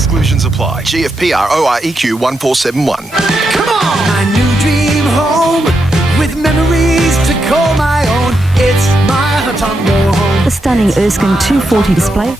Exclusions apply. GFPR OREQ 1471. Come on! My new dream home with memories to call my own. It's my Hotondo home. The stunning Erskine 240 display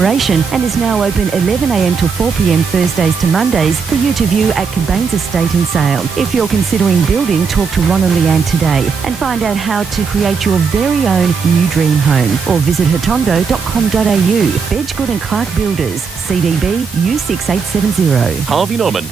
and is now open 11am to 4pm Thursdays to Mondays for you to view at Cabanes Estate in Sale. If you're considering building, talk to Ron and Leanne today and find out how to create your very own new dream home, or visit hotondo.com.au. Bedgood and Clark Builders, CDB U6870. Harvey Norman.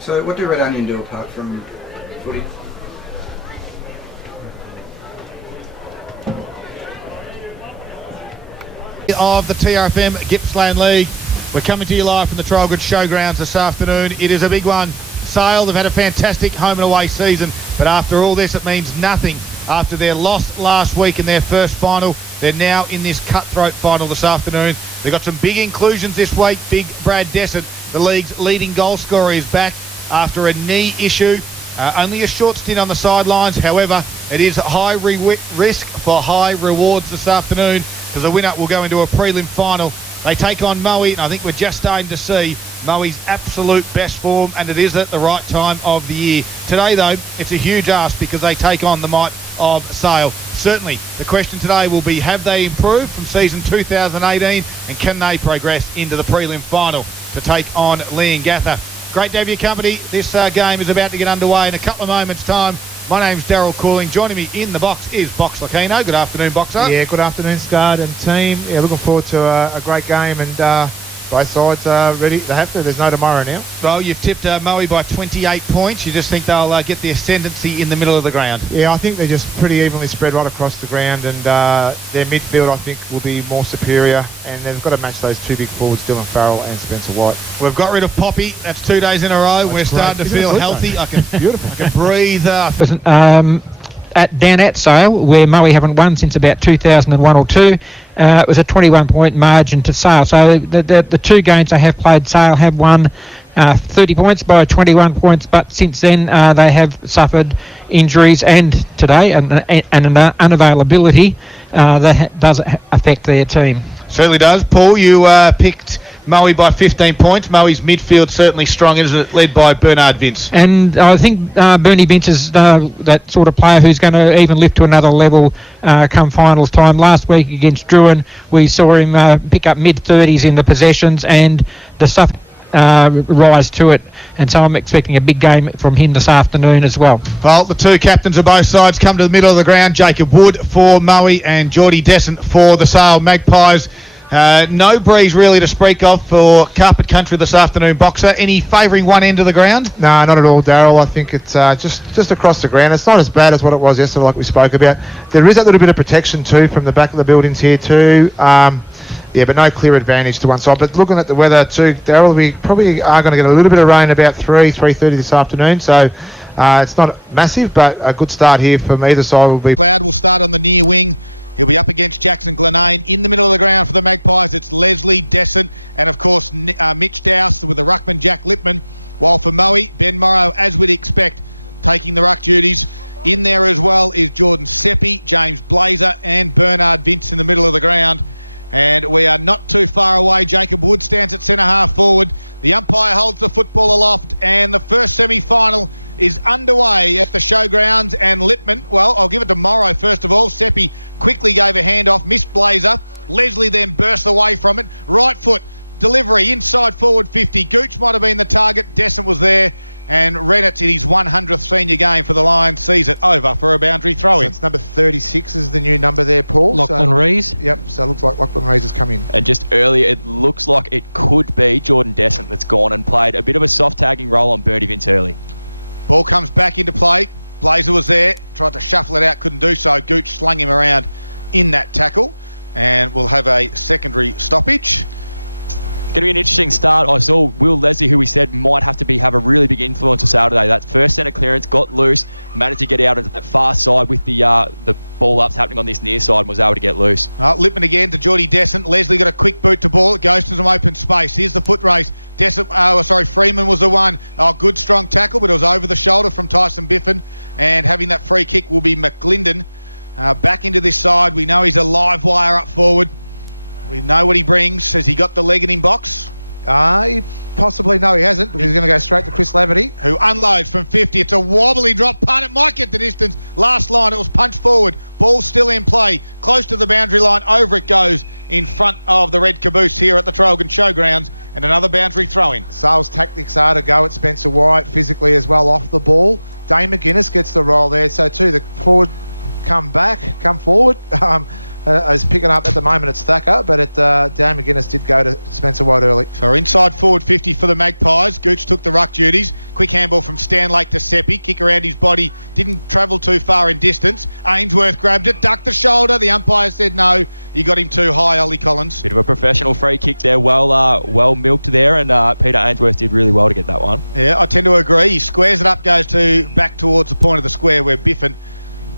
So what do Red Onion do apart from footy? Of the TRFM Gippsland League. We're coming to you live from the Trowgood Showgrounds this afternoon. It is a big one. Sale, they've had a fantastic home and away season, but after all this it means nothing. After their loss last week in their first final, they're now in this cutthroat final this afternoon. They've got some big inclusions this week. Big Brad Dessert, the league's leading goal scorer, is back after a knee issue. Only a short stint on the sidelines. However, it is high risk for high rewards this afternoon, because the winner will go into a prelim final. They take on Moe, and I think we're just starting to see Moe's absolute best form, and it is at the right time of the year. Today, though, it's a huge ask because they take on the might of Sale. Certainly, the question today will be, have they improved from season 2018, and can they progress into the prelim final to take on Leongatha? Great to have your company. This game is about to get underway in a couple of moments' time. My name's Daryl Cooling. Joining me in the box is Box Lacino. Good afternoon, Boxer. Yeah, good afternoon, Scud and team. Yeah, looking forward to a great game, and both sides are ready to have to. There's no tomorrow now. Well, you've tipped Moe by 28 points. You just think they'll get the ascendancy in the middle of the ground? Yeah, I think they're just pretty evenly spread right across the ground, and their midfield, I think, will be more superior, and they've got to match those two big forwards, Dylan Farrell and Spencer White. We've got rid of Poppy. That's 2 days in a row. We're starting to feel healthy. I can breathe. Down at Sale, where Moe haven't won since about 2001 or 2. It was a 21-point margin to Sale. So the two games they have played, Sale have won 30 points by 21 points, but since then they have suffered injuries, and today an unavailability that does affect their team. Certainly does. Paul, you picked Moe by 15 points. Moe's midfield certainly strong, isn't it? Led by Bernard Vince. And I think Bernie Vince is that sort of player who's going to even lift to another level come finals time. Last week against Druin, we saw him pick up mid-30s in the possessions, and the stuff rise to it. And so I'm expecting a big game from him this afternoon as well. Well, the two captains of both sides come to the middle of the ground. Jacob Wood for Moe and Geordie Descent for the Sale Magpies. No breeze really to speak of for Carpet Country this afternoon, Boxer. Any favouring one end of the ground? No, not at all, Daryl. I think it's just across the ground. It's not as bad as what it was yesterday, like we spoke about. There is a little bit of protection too from the back of the buildings here too. Yeah, but no clear advantage to one side. But looking at the weather too, Daryl, we probably are going to get a little bit of rain about 3:30 this afternoon. So it's not massive, but a good start here from either side will be. Cloud will start on the near wing. He'll be up against Jackson Glenane. In the middle of the ground for the Magpies, it's Leslie Descent and, of course, Mitch Dowse with the ruckman Jack Lippman. While for Moe, Ben Morrow, as we'd expect, taking the ruck duties. In there as well is Jordan Seppi, James Blazer and Bernard Vince in the middle of the ground. And we are not too far away. Jacob Wood stands at centre-half forward. The umpire holds the football aloft, and the first semi-final is underway at the showgrounds. And Lippman, well, I'll give it to Morrow first of all. Seppi quickly gave a handoff, missed Blazer. Leslie then burst away from it. Right foot delivery, inside forward 50. Gooch might have been the target. Descent was there. And Rennett, in his 100th senior game for the Lions, sees it over for a boundary throw-in. So it's number 36 is the new number there, Paul. Lachlan Rees. Yep, so it looks like Lachlan Rees has come in. And just earlier, it looks like it could be Jordan Descent that's gone and played a bit of a soft tagging role on Bertie Vince early. Ball comes back into play. Blazer was there, tried to shuffle it out, couldn't do so. Gooch slung him around in that tackle, and we'll have a secondary stoppage. Going to be an interesting start. I saw Will Leslie, who we said might have a really big influence on Saturday. That first centre clearance got loose, managed to get out into that far side with the ball ups happening on this near side and was able to get loose. Lippman again to Geordie Descent. Leslie got a quick boot to ball. It goes to some open space. Here's the foot race. Freeman was the one. Good strong tackle, but it was over the shoulder from Tyson Biffin. And having that free kick will be McGlinden. Back into this side. We know he's a live wire up forward. We know what he brings. Has he got the leg in box? Possibly, no, he hasn't, but he's going to go straight to Chris Laverty. Who unloads from 50. It's a wobbly drop punt. It might get the distance. Last line, it was punched forward. Ball still in play. Close to the boundary line. Over it goes in front of the red caboose here at the Traralgon Showgrounds. And another boundary throw-in. Sale's tactics are to go at Spencer White physically as well off the ball. Dane McGuinness gets the roll there. So, too, the forward come forward. Is picking up at the moment, it's Thacker, but Dan McGuinness did go to Spencer White early. So inside forward 50 for the Magpies. Gooch took the ruck duties. Quick handball from Stanlake to Seppi. Kick around his body. Didn't travel too far in distance. Ainsworth grabbed it, ducked the shoulder. The umpire said no. He got him too high, Ollie Collins. Bit of a professional free kick there. Well milked there, and Peter Ainsworth did really well to get that one. Yeah, I tend to agree. He squares it up, goes back towards the point of the square where Biffin,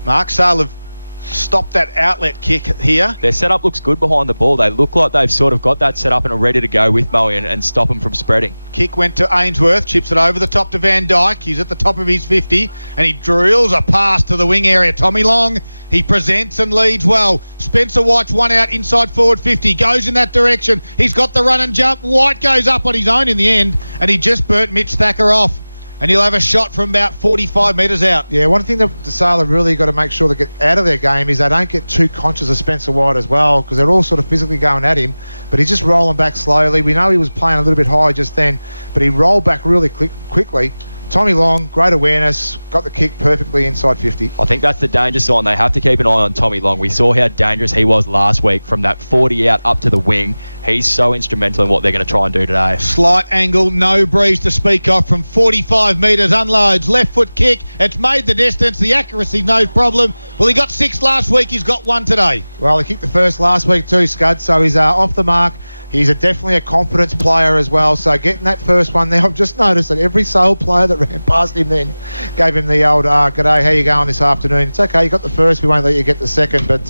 Mark Sale have stop that outlet kick here. Their setup looks good behind the ball. They look like they've sort of got that set up and are ready to go with Moe and stop him from spreading. Kick went to Ainsworth, chips it over the top to Van Dyke. He's at the top of his 50 and he drills a pass to the wing area. Tommy Long, he presents and leads well. Spencer White's one out inside forward 50, goes in that direction. He's got the run and jump. White goes up on his own in the end and he just burnt Mitch Thacker off. And he'll have a shot from about 45 metres out. Yeah, one thing that the Sale have really got to make sure they get out of their game is they don't get too conscious of Spencer White as well, because they're all sort of physically going at him, but he's just rolling back slowly. We know he was playing a little bit high just then, but he rolled back really quickly. Tommy Long, great awareness, got the kick perfectly inside 50. I think that's the danger sign. They have to keep an eye on Tommy Long. We saw how dangerous he was last week from that 40 out up to the wing. He's so instrumental in what they're going to try and do today. Slight angle, no breeze to speak of from 45 metres, unloads, left foot kick. It's made the distance, the accuracy, no problem. Well, he got 6 last week, he's got 1 today. Well, he kicked the first last week too, Scud, so he's off the mark. He's definitely a confidence player as well, so getting that first one there, I've just noticed that every Sale player that ran past him then gave him the old, g'day, how you going this afternoon? It's okay, you got the first, we won't let you get the second, but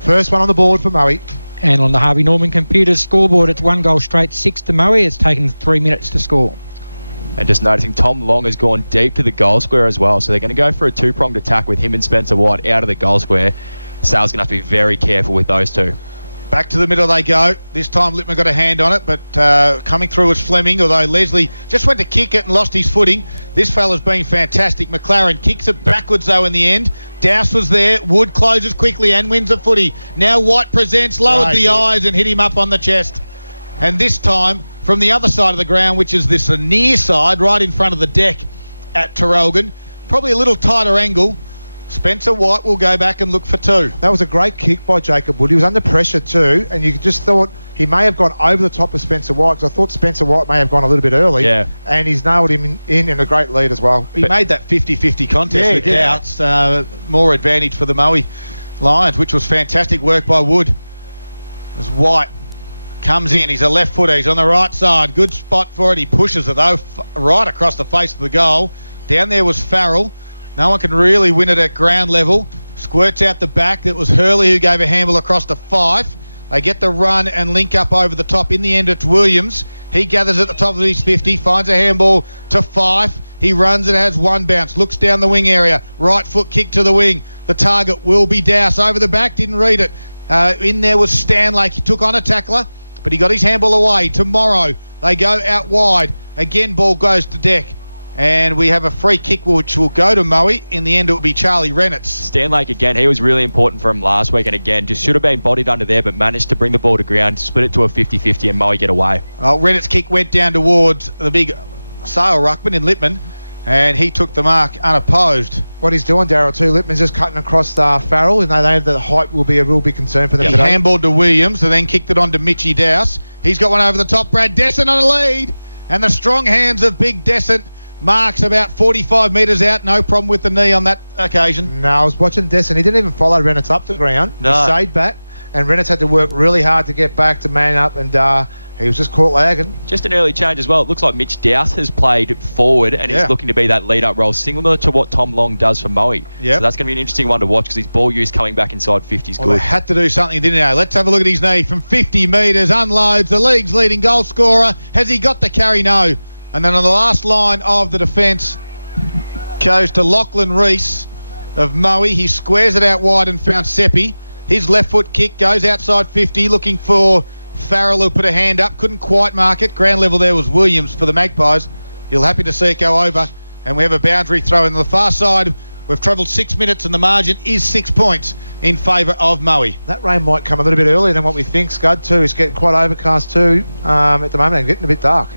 first one on the board for Moe. And on the Harvey Norman Computers scoreboard, it's 1 goal straight, 6 to Moe. It's taken 3 minutes to score. And just noticing Tom Long has gone deep to the goal square as well, so they're going to go for a 2-pronged attack with him and Spencer White out of the goal square. Sale's going to have to be very careful with those two. Back to the middle they go. This time Lippman got a hand on it, but coming through was Fleming, although Leslie just went to kick it and lost his footing. This fella's been fantastic. McLaren kicks it backwards, though, in the end. Dowse was there. Wood closes quickly and wins the footy. Now White presents, lowered the eyes and hit him up on the chest. And this time, from the other side of the ground, which is this near side, right in front of the deck at Traralgon, probably a little tighter angle, Spencer White will go back and look for 2. That was a great kick by Jacob Wood. He was under pressure too, and you just thought he may have gone over the top of Spencer White, because I thought Spencer White may have gone a little bit early. Yeah. And he's nailed him in a great lead as well. He made that 50-50 contest with outs. More advantage for the Moe Lions, which was fantastic work by Wood. As White comes in, he's a left footer, he's on the right side. Good spot for it. He pushes it, though, right across the face of the goal. Down there was Farrell. No one can really win it at ground level. Squirts out the back. It was Hurley who gave a handball across to Fife. They get the run and link up over the top. In the end, it's Williams. He gathers at the top of his 50, finds a handball to Fife. He runs and has 1 bounce. Looks down the wing area. Right foot kick to the wing. The target will be Dowse. Over the back, didn't read it. In there was Stanlake. He took on a tackler, but he got his handball away. Tomorrow, they go out wide. Again, ball goes to deck. And we have a free kick which will go to Moe. In the end, it will be Charlie Rennett. Stanlake, again, he was really important for him last week. And again, just should have been bodied under there, but managed to bring the ball to ground, split it to a 50-50 and Moe get away. Well, Rennett's kick went down towards the big Sale ruckman in Lippman. and he took the mark unopposed. What he's doing, Darryl, too, Lippman's just cutting across Farrell, and they know the height will be a real big concern for them today. Handball to Williams, and then kicked it on to Mitchy Dowse. He's got one over the top. Brad Descent on a lead, and the strong hands of Big Descent marks about 45 metres out. No problem with the knee on that occasion. No, I was watching Descent. He didn't even follow Rennett's up the ground. No. He stayed back, and Rennett's had to work really hard to get back to man up, and he was just caught lagging. Just an early change as well. It looks like Mitch Dowse has played forward and is looking to be that lead-up role, similar to what Tom Long does for Moe. Yep. So that's going to be an interesting one to watch because his ball use coming back inside 50 is Well, they good. had to do something, didn't they? Let's have a look at his knee from 50 metres. Unloads. The league's leading goal scorer. Has he got the carry? No. And then on the last line of the defence goes to Lachlan Reese of Moe. He squares it out wide and found Seppi. His left foot kick goes outside 50, looking for Farrell, who put a hand up, couldn't quite mark it. Ground level there was Williams for the Magpies. You're happy to see it go over, and we have a boundary throw in the far side. We've travelled 6 minutes, and the margin is 6 points in favour of Moe. That rain might come a little bit earlier than what we think. Scud, too, is getting quite overcast, too, at the moment, and getting a bit dark.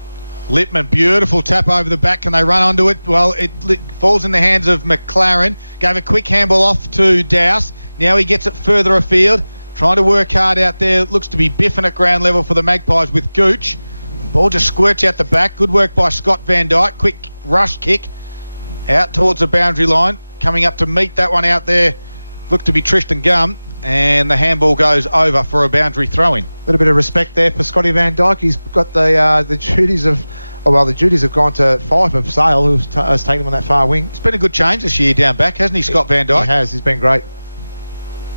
Lippman, beautiful tap over the back. Can they run onto it? Well, it falls in the hands of McLaren. Gave a quick handball off to Dowse. Now he gets it further afield. Trying to work hard out there. Looks to be biffing at ground level for the Magpies with Gooch. Ball just squirts out the back. Good work by Scott Van Dyke. Quick rush kick out towards the boundary line. Coming up to meet that one out there. Looked to be Tristan Gum. And the handball goes over for a boundary throw-in. A little bit of respect there for Scotty Van Dyke. He's got the duties of... Oh, well, the duties have gone to Fife of Sale, who's taken him on that far wing. It's been a good change this year down back, hasn't he, Scott Van Dyke? He has. He's been great.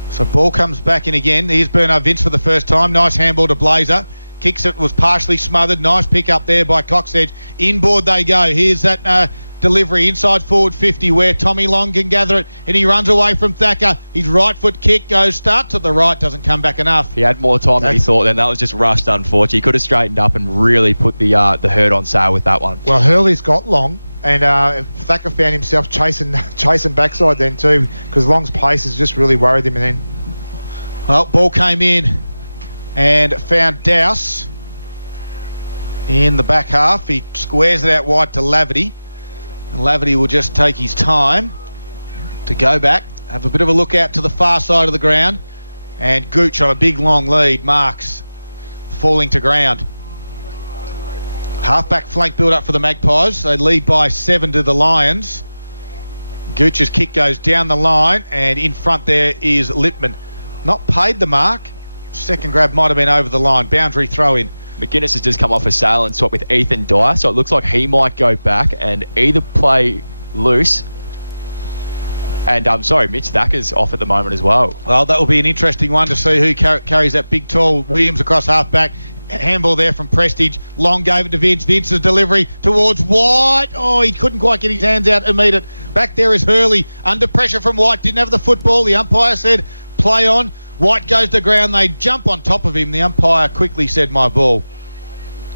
So ball comes back in again. Here's Bernard Vince for the first time. Nice handball to Blazer. Kicks it, was partially smothered. Nice pick up there by Coxedge. Inboard they go. Here's that delivery inside forward 50 where Tommy Long can gather it, and he runs away from Thacker. His right foot kick starts at the right, doesn't come back enough. He had more time than he thought then. That was just rushed, unfortunately. He could have straightened up and really put the herd on sale with that one. Well, Hurley's got Long, and Thacker found himself chasing backside then too, because Long's pace has just really worried him. And then, well, ball came in and found Dowse in the back half. He squares it out wide to Laverty, and Laverty will just take his time to go back, have a bit of a look out to the far side of the ground, and Gooch on a big long lead marks falling to ground. Half-back flank build-up for the Magpies. They lead by 7 to the Lions. Gooch's kick goes down the line, and in front there is Lippman. Not paid the mark. Second grab might have been over the line. Boundary throw-in. McGuinness has just come off a sale and swapped with Ethan Dyer, so it looks like he might go back and either play loose. And Mitch Thacker's off at the moment as well. Well, that will be an interesting one to see who carries that big, tall Williams across half-back. Handball there from Prestige. Long gave it to Vince. Vince's delivery towards White. Oh, he couldn't quite get his hands out to meet it. Back there is Hurley. Under pressure from White. Didn't have the football. The umpire said, play on. White goes to ground. They jump on top of him. The umpire quickly said, my ball.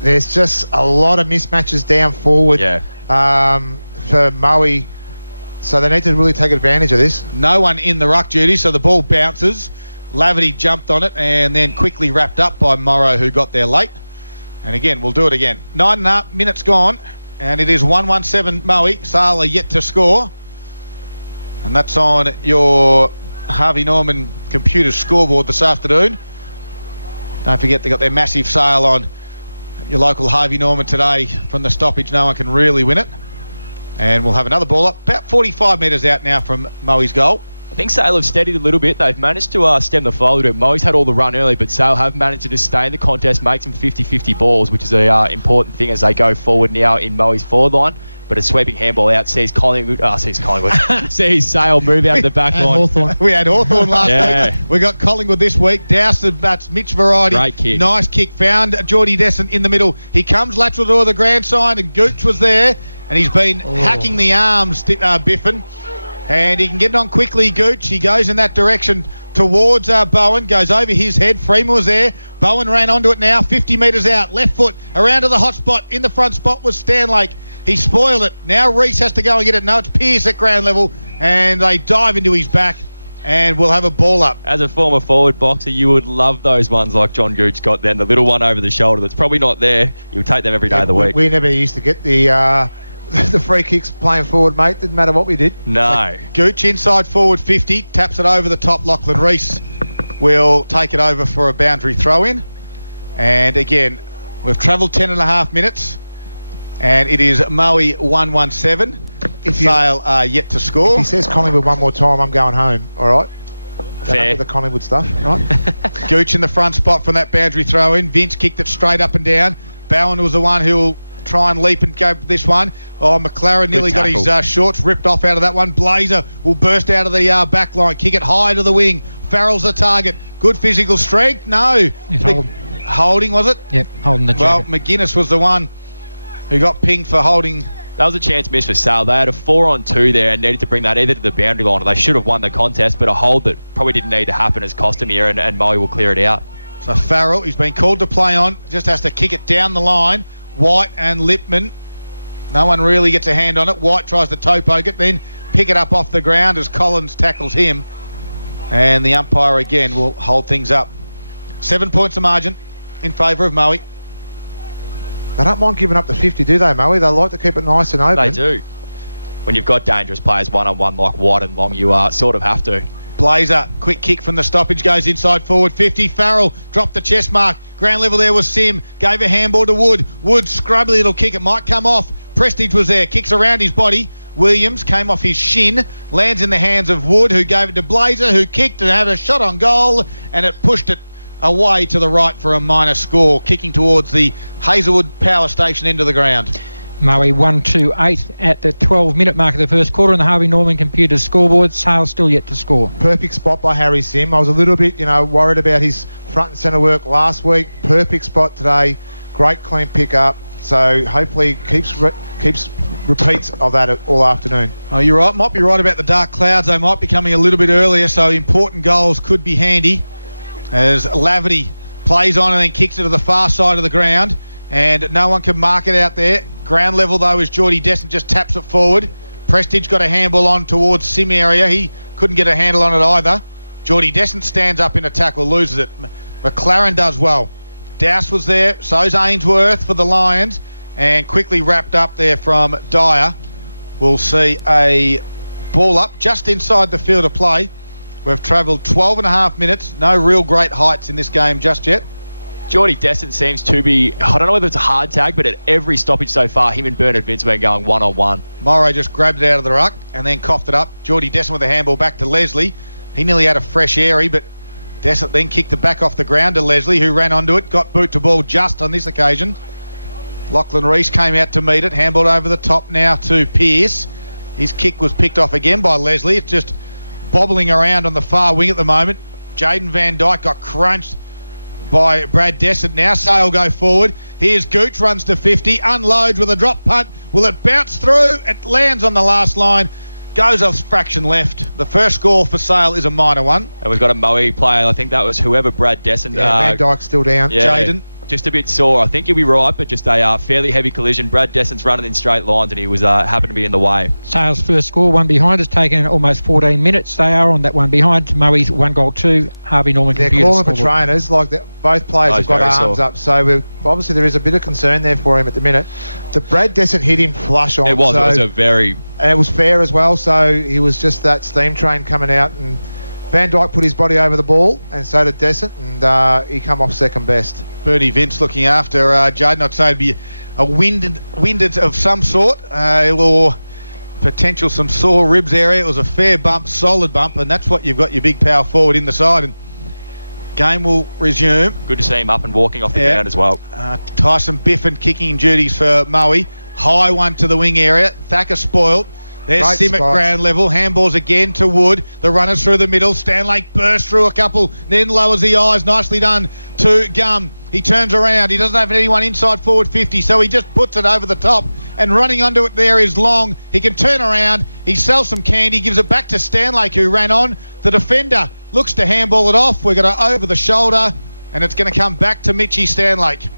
there's just a lot of mismatches down forward for Moe. So they need to really take advantage of this. No one in the ruck duty, so the ball bounces. Laverty jumped on it and then quickly wrapped up by Morrow, who got there late. And again, we'll do it again. 9.5 minutes gone, and it is 1-1-7 Moe. Sale are yet to score. And that's on your Harvey Norman computer scoreboard this afternoon. Don't forget they got their massive sale on your local Harvey Norman today from the stoppage. No one can really win it. And we'll have another ball up about 45 metres out now from Moe's goal. I think Sale have steadied a little bit. They've managed to stem the flow a little bit. Moe's had all the run early, but Sale have managed to just stay in the contest, make some 50-50 balls, which is an important thing as they go forward now in Moe's forward line. But a sweeping handball out sees sees Sale move out the back line. We had Hawthorn last week. We got Collingwood this week. Dowsed, that's Mitch Variety. Great kick. Nice kick. Found Geordie Descent in the middle. He comes lateral to the grand sign, and Gooch was there, and he's been hacking the arms, Biffin. And he can get it on quickly, Gooch. He goes in that direction towards Bowen, goes over his head. Freeman was there. Bowen ran onto it now, 50 metres out. Left foot, around to the hot spot. In the front spot was Stanlake. He spoiled it. Now Reese has to go and get it. No, it's Pearce at ground level. And they dive into his back. And we'll have a ball up. As a former forward boxer, you would love those ones like John Gooch got then. The little one over the shoulder that's probably not there. You would take them every day of the week. We never used to get the the free kicks playing forward, mate. Didn't matter what we did. No. Gooch inside forward 50, taps it over the top. Lachlan Reese will take it over for a boundary throw-in. And again, we've travelled 10.5 minutes, and it is Moe 117. Sale are yet to score. If he says Collingwood one more time, I'm going home. All right. Fair. The Collingwood stuff, right? Gooch in the front spot from that boundary throw-in. Vince kicked it straight up and down. Bowen was the one who will try and leap and go for this one. Oh, McLaren nearly got his shorts ripped off out of that one. Blazer will burst out of the back line, kick it high to the wing. Farrell's the target. Good physical strength. No. Holding, was it? Yep, holding the jacket. Well, McGuinness was the one who got pinged for holding. That was a chance missed for Sale. They had a 4-on-2 there and needed to bring that either to the boundary line or they should have won the contest, but a hold that probably didn't need to happen has cost him here, and Moe will clear it out. So Farrell, he's been called to play on, just has to kick it down the line. White and Lipman, no one really gets a hand on it. White tries to toe poke it, then pick it up off the ground as Collins tackles him. And the umpire again will hold things up. 7 points of margin in favour of Moe. They don't mind giving up the 50, do they, Moe? They like to keep it nice and open. They do. When you've got dangerous players one-on-one like White and Long, you sort of have to. Blazer, quick kick from the stoppage, goes inside forward 50. Farrell dropped the chest mark. Ground level there was Sim. Gave a handball to Wood. Wood, scrubbly little kick. It might come off. Prestige was there. Kicks around his body. Williams came off his shin. Lands in the hands of Wood, who gave it to Blazer, who kicked and had a shot on goal. And it pushed it away to the right for a minor score. Kicking towards the Hazelwood Power Station end of the ground. Moe 1-2-8 at the 12-minute mark of the first quarter on the Harvey Norman Computers scoreboard. Sale still yet to score. Perfect spot by Harry Sim. I was a little bit, worried about his front and centre work last week. Perfect spot today. Great clean pick up. So hopefully keeps repeats of that all afternoon. Oh, you're right. Might be right about the dark clouds. They might be coming a little bit earlier, so important goals could be handy as Laverty plays on and then kicks it to the far side of the ground, and no one can mark it out there. Ground level, though, is Geordie Destin just taps it forward. Prestige got a handball on towards Sim area. He couldn't get a handle on it either. Geordie Destin stands up in a tackle, loses it. McLaren does well. Dowse was there, so's Ainsworth for the Lions, and quickly wrapped up there from Dyer. We'll see a ball up just inside the field of play. We've travelled 12.5 minutes. No real great heights in this game just yet. Geordie Destin seems to be, I don't know whether it's a hard tag, but at every stoppage so far, him and Bernard Vince have been going one-on-one. Morrow just grabbed it out of the ruck and then coughed it up. Geordie Destin with a handball back to Leslie. He nearly had a fresh airy, but Destin then kicked it back off the ground to Leslie, who ran onto it, got boot to ball just on this occasion. Lachlan Reese came out to meet it, handballed over the top now to Pearce. His kick was picked off again by Leslie. It's just bobbling around on the far wing at the moment. Jaden Van Dyke got crunched by Brad Destin. Now Sale go forward. Here's Gooch, runs to 50, unloads with a drop punt. Will it bounce through? It lands on the last line. Goes off fraction left. The first score for Sale is a minor one. And we've got a Moe player. I think that was whoever Brad Destin. Van Dyke's still down. Yeah, Jaden. Just a bit sore. I think he'll be right, but just a fairly heavy collision. Brad Destin's running in straight lines and he was happened to be in the way. Sale's first score, one behind, has taken almost 14 minutes. They are on that one behind. Moe's 1-2. Harvey Norman They're Computers. calling for trainers. Both players have got arms up, so obviously there is a bit of concern there for him at the minute. The Brad Destin hit him flush on. It was a very... And it was fair as well, so he was just that steam train coming out, and Van Dyke put his body over the ball, and so did Destin, and he come off second best. Bernie Vince looking after Jaden. I'd say it'd be a winded of some sort, or potential some sore ribs area. It was a fair bump, solid bump, and that's what you've got your big power forward in the side. And game will resume. Good to see him up and walking off the ground as well. Tyson Biffin kicking duties for Moe. High one to the wing area. Thacker spoiled. There's Great Sim at spot. ground level. Handballs again to Wood. The runners through the middle. Stanlake bursts through a couple, then lowers the eyes. Nicely done to Gum. He turns around. He doesn't have anyone inside forward 50, so he just puts it over the top. And running onto it there is Long. He can turn around. He sells some candy, gives it back to Stanlake, who ran on. The defender looks to handball it off. We're going to over the shoulder, and it's going to come back to Mitchie Stanlake.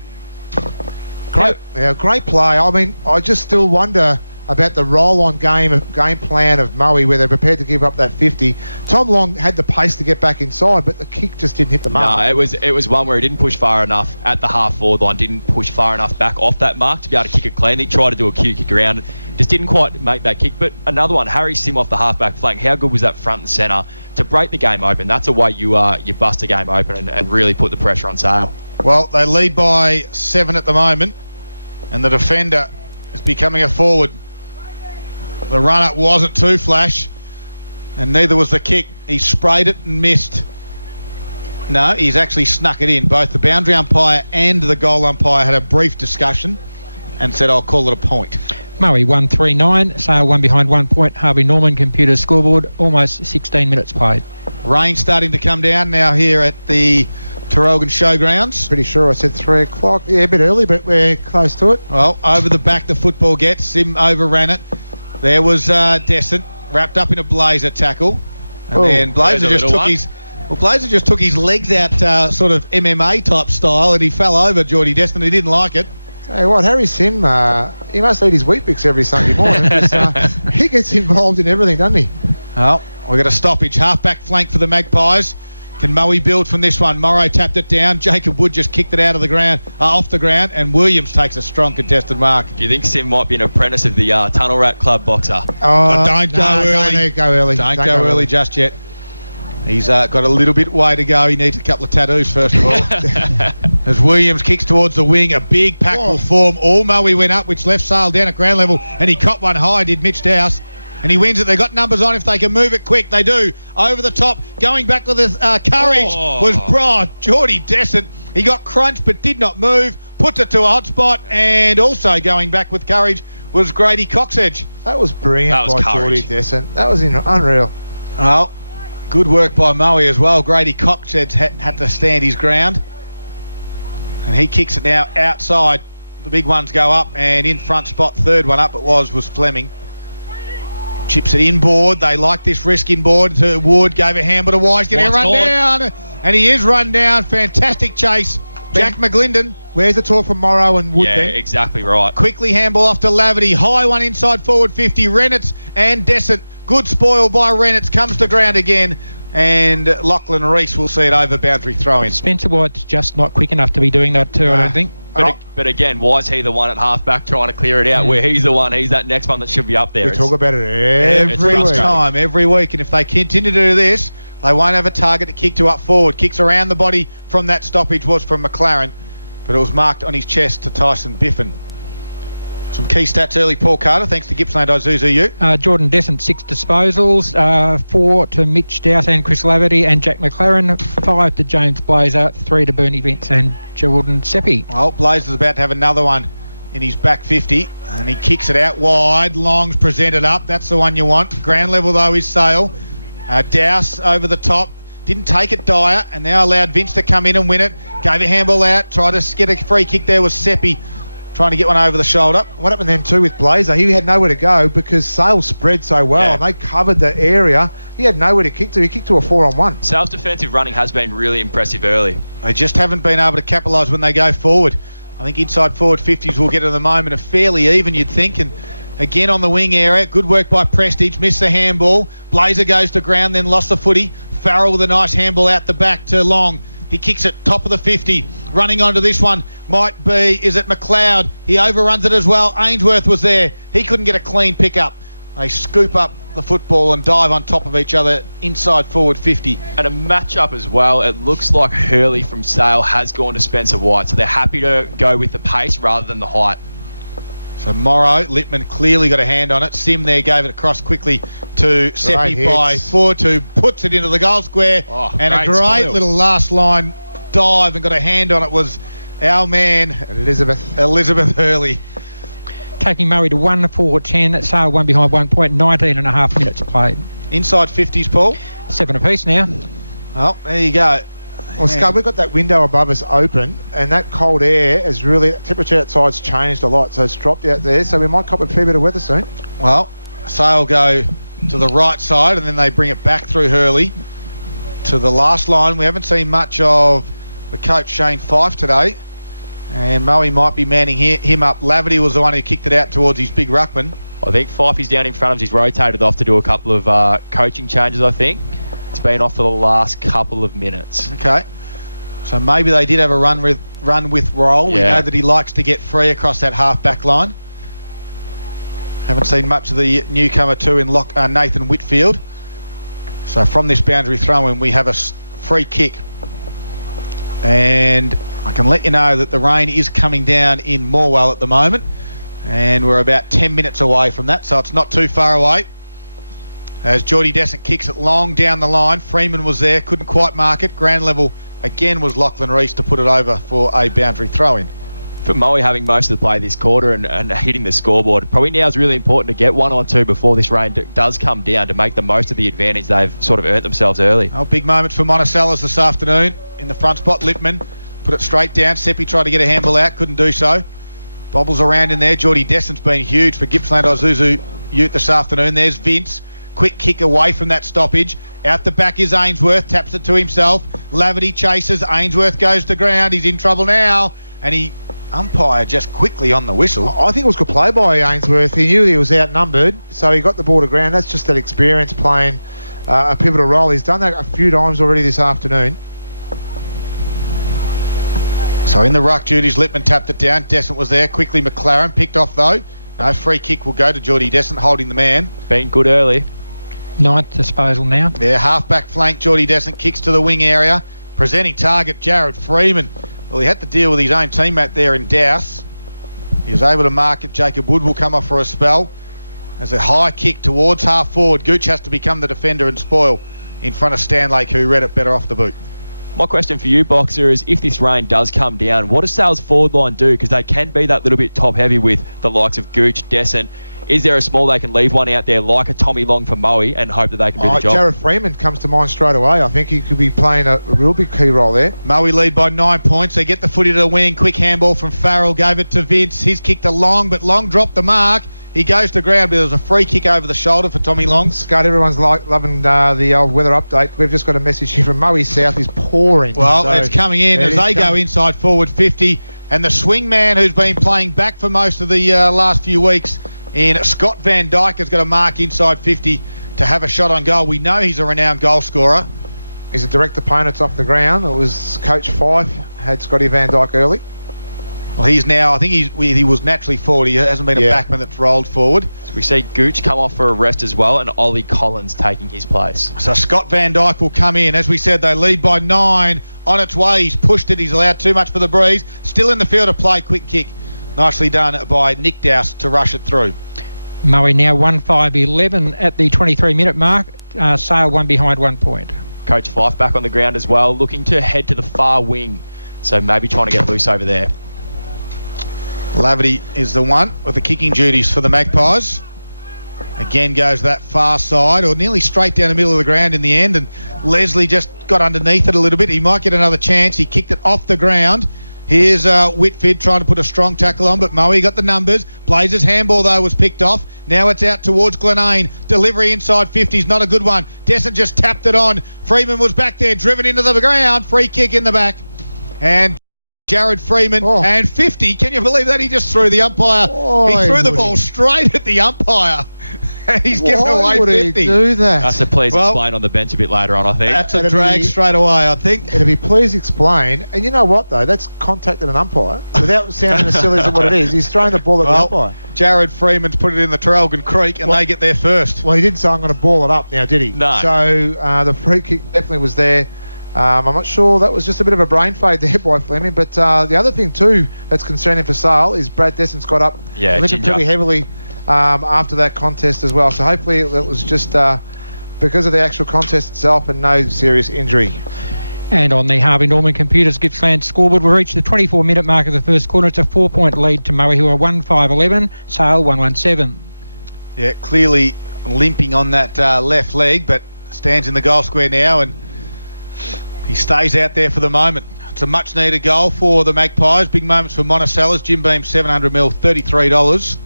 Great play. I mean, I just still wonder about the roll-on game plan of Moe, where they're prepared to give up that 50. Tom Long had the pace to get back inside, but the kick just didn't hit the mark. No, it was one where he didn't push far enough at the half-forward line, didn't push far enough back off that mark to be able to kick it clean. He tried to do a cue kick around, just didn't quite make that kick. But another one, Harry Sim off the half-back flank. How good was that front and centre to break the game open? That's a way you bust a game open and really put the pressure on Sale. Well, they lead by 7 at the moment, and the defender is becoming a forward. The run-up wasn't too flash, and neither was the kick. He sprayed it and missed. No, he's actually snuck it in. Both the boundary umpire and the goal umpire had a brief discussion and said, I'll call it a point. Moe 139, Sale 1 behind 1 point. Harvey Norman computer scoreboard, almost 16 minutes played. Rain starting to come down now here at the Tarralgon Showgrounds. Pretty sure I said 3 o'clock. Yeah, a bit early, but we're close to it. Well, over the back the football gets. Sim overran it. There was Descent wrapped up in a Blazer tackle. And then Blazer just took his legs out sort of MMA type style, and he fell over Geordie Descent. He didn't like it. Hey, what, Harry Sim, he must eat his Weet-Bix every Sunday morning. He gets involved in everything, doesn't he? Oh, we've got a stoppage. Half-back flank for the Magpies. Can Moe build from this one? Morrow tapped it down. Jacob Wood just kicked it out of the ground, off the ground, and Williams takes a strong contested mark. Do you think Sim might be an apprentice of the Tunnel Rat Club boxer? But don't go early. Don't go early just yet. He's got a little bit way to go. He needs a couple of tattoos first of all. As Williams kicks towards the wing, a big pack will form. All Moe went up, which left Sale down at ground level, and he caught one high, did Mitch Dowse. And he wins it. They got numbers on if they can move it quick. They do. Over the top. Going back with his courage was broad. Geordie Descent. He got crunched but did not move. Puts it to a hot spot. And also going back with courage was Grady Coxedge. That was brilliant by Geordie Descent. That was unreal. Oh, good work by Moe as well. Grady Coxedge had to stand his ground. And he kicks it now outside. The big ones go up. And in front spot, third one up was Fleming. Chips it inboard. They like this risk inboard to Wood. Gave a handball to Wise. Going to run down. And he is run down. Fantastic chase. Jack McGlinden. Where's the talk from Morrow and Wood then? Yeah, exactly right. Quickly handball off to Laverty. High one inside forward 50. Rennitz and Descent. Good spoil by Rennitz. Comes to ground again. And Lachlan Reese will see it over boundary throw in. Spencer White's just not quick enough to be doing that too, I don't think. But again, why is he the one at half-back trying to clear it out where he's that next one that should be up there? We talk about it every week. And if they continue to do this, they won't have a target to kick to up forward. Kicks around the body from that stoppage was from McLaren, but it was marked on his chest to Tyson Biffin. Some key stats early, Paul Carter, thanks to Gippsland Isuzu. Jordan Descent, 6 disposals, 4 to Mitch Dowse and Chris Laverty and Jack McLaren, 5 to James Blazer, 3 to Bernie Vince and Jordan Seppi. Well, Blazer's about to have another one in his back 50, and he kicks it out wide. Long's presented up. That's the one you want. Ground level, though, is Sale. Dowse over the top. Didn't take it Dyer, and now allowed Vince to come in and win it. Gave a handball out. Tried to get a free kick there was Seppi. Trying to get one over the shoulder. What happened then too with Blazer? He had nowhere to go because Sale spread so well and they covered the area. He had nowhere to kick to. He kicked to a 4-on-1. Sale's defensive running has been really impressive early. They just haven't been able to capitalise when they go forward. I think inside forward 50s will get at the moment a fairly even, you'd think. And again on the wing area, good work by Prestige. Missed the handball. Blazer goes to ground, then lost the footy. Farrell with a nice handball out the back to Long. He kicks it top of the 50. Running onto this one might be, is it McLeod? He overruns it as well. Ainsworth was there. He couldn't get a clean pick-up. They scoop up the football and dive on top of each other inside forward 50. And a match-up as well. It looks like Hurley from Sale has gone to Spencer White, so they're happy to go with the pace rather than the height. So Morrow, Littman clearly got a hand on it. Sim there gave it across quickly to Seppi by 4-2. Puts it into the goal square. And a great little last line dive and got a hand on it was our man Elizabeth Hurley. Taking Murray to 1-4-10. Sale 1 behind 1 point, 19 and a half minutes played. Inside 50s, Paul. 7 apiece now. Oh, there you go. Well, Scott, we've got that window above us open, and that cold air has really, temperature outside's changed a lot, so it's dropped out there, so we might cop a fair bit of weather soon. Well, Sale go to the right side, and then they bring it back through Hurley to the last line. We haven't seen much of the coach Shane Fife today, and Moe might be manning him up. Laverty was the one who kicked it out towards his big ruckman. I think Fifey's down in front of us. He's rotated off to do a couple of coaching changes, I think. He's been off for the last couple of minutes. Okay. So maybe they did have a run with roll. We know that he likes to get free across that half-back line. Haven't seen much of the newcomer too in Nathan Whitfield. So from this boundary throw-in, we have a free kick. And I can let you know that the rain is coming down in Morwell at the moment. And we're about 10 minutes away from that, so it's not too far away. As Geordie Descent kicks it long down the line. Freeman was there, couldn't quite mark it. Ground level again was Lachlan Reese to put it over for a boundary throw-in. For Moe having most of the play this quarter and hitting the scoreboard, probably now is really important to get 1 on 2 before this rain does come down to make the most of the advantage they've sort of earned themselves early. Oh, big moment for Monticello's this afternoon. In the front spot, Lippman put it straight down. Seppi tried to get a handball out, couldn't do so. Bobbles around in there. Geordie Descent's been huge for Gippsland Isuzu Ute this afternoon. There's Vince. Quick kick away from that stoppage. Out the back is Ainsworth. Taps it to himself. Laverty chases. Ainsworth goes to ground. He's in trouble now. And he umpire just quickly on the whistle. I think it was good play by Ainsworth. He knew he was outnumbered, so he got the ball to ground. That's just that experience playing a pivotal role. He's done that a few times already this afternoon. So in the ruck duties, Lippman tapped it down. Descent was there. Quickly McLaren picked off though. No, free kick will go to Geordie Descent, holding the man. Been good early. Ninth disposal now. Yeah, half-back flank. Geordie Descent kicks to the wing area. Presenting target, Jared Freeman. Well, he had to deal with his own teammate there in Dowse. He was able to mark it. Jacob Wood will come off for a spell. As a high kick towards half forward. Gooch has to become the defender and spoil in front of Stanlake, who read it better off the boot. My question for you, Boxer, is if this rain does come down, what does Sale's forward line do? Because they can be that little bit top-heavy with the likes of Gooch, Descent. Is there a small they can leave one out there like a Tommy Long for Moe and hope that they can do the job? Jared Freeman comes to mind straight away. I think he could be playing a real big key role there. Moe lead by 9 points. They get the footy to the wing. Quick handball from Farrell. Gave it to Vince. He's kicked to Long, but Long dropped the mark. He goes to ground, but there's a free kick over the shoulder for Tommy Long. Scott, everyone's loving the old weather update. We've just got a message here from Moe South. Is pouring. Well, so it's coming in as they go inside forward 50. And the swing man who's been playing back for most of the last few weeks in Scott Van Dyke has got a mark inside 50 to have a shot on goal. We know he's a renowned goal scorer. He's a direct opponent off the ground. It was Coach Fife had Scotty Van Dyke early. Well, he's now, I think he was naturally forward. He hasn't been a backman that's rolled forward. So we see Gooch come off for a rest as well and Ollie Collins taking his place. So Scott Van Dyke will come in. As we said, they lead by 9 on its way. He's pushed it. He's allowed too much for the breeze. Still in the field of play. Quick kick. Nicely done by Nick Dowse to rush it through. Moe now 1-5-11 at the 23-minute mark. Sale 1 behind 1 point. Coach Fife back on the ground as well, looking to head to the far wing. So maybe trying to get loose over there. Laverty is the one with the kicking duties for the Magpies. Again goes that far side, or nearly straight down the middle of the ground in the end, and Leslie just got underneath it a little bit. He might get another chance. He kicked it off the ground. Here's Whitfield trying to put a strong tackle on, but Moe got the numbers. Blazers' handball, though, was picked off. Now it's out towards Glenane. Delivery inside 50 is not a good one. Descent just tapped it on. Freeman was back there, driven into the ground. Free kick in the back. And Jared Freeman and 50. Can you believe that? He just threw the umpire. He threw the ball straight at the umpire. He's given away 50. Why would he do that? So please explain on the bench a bit later on, I think. That's a drag straight away, I think. It'll be please explain. And you know what, though? That's contacted an umpire. Without sounding as silly as what it is, he's throwing the ball at the umpire. Jared Freeman's put it in the Traralgon Creek, and they get there first. Well, he didn't say I'm going to ball it up now, did he? No. So the free kick definitely was there. I'm not sure, that was just a bit of a brain fade there by Fleming, but the other thing too that's concerning for Sale is Brad Descent's got up limping pretty heavily after that contest as well, so hopefully it was just because of the actual contest itself and no serious injury. And on the Harvey Norman Computers Gippsland scoreboard, we reached the 24-minute mark of the first quarter. It's a 4-point lead to Moe, who are 1-5-11, Sale 1-1-7. Yeah, clearly limping on that left leg, but stands in the goal square now, and he stays out there for the moment. It's a much-needed goal for the Magpies. Big moments for Monticello's. Jim Beam, 700ml, $33.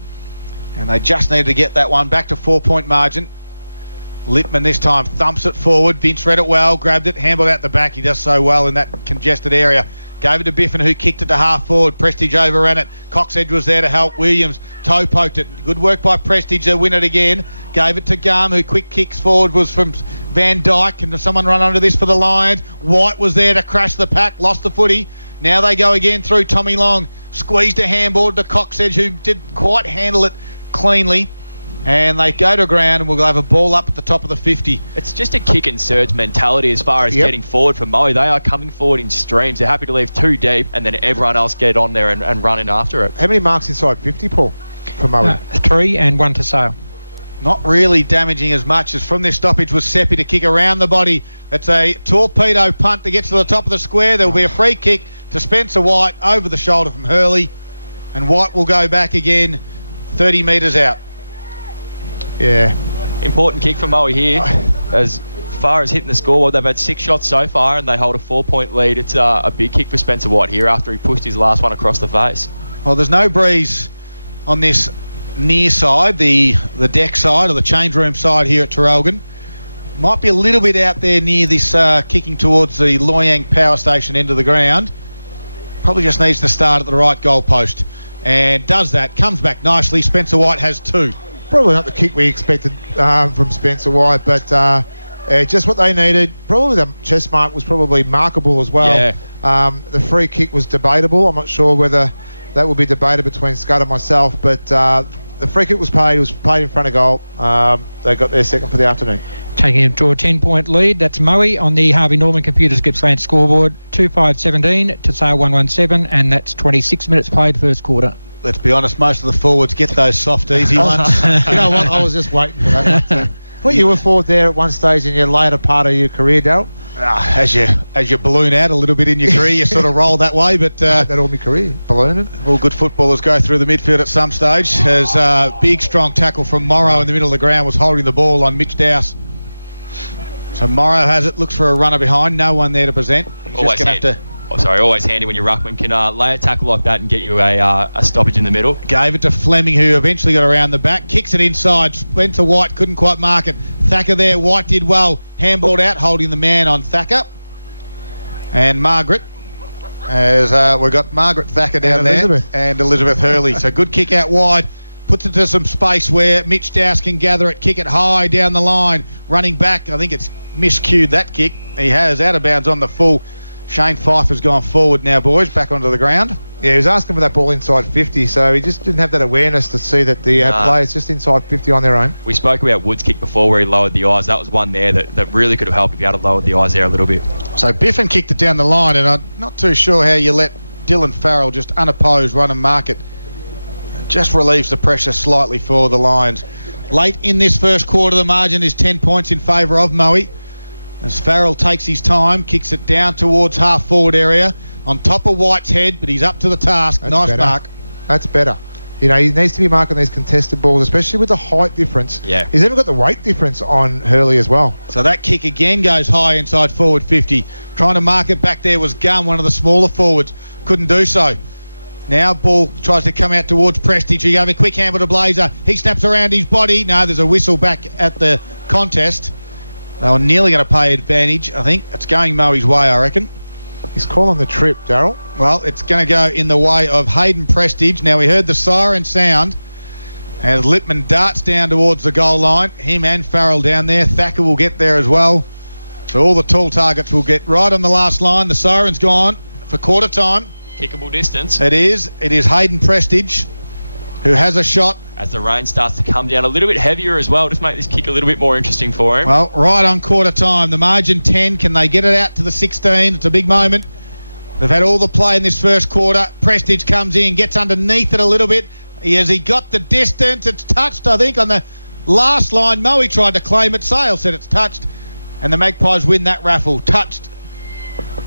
And they just needed to get that one back to 4-point margin. Lippman this time thumps it forward. Vince read it well, grabbed it, handled out the back. He does so well in that congested area. Gave it to Biffin, who kicked it to half forward. Prestige overran it. Coxedge was there to help Williams. Toe poked it. Good work by Prestige. They'll win it again. Gave it to Gum, who quick kicks forward was from Van Dyke. Can someone run under this for the Lions? White was there to crash the pack. Lost the footy. Now they go again through Tommy Long. Squeezed a handball to Coxedge, who didn't quite handle it cleanly. And they go to ground, and we'll have a ball up at the top of the 50. It's just a kick and surge mentality as far as getting forward for Moe. They are coming forward in streams. They're happy to leave 2 deep, and then everyone else get on there and run in after it. How many marks inside 50, Paul, for Moe? 3 and 1 to Sale. Not really damaging as much as from this stoppage was Seppi to kick around the body. It's a torpedo punt that gets to the top of the square. There will be a free kick to Spencer White over the shoulder from Hurley, and White will go back again 30 metres out. Yeah. Important kick for Moe here. As far as hitting the scoreboard, they've had 6 shots so far and they hold a 4-point lead. It's a big kick for Spencer White here after he pushed his last one across the face. Well, there's no breeze on this near side, the deck side or the change room side here at Traralgon. Might be a little bit out there near this kicking towards the Loy Yang power station end of the ground. Probably just needs to start at the right goal post. And does that. Comes back nicely. Spencer White has 2. Probably not the kick we expected from Spencer White, but just what they needed. Probably the chest mark was probably markable as well. Yeah. The free kick was debatable. I'm not sure whether that will be debated between Scott and myself, but the free kick was paid. It was paid in front of goal. They got their second for the afternoon. Taking him to a 10-point lead. That's Moe on the Harvey Norman Computers Gippsland scoreboard. 2-5-17 to Sale 1-1-7, and that's 26 minutes played first quarter. Let's be honest, most of the forwards get those soft, easy ones. You know what? I was just waiting for that. Well, you were forward there at one stage in your later part of your career, Darryl. As you balloon out a little bit in your career, you sort of roll that way. But that all my career, ballooning. All good footballers go through the midfield at some stage. As big, strong tackle from Morrow in the middle of the ground was holding the ball on Mitch Dowse. So Morrow has it, looks for a runner behind, no one there to present. He's Always just going to have to... always handy when your ruckman can lay a tackle like that and get you a stoppage in the middle. Gave it to Fleming, who eventually got around the back. Kicks it inside. Spencer White couldn't quite mark it. Thacker there. White did well. Handballed out, holding the man on Thacker. And Margaret. As we've got Margaret Thacker down there. And Elizabeth Hurley. So good kick out wide. Puts it to some space where Mitch Dowse can gather it. Kick it high down the line. Running back. I think it's miscued that kick. He has out of bounds on the full. Shane Pfeiffer's gone forward now, boys, back onto the ground. Yeah, he was asking for that ball inside 50, so he just didn't have that awareness to see that the players just inside 50 on their own. We spoke about Wood's kick before where he lowered the eyes. That was one there that really could have helped if he had lowered the eyes there a little bit. So Biffin kicked it down the line, and I'm not too sure how you let Dylan Farrell just unopposed run and mark it. Just relieves the pressure slightly for the Lions. Late in this first quarter, the margin is 10 points in favour of Moe. As Farrell takes his time, kicks it down towards half-forward area, on top of White's head, but he's up to the task. That's nice better. mark. That's better. You know, he needs to be marking these contested balls, especially with the height difference. Yeah. He's even got the weight difference on Hurley as well. So that kick again goes high inside forward 50. Trying to mark it back there was Gunn, one of the smaller forwards. Couldn't do so. Now ball tries to come out towards Prestige. He gave a quick handle to Blazer. He snaps around his body. No, there's a whistle back at the contest. They were nearly going to pay advantage, I think. It's going Moe's way, I reckon. He's calling the trip, Darryl. Well, it's going to go in the way of Hayden Prestige. Now, we heard the siren sound as Lippman darts down towards the goal line. Him and Farrell down there. Thacker will get there as well. So all the tall targets will get right on the last line. The siren's gone for quarter time. Kickable distance. It is Hayden Prestige who has a shot. As the rain starts to come down a little bit heavier as well, just make this kick a little bit more interesting for him. Well, right on quarter time. The margin 10. Can they get it out to the 16? It's a big moment. They've had all the play in this first quarter. Prestige comes in, gets underneath it a little bit. He got the distance. It's touched, I think, on the last line. Moe tried to claim it. Sale said it's touched. And the Magpies win that raffle. Touched.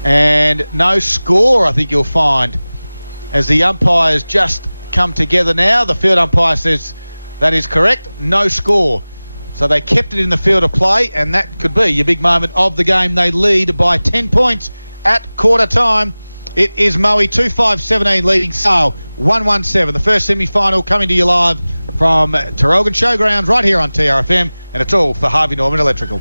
And no score, I think you'll find. As the umpires just come together now. The field umpire says that is correct. No score. So they kept it in the field of play, and that could be your big moment of the game. They lead by 10 points at quarter time. It is Moe 2-5-17 leading Sale 1-1-7. The first semi-final coming to you live from Traralgon Showgrounds right here on TRFM, and it's all for Harvey Norman Electrical.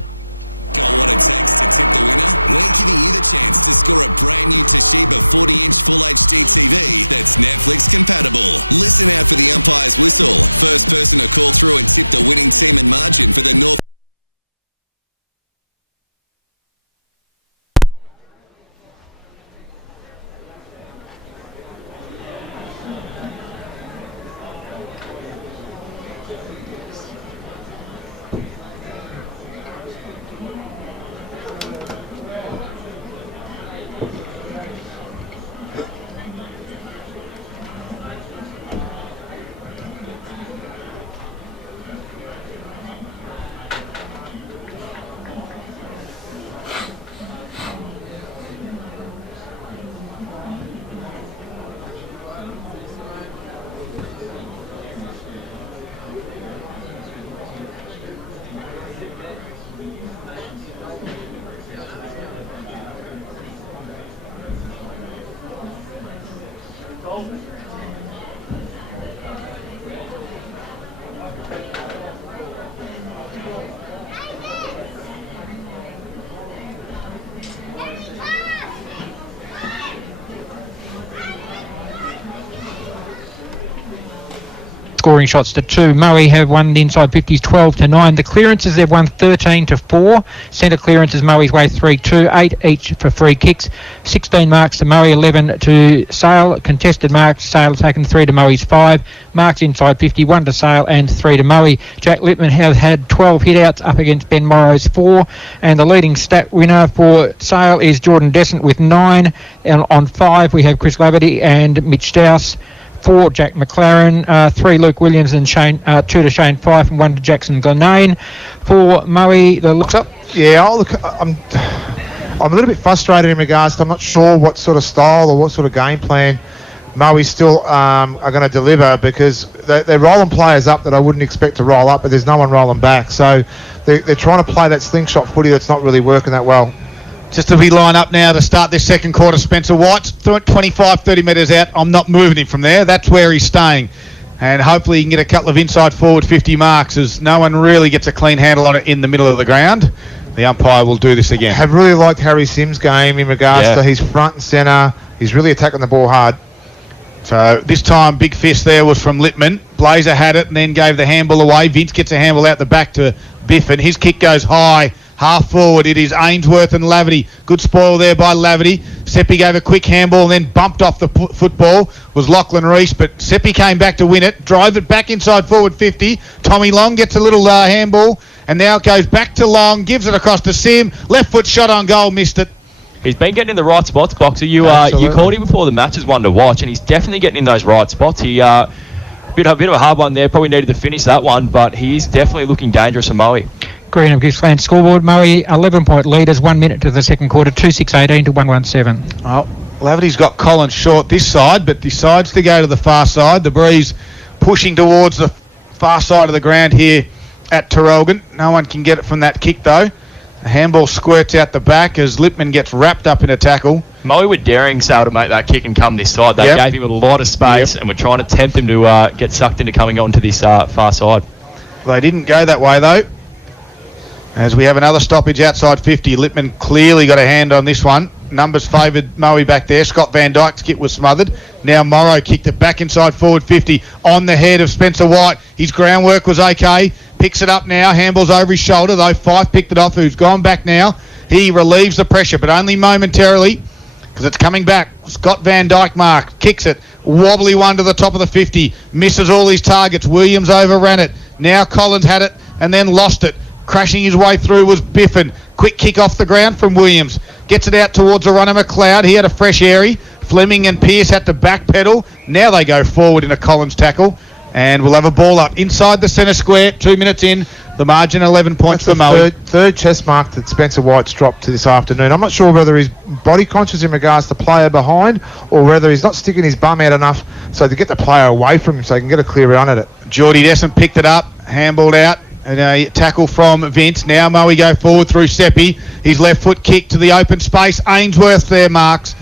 Got what it takes to tip the winner? We're giving you the chance to score a brand new Toshiba 40-inch Full HD TV that's Netflix compatible. Listen out for the umpire's whistle. First person to call through and tip the winning team and margin for the North. Scoring shots to 2. Moe have won the inside 50s 12-9. The clearances, they've won 13-4. Centre clearances, Moe's way 3-2, 8 each for free kicks. 16 marks to Moe, 11 to Sale. Contested marks, Sale taken 3 to Moe's 5. Marks inside 50, 1 to Sale and 3 to Moe. Jack Lippman has had 12 hit-outs up against Ben Morrow's 4. And the leading stat winner for Sale is Jordan Descent with 9. And on 5 we have Chris Laverty and Mitch Stouse. 4 Jack McLaren, 3 Luke Williams and 2 to Shane Fife and 1 to Jackson Glenane. For Moe, the looks up. Yeah, I'm a little bit frustrated in regards to I'm not sure what sort of style or what sort of game plan Moe still are going to deliver, because they're rolling players up that I wouldn't expect to roll up, but there's no one rolling back. So they're trying to play that slingshot footy that's not really working that well. Just as we line up now to start this second quarter, Spencer White's 25-30 metres out. I'm not moving him from there. That's where he's staying. And hopefully he can get a couple of inside forward 50 marks, as no one really gets a clean handle on it in the middle of the ground. The umpire will do this again. I have really liked Harry Sims' game in regards to his front and centre. He's really attacking the ball hard. So this time, big fist there was from Littman. Blazer had it and then gave the handball away. Vince gets a handball out the back to Biffin. His kick goes high. Half forward, it is Ainsworth and Laverty. Good spoil there by Laverty. Seppi gave a quick handball and then bumped off the football. Was Lachlan Reese, but Seppi came back to win it. Drive it back inside forward 50. Tommy Long gets a little handball and now it goes back to Long. Gives it across to Sim. Left foot shot on goal, missed it. He's been getting in the right spots, Boxer. You called him before the match as one to watch, and he's definitely getting in those right spots. He bit of a hard one there. Probably needed to finish that one, but he's definitely looking dangerous for Moe. Green of Gippsland scoreboard. Moe 11-point leaders, 1 minute to the second quarter, 2-6-18 to 1-1-7. Oh, Laverty's got Collins short this side, but decides to go to the far side. The breeze pushing towards the far side of the ground here at Terrelgan. No one can get it from that kick though. The handball squirts out the back as Lippman gets wrapped up in a tackle. Moe were daring Sale to make that kick and come this side. They gave him a lot of space and were trying to tempt him to get sucked into coming onto this far side. They didn't go that way though. As we have another stoppage outside 50. Lippman clearly got a hand on this one. Numbers favoured Moe back there. Scott Van Dyke's kick was smothered. Now Morrow kicked it back inside forward 50 on the head of Spencer White. His groundwork was okay. Picks it up now. Handball's over his shoulder though. Fife picked it off, who's gone back now. He relieves the pressure, but only momentarily, because it's coming back. Scott Van Dyke mark. Kicks it. Wobbly one to the top of the 50. Misses all his targets. Williams overran it. Now Collins had it and then lost it. Crashing his way through was Biffin. Quick kick off the ground from Williams. Gets it out towards Ronnie McLeod. He had a fresh airy. Fleming and Pearce had to backpedal. Now they go forward in a Collins tackle. And we'll have a ball up inside the centre square. 2 minutes in. The margin 11 points for Moe. Third chest mark that Spencer White's dropped to this afternoon. I'm not sure whether he's body conscious in regards to player behind or whether he's not sticking his bum out enough so to get the player away from him so he can get a clear run at it. Geordie Descent picked it up. Handballed out. And a tackle from Vince. Now Moe go forward through Seppi. His left foot kick to the open space. Ainsworth there marks.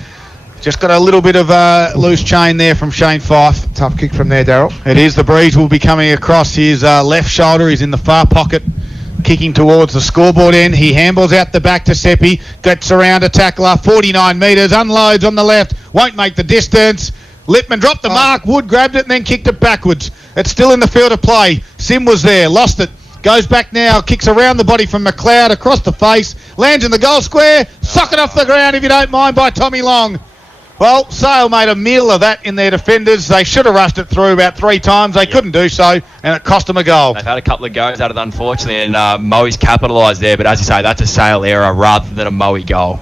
Just got a little bit of a loose chain there from Shane Fife. Tough kick from there, Daryl. It is. The breeze will be coming across his left shoulder. He's in the far pocket kicking towards the scoreboard end. He handballs out the back to Seppi, gets around a tackler, 49 metres, unloads on the left, won't make the distance. Lippman dropped the mark, Wood grabbed it and then kicked it backwards. It's still in the field of play. Sim was there, lost it, goes back now, kicks around the body from McLeod across the face, lands in the goal square, sock it off the ground if you don't mind by Tommy Long. Well, Sale made a meal of that in their defenders. They should have rushed it through about 3 times. They couldn't do so, and it cost them a goal. They've had a couple of goes at it, unfortunately, and Moe's capitalised there. But as you say, that's a Sale error rather than a Moe goal.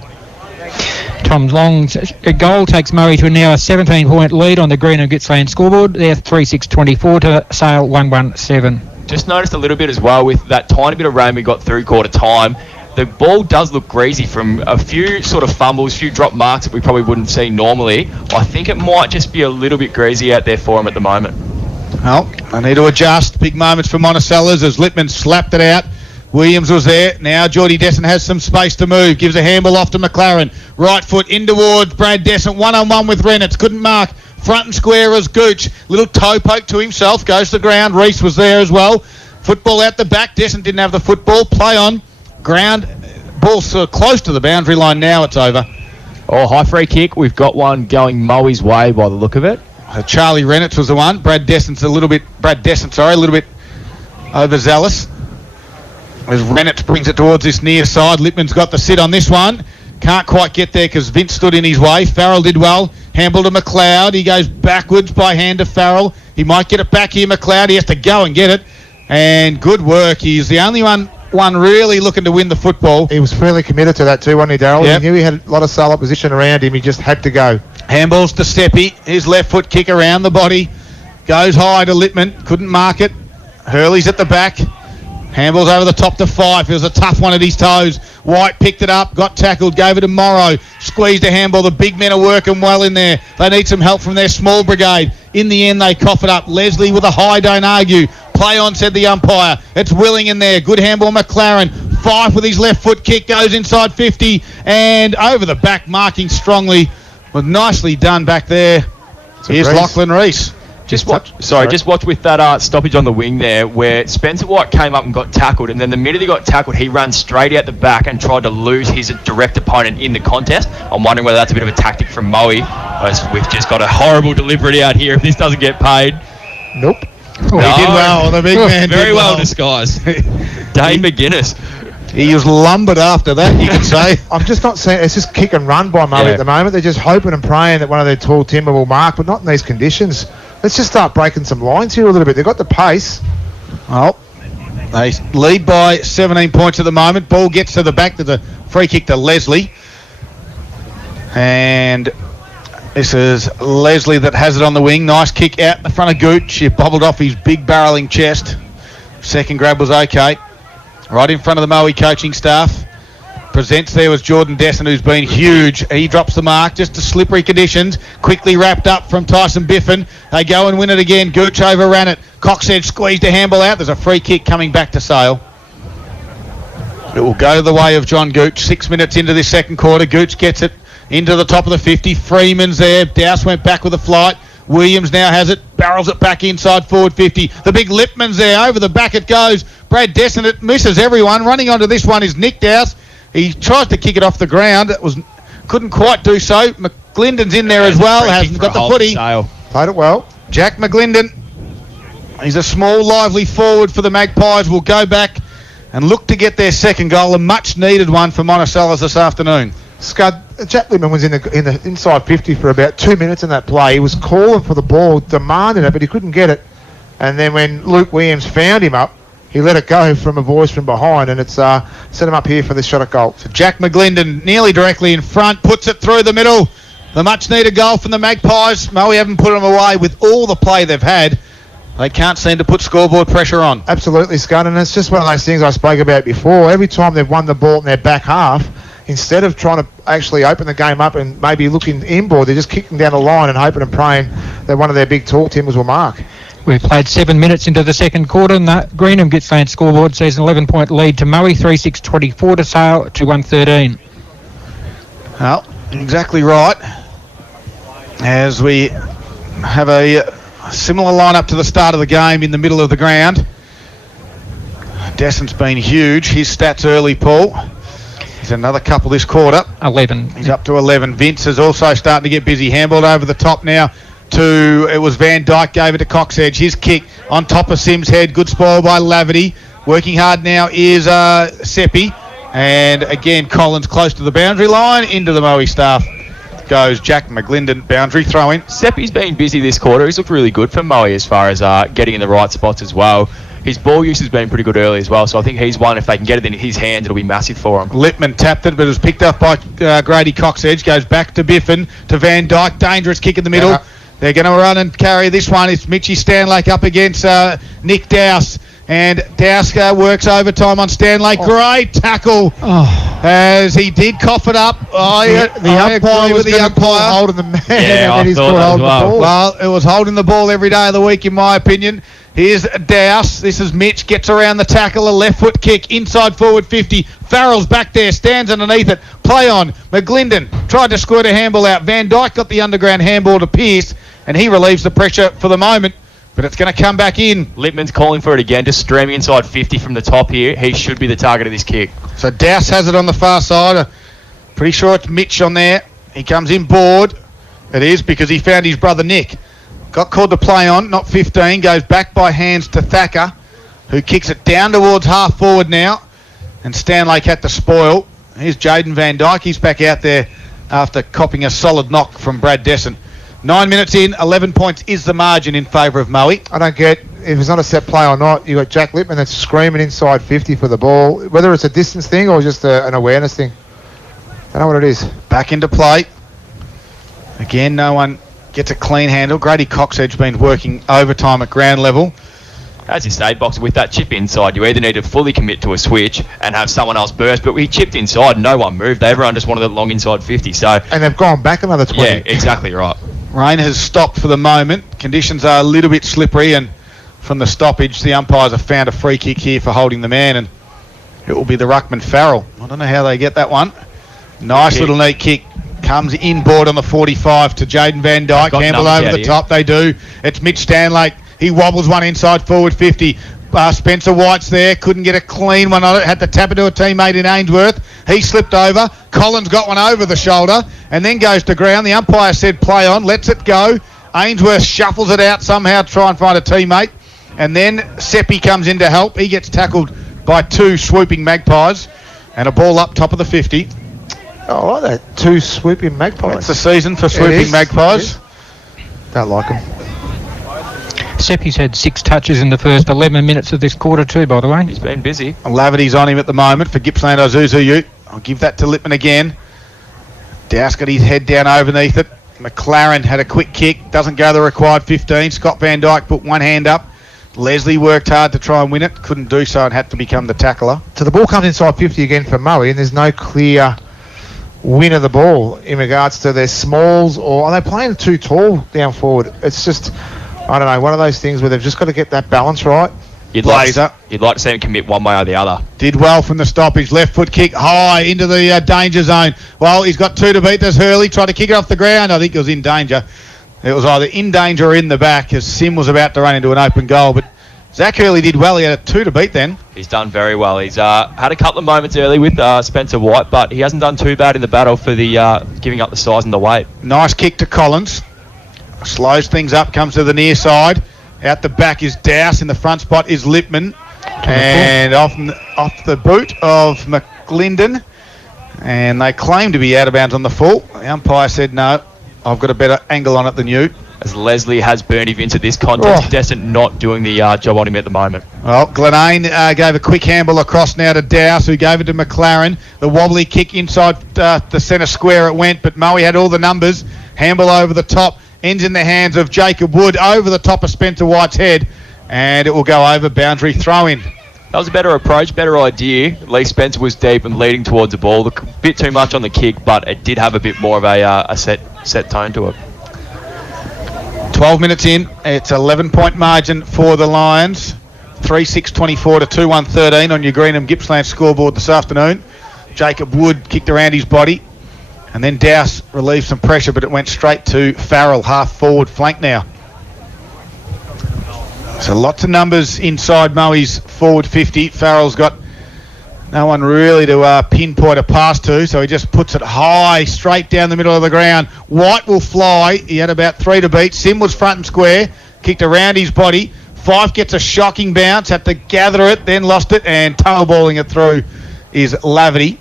Tom Long's goal takes Murray to now a 17-point lead on the Green and Gippsland scoreboard. They're 3-6-24 to Sale 1-1-7. Just noticed a little bit as well with that tiny bit of rain we got through quarter time. The ball does look greasy from a few sort of fumbles, few drop marks that we probably wouldn't see normally. I think it might just be a little bit greasy out there for him at the moment. Well, they need to adjust. Big moments for Monticello's as Lippman slapped it out. Williams was there. Now Geordie Descent has some space to move. Gives a handball off to McLaren. Right foot in towards Brad Descent. One-on-one with Reynolds. Couldn't mark. Front and square as Gooch. Little toe poke to himself. Goes to the ground. Reese was there as well. Football out the back. Descent didn't have the football. Play on. Ground. Ball so close to the boundary line now. It's over. Oh, high free kick. We've got one going Moe's way by the look of it. Charlie Reynolds was the one. Brad Descent's a little bit overzealous. As Reynolds brings it towards this near side. Lippman's got the sit on this one. Can't quite get there because Vince stood in his way. Farrell did well. Handball to McLeod. He goes backwards by hand to Farrell. He might get it back here, McLeod. He has to go and get it. And good work. He's the only one really looking to win the football. He was fairly committed to that too, wasn't he, Darryl? Yep. He knew he had a lot of Sale opposition around him. He just had to go. Handballs to Seppi. His left foot kick around the body. Goes high to Lippman. Couldn't mark it. Hurley's at the back. Handballs over the top to Fife. It was a tough one at his toes. White picked it up, got tackled, gave it to Morrow. Squeezed a handball. The big men are working well in there. They need some help from their small brigade. In the end, they cough it up. Leslie with a high, don't argue. Play on, said the umpire. It's Willing in there. Good handball, McLaren. Fife with his left foot kick goes inside 50 and over the back, marking strongly. Was nicely done back there. Here's Lachlan Reese. Just watch with that stoppage on the wing there where Spencer White came up and got tackled, and then the minute he got tackled, he ran straight out the back and tried to lose his direct opponent in the contest. I'm wondering whether that's a bit of a tactic from Moe. We've just got a horrible delivery out here if this doesn't get paid. Nope. Oh, no. He did well. The big man very did well disguised. Dane McGuinness. He was lumbered after that, you can say. I'm just not saying it's just kick and run by Moe at the moment. They're just hoping and praying that one of their tall timber will mark, but not in these conditions. Let's just start breaking some lines here a little bit. They've got the pace. Well, they lead by 17 points at the moment. Ball gets to the back to the free kick to Leslie. And this is Leslie that has it on the wing. Nice kick out the front of Gooch. It bobbled off his big barrelling chest. Second grab was okay. Right in front of the Moe coaching staff. Presents there was Jordan Desson, who's been huge. He drops the mark, just to slippery conditions. Quickly wrapped up from Tyson Biffin. They go and win it again. Gooch overran it. Coxhead squeezed a handball out. There's a free kick coming back to Sale. It will go the way of John Gooch. 6 minutes into this second quarter. Gooch gets it into the top of the 50. Freeman's there. Dowse went back with a flight. Williams now has it. Barrels it back inside forward 50. The big Lippman's there. Over the back it goes. Brad Desson, it misses everyone. Running onto this one is Nick Dowse. He tries to kick it off the ground. Couldn't quite do so. McGlinden's in there as well. Hasn't got the footy. Played it well. Jack McGlinden. He's a small, lively forward for the Magpies. Will go back and look to get their second goal. A much-needed one for Monticello's this afternoon. Scud, Jack Lippman was in the inside 50 for about 2 minutes in that play. He was calling for the ball, demanding it, but he couldn't get it. And then when Luke Williams found him up, he let it go from a voice from behind, and it's set him up here for this shot at goal. So Jack McGlinden nearly directly in front, puts it through the middle. The much-needed goal from the Magpies. Moe haven't put them away with all the play they've had. They can't seem to put scoreboard pressure on. Absolutely, Scott, and it's just one of those things I spoke about before. Every time they've won the ball in their back half, instead of trying to actually open the game up and maybe looking inboard, they're just kicking down the line and hoping and praying that one of their big tall timbers will mark. We've played 7 minutes into the second quarter, and the Green and Gippsland scoreboard sees an 11-point lead to Moe, 3-6-24 to Sale, 2-1-13. Well, exactly right. As we have a similar lineup to the start of the game in the middle of the ground. Desson's been huge. His stats early, Paul. He's another couple this quarter. 11. He's up to 11. Vince is also starting to get busy. Handballed over the top now it was Van Dyke, gave it to Coxedge. His kick on top of Sims' head. Good spoil by Laverty. Working hard now is Seppi. And again, Collins close to the boundary line. Into the Moe staff goes Jack McGlinden. Boundary throw in. Seppi's been busy this quarter. He's looked really good for Moe as far as getting in the right spots as well. His ball use has been pretty good early as well, so I think he's one. If they can get it in his hands, it'll be massive for him. Lippman tapped it, but it was picked up by Grady Coxedge. Goes back to Biffin, to Van Dyke. Dangerous kick in the middle. They're going to run and carry this one. It's Mitchie Stanlake up against Nick Dowse. And Dowse works overtime on Stanlake. Great tackle as he did cough it up. I agree with the umpire. Holding the man, Yeah, and he's caught holding the ball. Well, it was holding the ball every day of the week, in my opinion. Here's Dowse. This is Mitch. Gets around the tackle. A left foot kick. Inside forward 50. Farrell's back there. Stands underneath it. Play on. McGlinden tried to squirt a handball out. Van Dyke got the underground handball to Pearce, and he relieves the pressure for the moment. But it's going to come back in. Lippman's calling for it again, just streaming inside 50 from the top here. He should be the target of this kick. So Dowse has it on the far side. Pretty sure it's Mitch on there. He comes in board. It is, because he found his brother Nick. Got called to play on, not 15. Goes back by hands to Thacker, who kicks it down towards half forward now. And Stanlake had to spoil. Here's Jaden Van Dyke. He's back out there after copping a solid knock from Brad Desson. 9 minutes in, 11 points is the margin in favour of Moe. I don't get, if it's not a set play or not, you've got Jack Lippman that's screaming inside 50 for the ball, whether it's a distance thing or just an awareness thing. I don't know what it is. Back into play. Again, no one gets a clean handle. Grady Coxedge been working overtime at ground level. As you say, Boxer, with that chip inside, you either need to fully commit to a switch and have someone else burst, but he chipped inside, no one moved. Everyone just wanted it long inside 50. So, and they've gone back another 20. Yeah, exactly right. Rain has stopped for the moment. Conditions are a little bit slippery, and from the stoppage, the umpires have found a free kick here for holding the man, and it will be the ruckman Farrell. I don't know how they get that one. Nice little neat kick. Comes inboard on the 45 to Jaden Van Dyke. Handle over the top. They do. It's Mitch Stanlake. He wobbles one inside forward 50. Spencer White's there. Couldn't get a clean one on it. Had to tap it to a teammate in Ainsworth. He slipped over. Collins got one over the shoulder and then goes to ground. The umpire said play on. Lets it go. Ainsworth shuffles it out somehow to try and find a teammate. And then Seppi comes in to help. He gets tackled by two swooping Magpies. And a ball up top of the 50. Oh, I like that. Two swooping Magpies. It's the season for swooping Magpies. Don't like them. Seppi's had 6 touches in the first 11 minutes of this quarter too, by the way. He's been busy. Laverty's on him at the moment for Gippsland Isuzu Ute. I'll give that to Lippman again. Dowse got his head down underneath it. McLaren had a quick kick. Doesn't go the required 15. Scott Van Dyke put one hand up. Leslie worked hard to try and win it. Couldn't do so and had to become the tackler. So the ball comes inside 50 again for Moe, and there's no clear win of the ball in regards to their smalls, or are they playing too tall down forward? It's just, I don't know, one of those things where they've just got to get that balance right. You'd like to see him commit one way or the other. Did well from the stoppage. Left foot kick high into the danger zone. Well, he's got 2 to beat. There's Hurley. Tried to kick it off the ground. I think it was in danger. It was either in danger or in the back as Sim was about to run into an open goal. But Zach Hurley did well. He had a 2 to beat then. He's done very well. He's had a couple of moments early with Spencer White, but he hasn't done too bad in the battle for the giving up the size and the weight. Nice kick to Collins. Slows things up, comes to the near side. Out the back is Dowse. In the front spot is Lippman. And off the boot of McGlinden. And they claim to be out of bounds on the full. The umpire said, no, I've got a better angle on it than you. As Leslie has Bernie Vince at this contest, Descent not doing the job on him at the moment. Well, Glenane gave a quick handball across now to Dowse, who gave it to McLaren. The wobbly kick inside the centre square it went, but Moe had all the numbers. Handball over the top, ends in the hands of Jacob Wood, over the top of Spencer White's head, and it will go over, boundary throw-in. That was a better approach, better idea. Lee Spencer was deep and leading towards the ball. A bit too much on the kick, but it did have a bit more of a set tone to it. 12 minutes in, it's 11-point margin for the Lions. 3-6-24 to 2-1-13 on your Greenham Gippsland scoreboard this afternoon. Jacob Wood kicked around his body, and then Dowse relieved some pressure, but it went straight to Farrell, half forward flank now. So lots of numbers inside Moe's forward 50. Farrell's got no one really to pinpoint a pass to, so he just puts it high, straight down the middle of the ground. White will fly. He had about 3 to beat. Sim was front and square, kicked around his body. Fife gets a shocking bounce, had to gather it, then lost it, and toe-balling it through is Laverty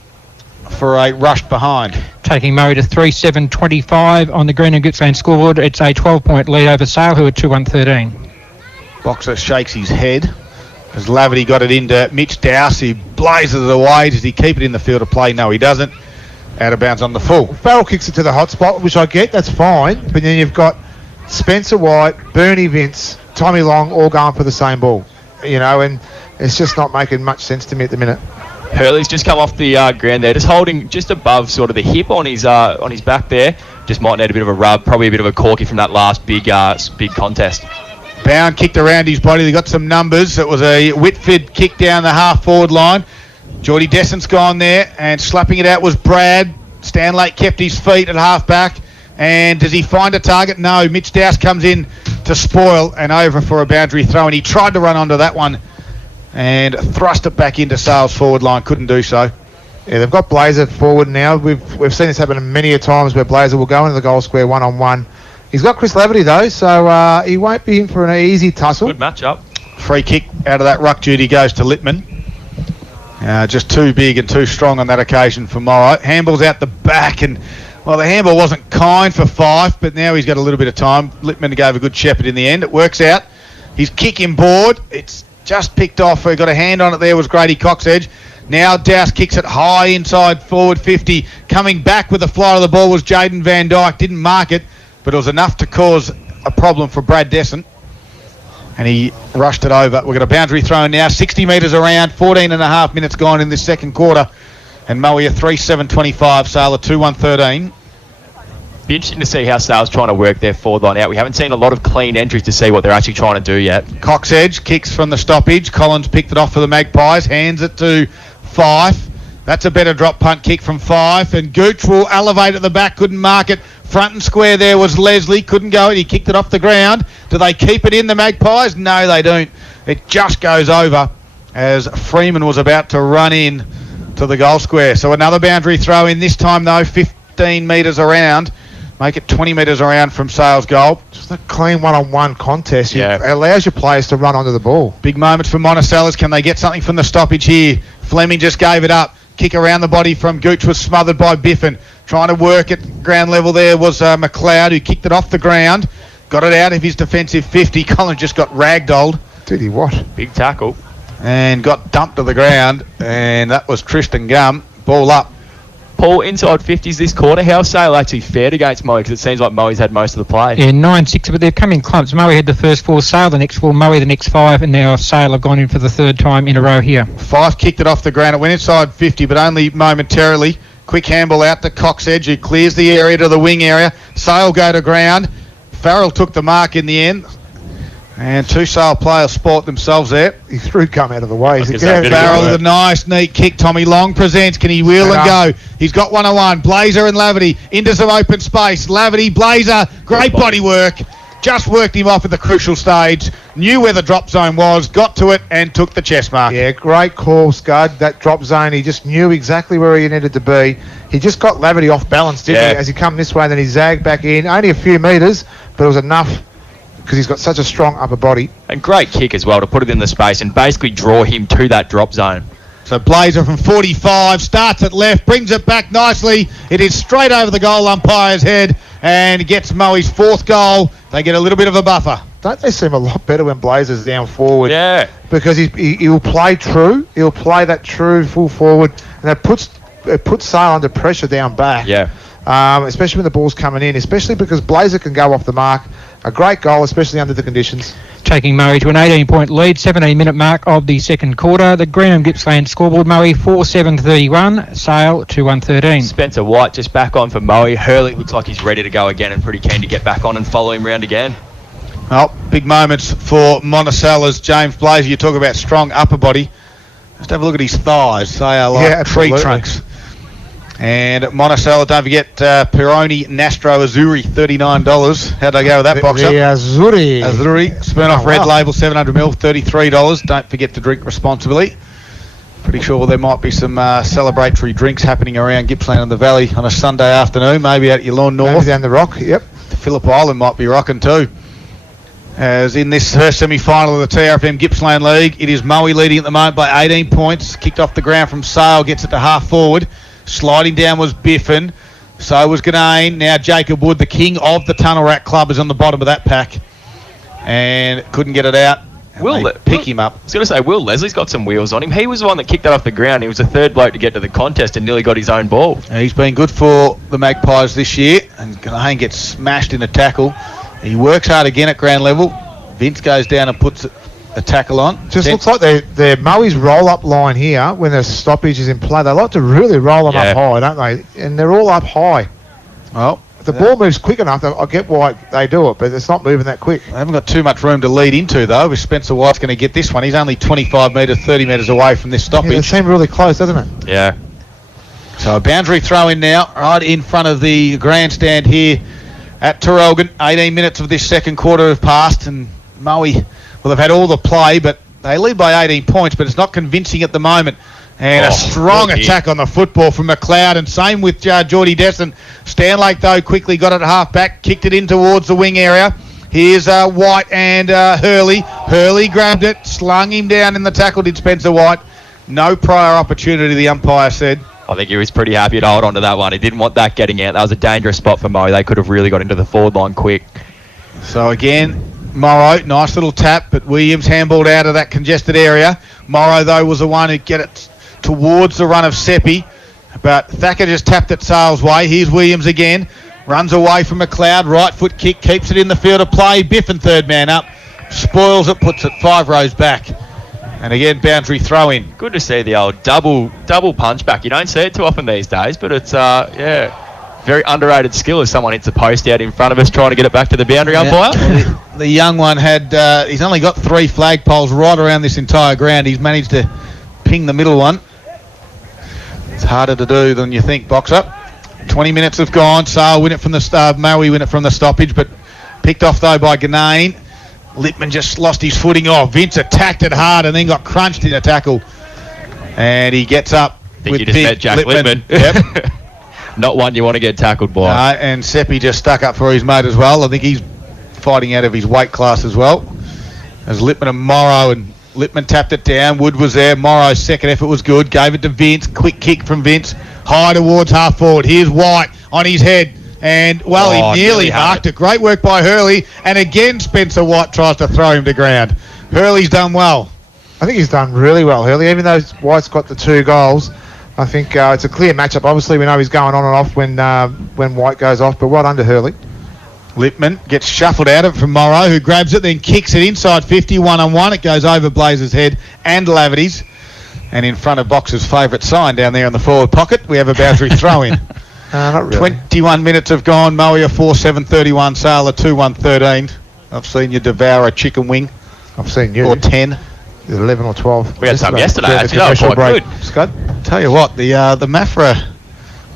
for a rushed behind. Taking Moe to 3-7-25 on the Green and Gippsland scoreboard. It's a 12-point lead over Sale, who are 2-1-13. Boxer shakes his head as Laverty got it into Mitch Dowse. He blazes it away. Does he keep it in the field of play? No, he doesn't. Out of bounds on the full. Farrell kicks it to the hot spot, which I get, that's fine. But then you've got Spencer White, Bernie Vince, Tommy Long all going for the same ball. You know, and it's just not making much sense to me at the minute. Hurley's just come off the ground there, just holding just above sort of the hip on his back there. Just might need a bit of a rub, probably a bit of a corky from that last big contest. Bound kicked around his body. They got some numbers. It was a Whitford kick down the half-forward line. Geordie Dessent's gone there, and slapping it out was Brad. Stanlake kept his feet at half-back. And does he find a target? No. Mitch Dowse comes in to spoil and over for a boundary throw, and he tried to run onto that one and thrust it back into Sale's forward line. Couldn't do so. Yeah, they've got Blazer forward now. We've seen this happen many a times where Blazer will go into the goal square one-on-one. He's got Chris Laverty though, so he won't be in for an easy tussle. Good match-up. Free kick out of that ruck duty goes to Littman. Just too big and too strong on that occasion for Morrow. Handball's out the back, and well, the handball wasn't kind for Fife, but now he's got a little bit of time. Littman gave a good shepherd in the end. It works out. He's kicking board. It's just picked off. He got a hand on it there was Grady Coxedge. Now Dowse kicks it high inside forward 50. Coming back with the fly of the ball was Jaden Van Dyke. Didn't mark it, but it was enough to cause a problem for Brad Dessent. And he rushed it over. We've got a boundary thrown now. 60 metres around. 14 and a half minutes gone in this second quarter. And Moe 3-7-25. Sale 2-1-13. Be interesting to see how Sale's trying to work their forward line out. We haven't seen a lot of clean entries to see what they're actually trying to do yet. Coxedge kicks from the stoppage. Collins picked it off for the Magpies. Hands it to Fife. That's a better drop punt kick from Fife. And Gooch will elevate at the back. Couldn't mark it. Front and square there was Leslie. Couldn't go it. He kicked it off the ground. Do they keep it in, the Magpies? No, they don't. It just goes over as Freeman was about to run in to the goal square. So another boundary throw in. This time, though, 15 metres around. Make it 20 metres around from Sale's goal. Just a clean one-on-one contest. Yeah. It allows your players to run onto the ball. Big moments for Monticello's. Can they get something from the stoppage here? Fleming just gave it up. Kick around the body from Gooch was smothered by Biffin. Trying to work at ground level there was McLeod, who kicked it off the ground. Got it out of his defensive 50. Collins just got ragdolled. Did he what? Big tackle. And got dumped to the ground. And that was Tristan Gum. Ball up. Paul, inside 50s this quarter. How's Sale actually fared against Moe? Because it seems like Moe's had most of the play. Yeah, 9-6, but they've come in clumps. Moe had the first 4, Sale the next 4, Moe the next 5, and now Sale have gone in for the third time in a row here. Fife kicked it off the ground. It went inside 50, but only momentarily. Quick handball out to Coxedge, who clears the area to the wing area. Sale go to ground. Farrell took the mark in the end. And two Sale players sport themselves there. He threw Gum out of the way. Farrell with a nice, neat kick. Tommy Long presents. Can he wheel and go? He's got one-on-one. Blazer and Laverty into some open space. Laverty, Blazer, great body work. Just worked him off at the crucial stage. Knew where the drop zone was. Got to it and took the chest mark. Yeah, great call, Scud. That drop zone, he just knew exactly where he needed to be. He just got Laverty off balance, didn't he? As he come this way, then he zagged back in. Only a few metres, but it was enough because he's got such a strong upper body. And great kick as well to put it in the space and basically draw him to that drop zone. So Blazer from 45 starts at left, brings it back nicely. It is straight over the goal umpire's head and gets Moe's fourth goal. They get a little bit of a buffer. Don't they seem a lot better when Blazer's down forward? Yeah. Because he'll play true. He'll play that true full forward, and that puts Sale under pressure down back. Yeah. Especially when the ball's coming in, especially because Blazer can go off the mark. A great goal, especially under the conditions. Taking Moe to an 18-point lead, 17-minute mark of the second quarter. The Green and Gippsland scoreboard, Moe 4-7-31, Sale 2-1-13. Spencer White just back on for Moe. Hurley looks like he's ready to go again and pretty keen to get back on and follow him round again. Well, big moments for Monticello's James Blazer. You talk about strong upper body. Just have a look at his thighs. They are like tree trunks. And Monticello, don't forget, Peroni Nastro Azzurri, $39. How'd they go with that, Boxer? The Azzurri. Azzurri. Smirnoff Red Label, 700ml, $33. Don't forget to drink responsibly. Pretty sure there might be some celebratory drinks happening around Gippsland and the Valley on a Sunday afternoon, maybe out at your lawn north. Maybe down the rock, yep. Phillip Island might be rocking too. As in this first semi-final of the TRFM Gippsland League, it is Moe leading at the moment by 18 points. Kicked off the ground from Sale, gets it to half forward. Sliding down was Biffin. So was Ganane. Now Jacob Wood, the king of the Tunnel Rat Club, is on the bottom of that pack. And couldn't get it out. Pick him up. I was going to say, Will Leslie's got some wheels on him. He was the one that kicked that off the ground. He was the third bloke to get to the contest and nearly got his own ball. And he's been good for the Magpies this year. And Ganane gets smashed in a tackle. He works hard again at ground level. Vince goes down and puts a tackle on. Just looks like their Moe's roll-up line here, when the stoppage is in play, they like to really roll them up high, don't they? And they're all up high. Well, if the ball moves quick enough, I get why they do it, but it's not moving that quick. They haven't got too much room to lead into, though, if Spencer White's going to get this one. He's only 25 metres, 30 metres away from this stoppage. Yeah, it seems really close, doesn't it? Yeah. So a boundary throw in now, right in front of the grandstand here at Tarrelgan. 18 minutes of this second quarter have passed, and Moe, well, they've had all the play, but they lead by 18 points, but it's not convincing at the moment. And a strong attack on the football from McLeod, and same with Geordie Desson. Stanlake, though, quickly got it at half-back, kicked it in towards the wing area. Here's White and Hurley. Hurley grabbed it, slung him down in the tackle, did Spencer White. No prior opportunity, the umpire said. I think he was pretty happy to hold on to that one. He didn't want that getting out. That was a dangerous spot for Moe. They could have really got into the forward line quick. So again, Morrow, nice little tap, but Williams handballed out of that congested area. Morrow, though, was the one who get it towards the run of Seppi, but Thacker just tapped it Sale's way. Here's Williams again, runs away from McLeod, right foot kick, keeps it in the field of play. Biffin, third man up, spoils it, puts it 5 rows back. And again, boundary throw in. Good to see the old double punch back. You don't see it too often these days, but it's very underrated skill as someone hits a post out in front of us trying to get it back to the boundary umpire. Well, the young one had, he's only got 3 flagpoles right around this entire ground. He's managed to ping the middle one. It's harder to do than you think, Boxer. 20 minutes have gone. Sale win it from the Moe win it from the stoppage, but picked off though by Ganane. Lippman just lost his footing. Vince attacked it hard and then got crunched in a tackle. And he gets up. I think you just met Jack Lippman. Yep. Not one you want to get tackled by. And Seppi just stuck up for his mate as well. I think he's fighting out of his weight class as well. As Lippman and Morrow, and Lippman tapped it down. Wood was there. Morrow's second effort was good. Gave it to Vince. Quick kick from Vince. High towards half forward. Here's White on his head. And, he nearly marked it. Great work by Hurley. And again, Spencer White tries to throw him to ground. Hurley's done well. I think he's done really well, Hurley. Even though White's got the 2 goals, I think it's a clear matchup. Obviously, we know he's going on and off when White goes off, but well done to Hurley. Lippman gets shuffled out of it from Morrow, who grabs it, then kicks it inside 50, 1-on-1. It goes over Blazer's head and Laverty's. And in front of Boxer's favourite sign down there in the forward pocket, we have a boundary throw-in. Not really. 21 minutes have gone. Moe a 4-7-31, Sale a 2-1-13. I've seen you devour a chicken wing. I've seen you. Or 10. 11 or 12. We had some yesterday, actually. That was quite good. Scott? Tell you what, the Mafra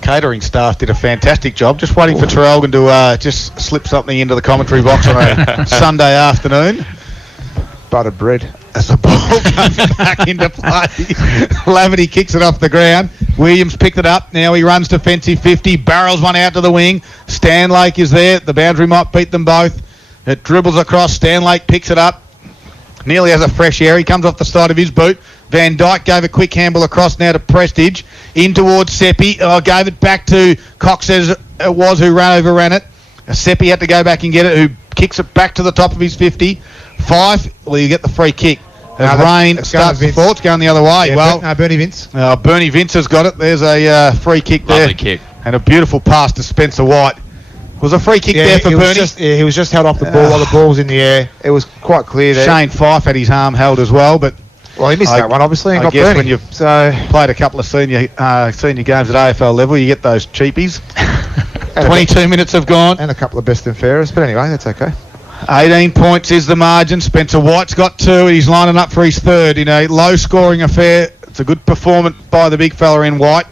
catering staff did a fantastic job. Just waiting for Tarrelgan to just slip something into the commentary box on a Sunday afternoon. Buttered bread. As the ball comes back into play, Laverty kicks it off the ground. Williams picked it up. Now he runs defensive 50, barrels one out to the wing. Stanlake is there. The boundary might beat them both. It dribbles across. Stanlake picks it up. Nearly has a fresh air. He comes off the side of his boot. Van Dyke gave a quick handball across now to Prestige. In towards Seppi. Gave it back to Cox as it was who ran it. Seppi had to go back and get it, who kicks it back to the top of his 50. 5, well, you get the free kick. As Rain starts the ball, it's going the other way. Yeah, Bernie Vince. Bernie Vince has got it. There's a free kick there. Lovely kick. And a beautiful pass to Spencer White. Was a free kick there for Bernie? He was just held off the ball while the ball was in the air. It was quite clear there. Shane Fife had his arm held as well, but... Well, he missed that one, obviously, and got guess Bernie. When you've played a couple of senior games at AFL level, you get those cheapies. 22 minutes have gone. And a couple of best and fairest, but anyway, that's okay. 18 points is the margin. Spencer White's got 2. He's lining up for his 3rd in a low-scoring affair. It's a good performance by the big fella in White.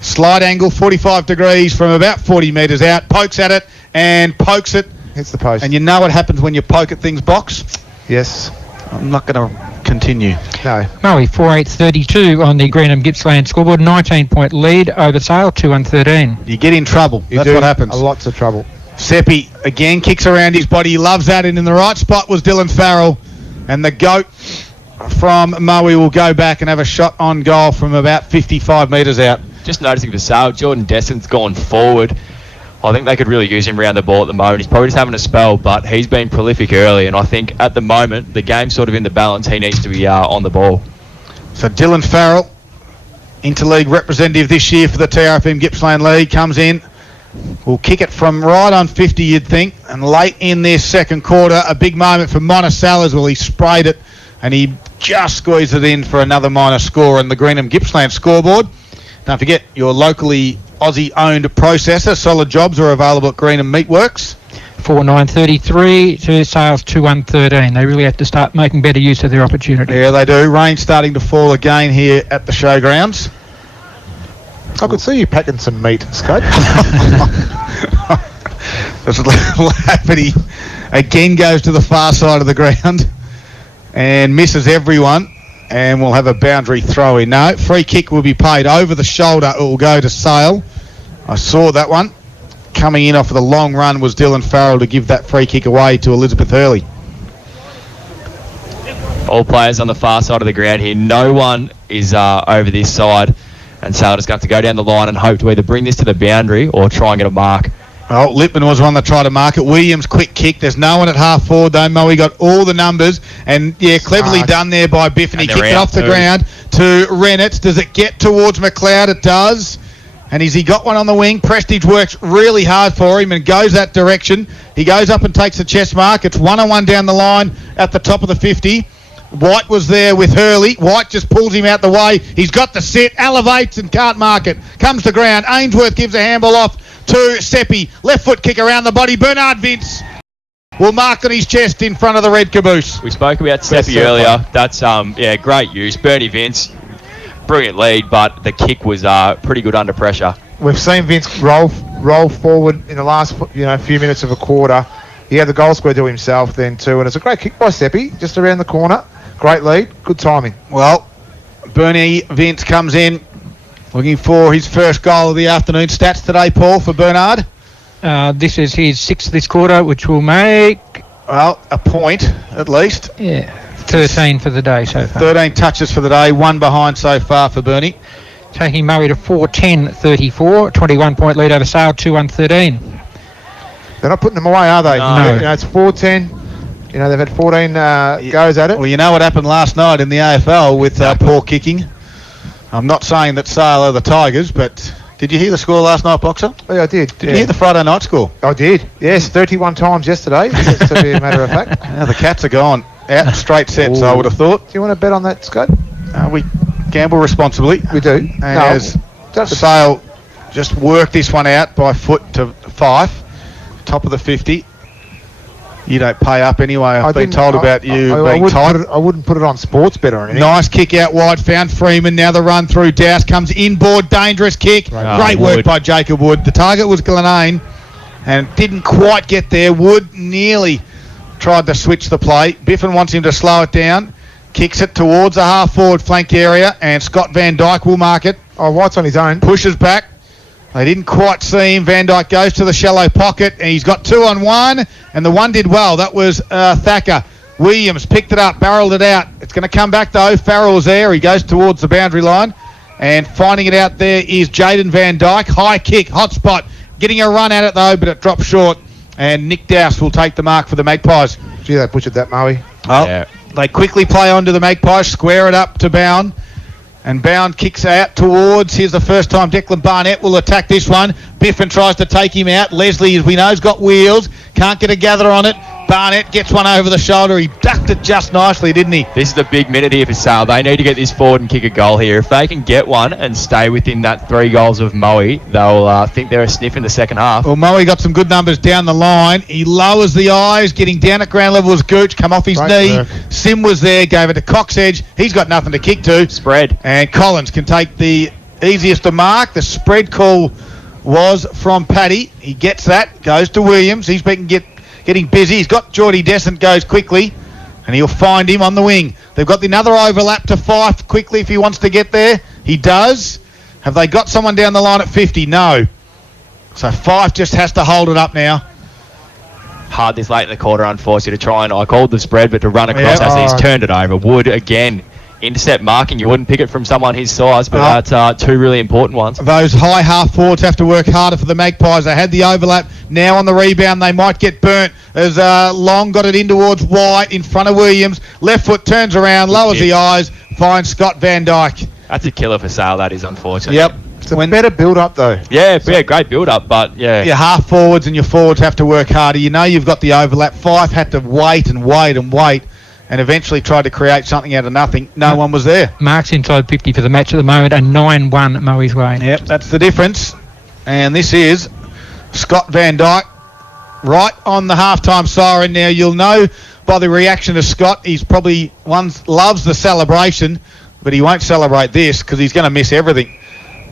Slight angle, 45 degrees from about 40 metres out. Pokes at it and pokes it. Hits the post. And you know what happens when you poke at things, Box? Yes. I'm not going to continue. No. Moe 4-8-32 on the Greenham Gippsland scoreboard. 19-point lead over Sale, 2-1-13. You get in trouble. You That's do what happens. Lots of trouble. Seppi again kicks around his body. He loves that, and in the right spot was Dylan Farrell. And the goat from Moe will go back and have a shot on goal from about 55 metres out. Just noticing for Sale, Jordan Destin's gone forward. I think they could really use him around the ball at the moment. He's probably just having a spell, but he's been prolific early, and I think at the moment the game's sort of in the balance. He needs to be on the ball. So Dylan Farrell, interleague representative this year for the TRFM Gippsland League, comes in. Will kick it from right on 50, you'd think, and late in this second quarter, a big moment for Monticello as well. He sprayed it, and he just squeezed it in for another minor score on the Greenham Gippsland scoreboard. Don't forget, your locally Aussie-owned processor, Solid Jobs, are available at Greenham Meatworks. 4-9-33 to Sales, 2-1-13. They really have to start making better use of their opportunity. Yeah, they do. Rain starting to fall again here at the showgrounds. I could see you packing some meat, Scott. Lafferty again goes to the far side of the ground and misses everyone, and we'll have a boundary throw in. No, free kick will be paid over the shoulder. It will go to Sale. I saw that one. Coming in off of the long run was Dylan Farrell to give that free kick away to Elizabeth Hurley. All players on the far side of the ground here. No one is over this side. And Sale just going to have to go down the line and hope to either bring this to the boundary or try and get a mark. Oh, Lippman was one that tried to mark it. Williams, quick kick. There's no one at half forward though. Moe got all the numbers. And, yeah, cleverly done there by Biff. And he kicked it off the ground to Rennett. Does it get towards McLeod? It does. And he got one on the wing. Prestige works really hard for him and goes that direction. He goes up and takes the chest mark. It's 1-on-1 down the line at the top of the 50. White was there with Hurley. White just pulls him out the way. He's got the set, elevates and can't mark it. Comes to ground. Ainsworth gives a handball off to Seppi. Left foot kick around the body. Bernard Vince will mark on his chest in front of the red caboose. We spoke about Seppi earlier. That's, great use. Bernie Vince, brilliant lead, but the kick was pretty good under pressure. We've seen Vince roll forward in the last few minutes of a quarter. He had the goal square to himself then too, and it's a great kick by Seppi, just around the corner. Great lead, good timing. Well, Bernie Vince comes in looking for his first goal of the afternoon. Stats today, Paul, for Bernard? This is his sixth this quarter, which will make... Well, a point at least. Yeah, 13 for the day so far. 13 touches for the day, one behind so far for Bernie. Taking Moe to 4-10-34, 21-point lead over Sale, 2-1-13. They're not putting them away, are they? No. It's 4-10. They've had 14 goes at it. Well, you know what happened last night in the AFL with poor kicking. I'm not saying that Sale are the Tigers, but did you hear the score last night, Boxer? Oh, yeah, I did. Did you hear the Friday night score? I did. Yes, 31 times yesterday, to be a matter of fact. The Cats are gone out in straight sets, I would have thought. Do you want to bet on that, Scott? We gamble responsibly. We do. And as Sale just worked this one out by foot to Fife, top of the 50. You don't pay up anyway. I've been told about you being tight. I wouldn't put it on sports bet or anything. Nice kick out wide. Found Freeman. Now the run through. Douse comes inboard. Dangerous kick. Great work by Jacob Wood. The target was Glenane and didn't quite get there. Wood nearly tried to switch the play. Biffin wants him to slow it down. Kicks it towards the half-forward flank area, and Scott Van Dyke will mark it. Oh, White's on his own. Pushes back. They didn't quite see him. Van Dyke goes to the shallow pocket, and he's got 2-on-1, and the one did well. That was Thacker. Williams picked it up, barreled it out. It's going to come back, though. Farrell's there. He goes towards the boundary line, and finding it out there is Jaden Van Dyke. High kick, hot spot. Getting a run at it, though, but it dropped short, and Nick Douse will take the mark for the Magpies. Gee, they butchered that, Moe. They quickly play onto the Magpies, square it up to Bound. And Bound kicks out towards, here's the first time Declan Barnett will attack this one. Biffin tries to take him out. Leslie, as we know, has got wheels. Can't get a gather on it. Barnett gets one over the shoulder. He ducked it just nicely, didn't he? This is a big minute here for Sale. They need to get this forward and kick a goal here. If they can get one and stay within that 3 goals of Moe, they'll think they're a sniff in the second half. Well, Moe got some good numbers down the line. He lowers the eyes, getting down at ground level as Gooch, come off his knee. Work. Sim was there, gave it to Coxedge. He's got nothing to kick to. Spread. And Collins can take the easiest to mark. The spread call was from Paddy. He gets that, goes to Williams. He's been getting busy. He's got Geordie Descent, goes quickly, and he'll find him on the wing. They've got another overlap to Fife quickly if he wants to get there. He does. Have they got someone down the line at 50? No. So Fife just has to hold it up now. Hard this late in the quarter, unfortunately, to try and I called the spread, but to run across as he's turned it over. Wood again. Intercept marking, you wouldn't pick it from someone his size, but that's two really important ones. Those high half forwards have to work harder for the Magpies. They had the overlap. Now on the rebound, they might get burnt as Long got it in towards White in front of Williams. Left foot turns around, lowers the eyes, finds Scott Van Dyke. That's a killer for Sale, that is, unfortunately. Yep. It's a better build-up, though. Yeah, great build-up, but yeah. Your half forwards and your forwards have to work harder. You know you've got the overlap. Fife had to wait and eventually tried to create something out of nothing. No one was there. Mark's inside 50 for the match at the moment, and 9-1 Moe's way. Yep, that's the difference. And this is Scott Van Dyke right on the halftime siren. Now, you'll know by the reaction of Scott, he's probably loves the celebration, but he won't celebrate this because he's going to miss everything.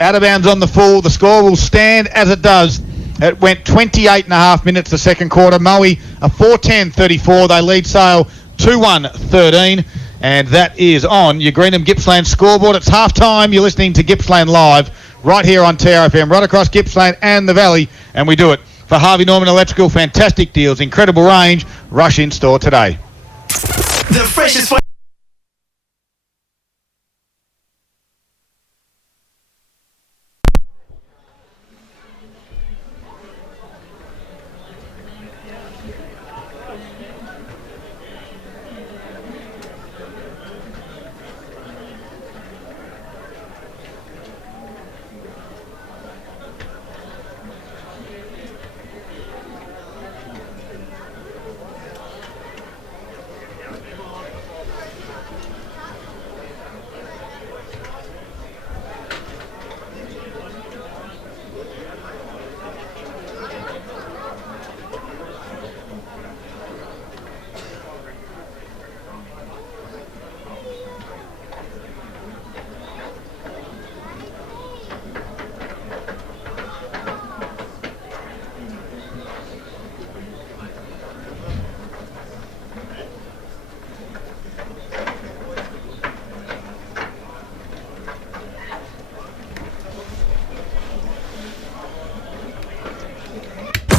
Out of bounds on the full. The score will stand as it does. It went 28 and a half minutes the second quarter. Moe, a 4:10:34. They lead Sale 2-1-13. And that is on your Greenham Gippsland scoreboard. It's half-time. You're listening to Gippsland Live right here on TRFM, right across Gippsland and the Valley. And we do it for Harvey Norman Electrical. Fantastic deals, incredible range. Rush in store today. The freshest.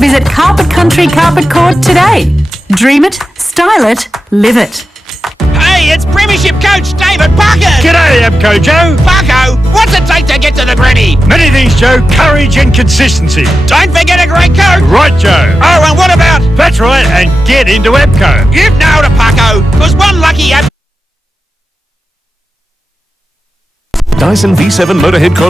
Visit Carpet Country Carpet Court today. Dream it, style it, live it. Hey, it's Premiership coach David Parker. G'day, Abco Joe. Parko, what's it take to get to the granny? Many things, Joe. Courage and consistency. Don't forget a great coat. Right, Joe. Oh, and what about? That's right, and get into Abco. You've nailed it, Parko. Because one lucky Dyson V7 Motorhead Collar.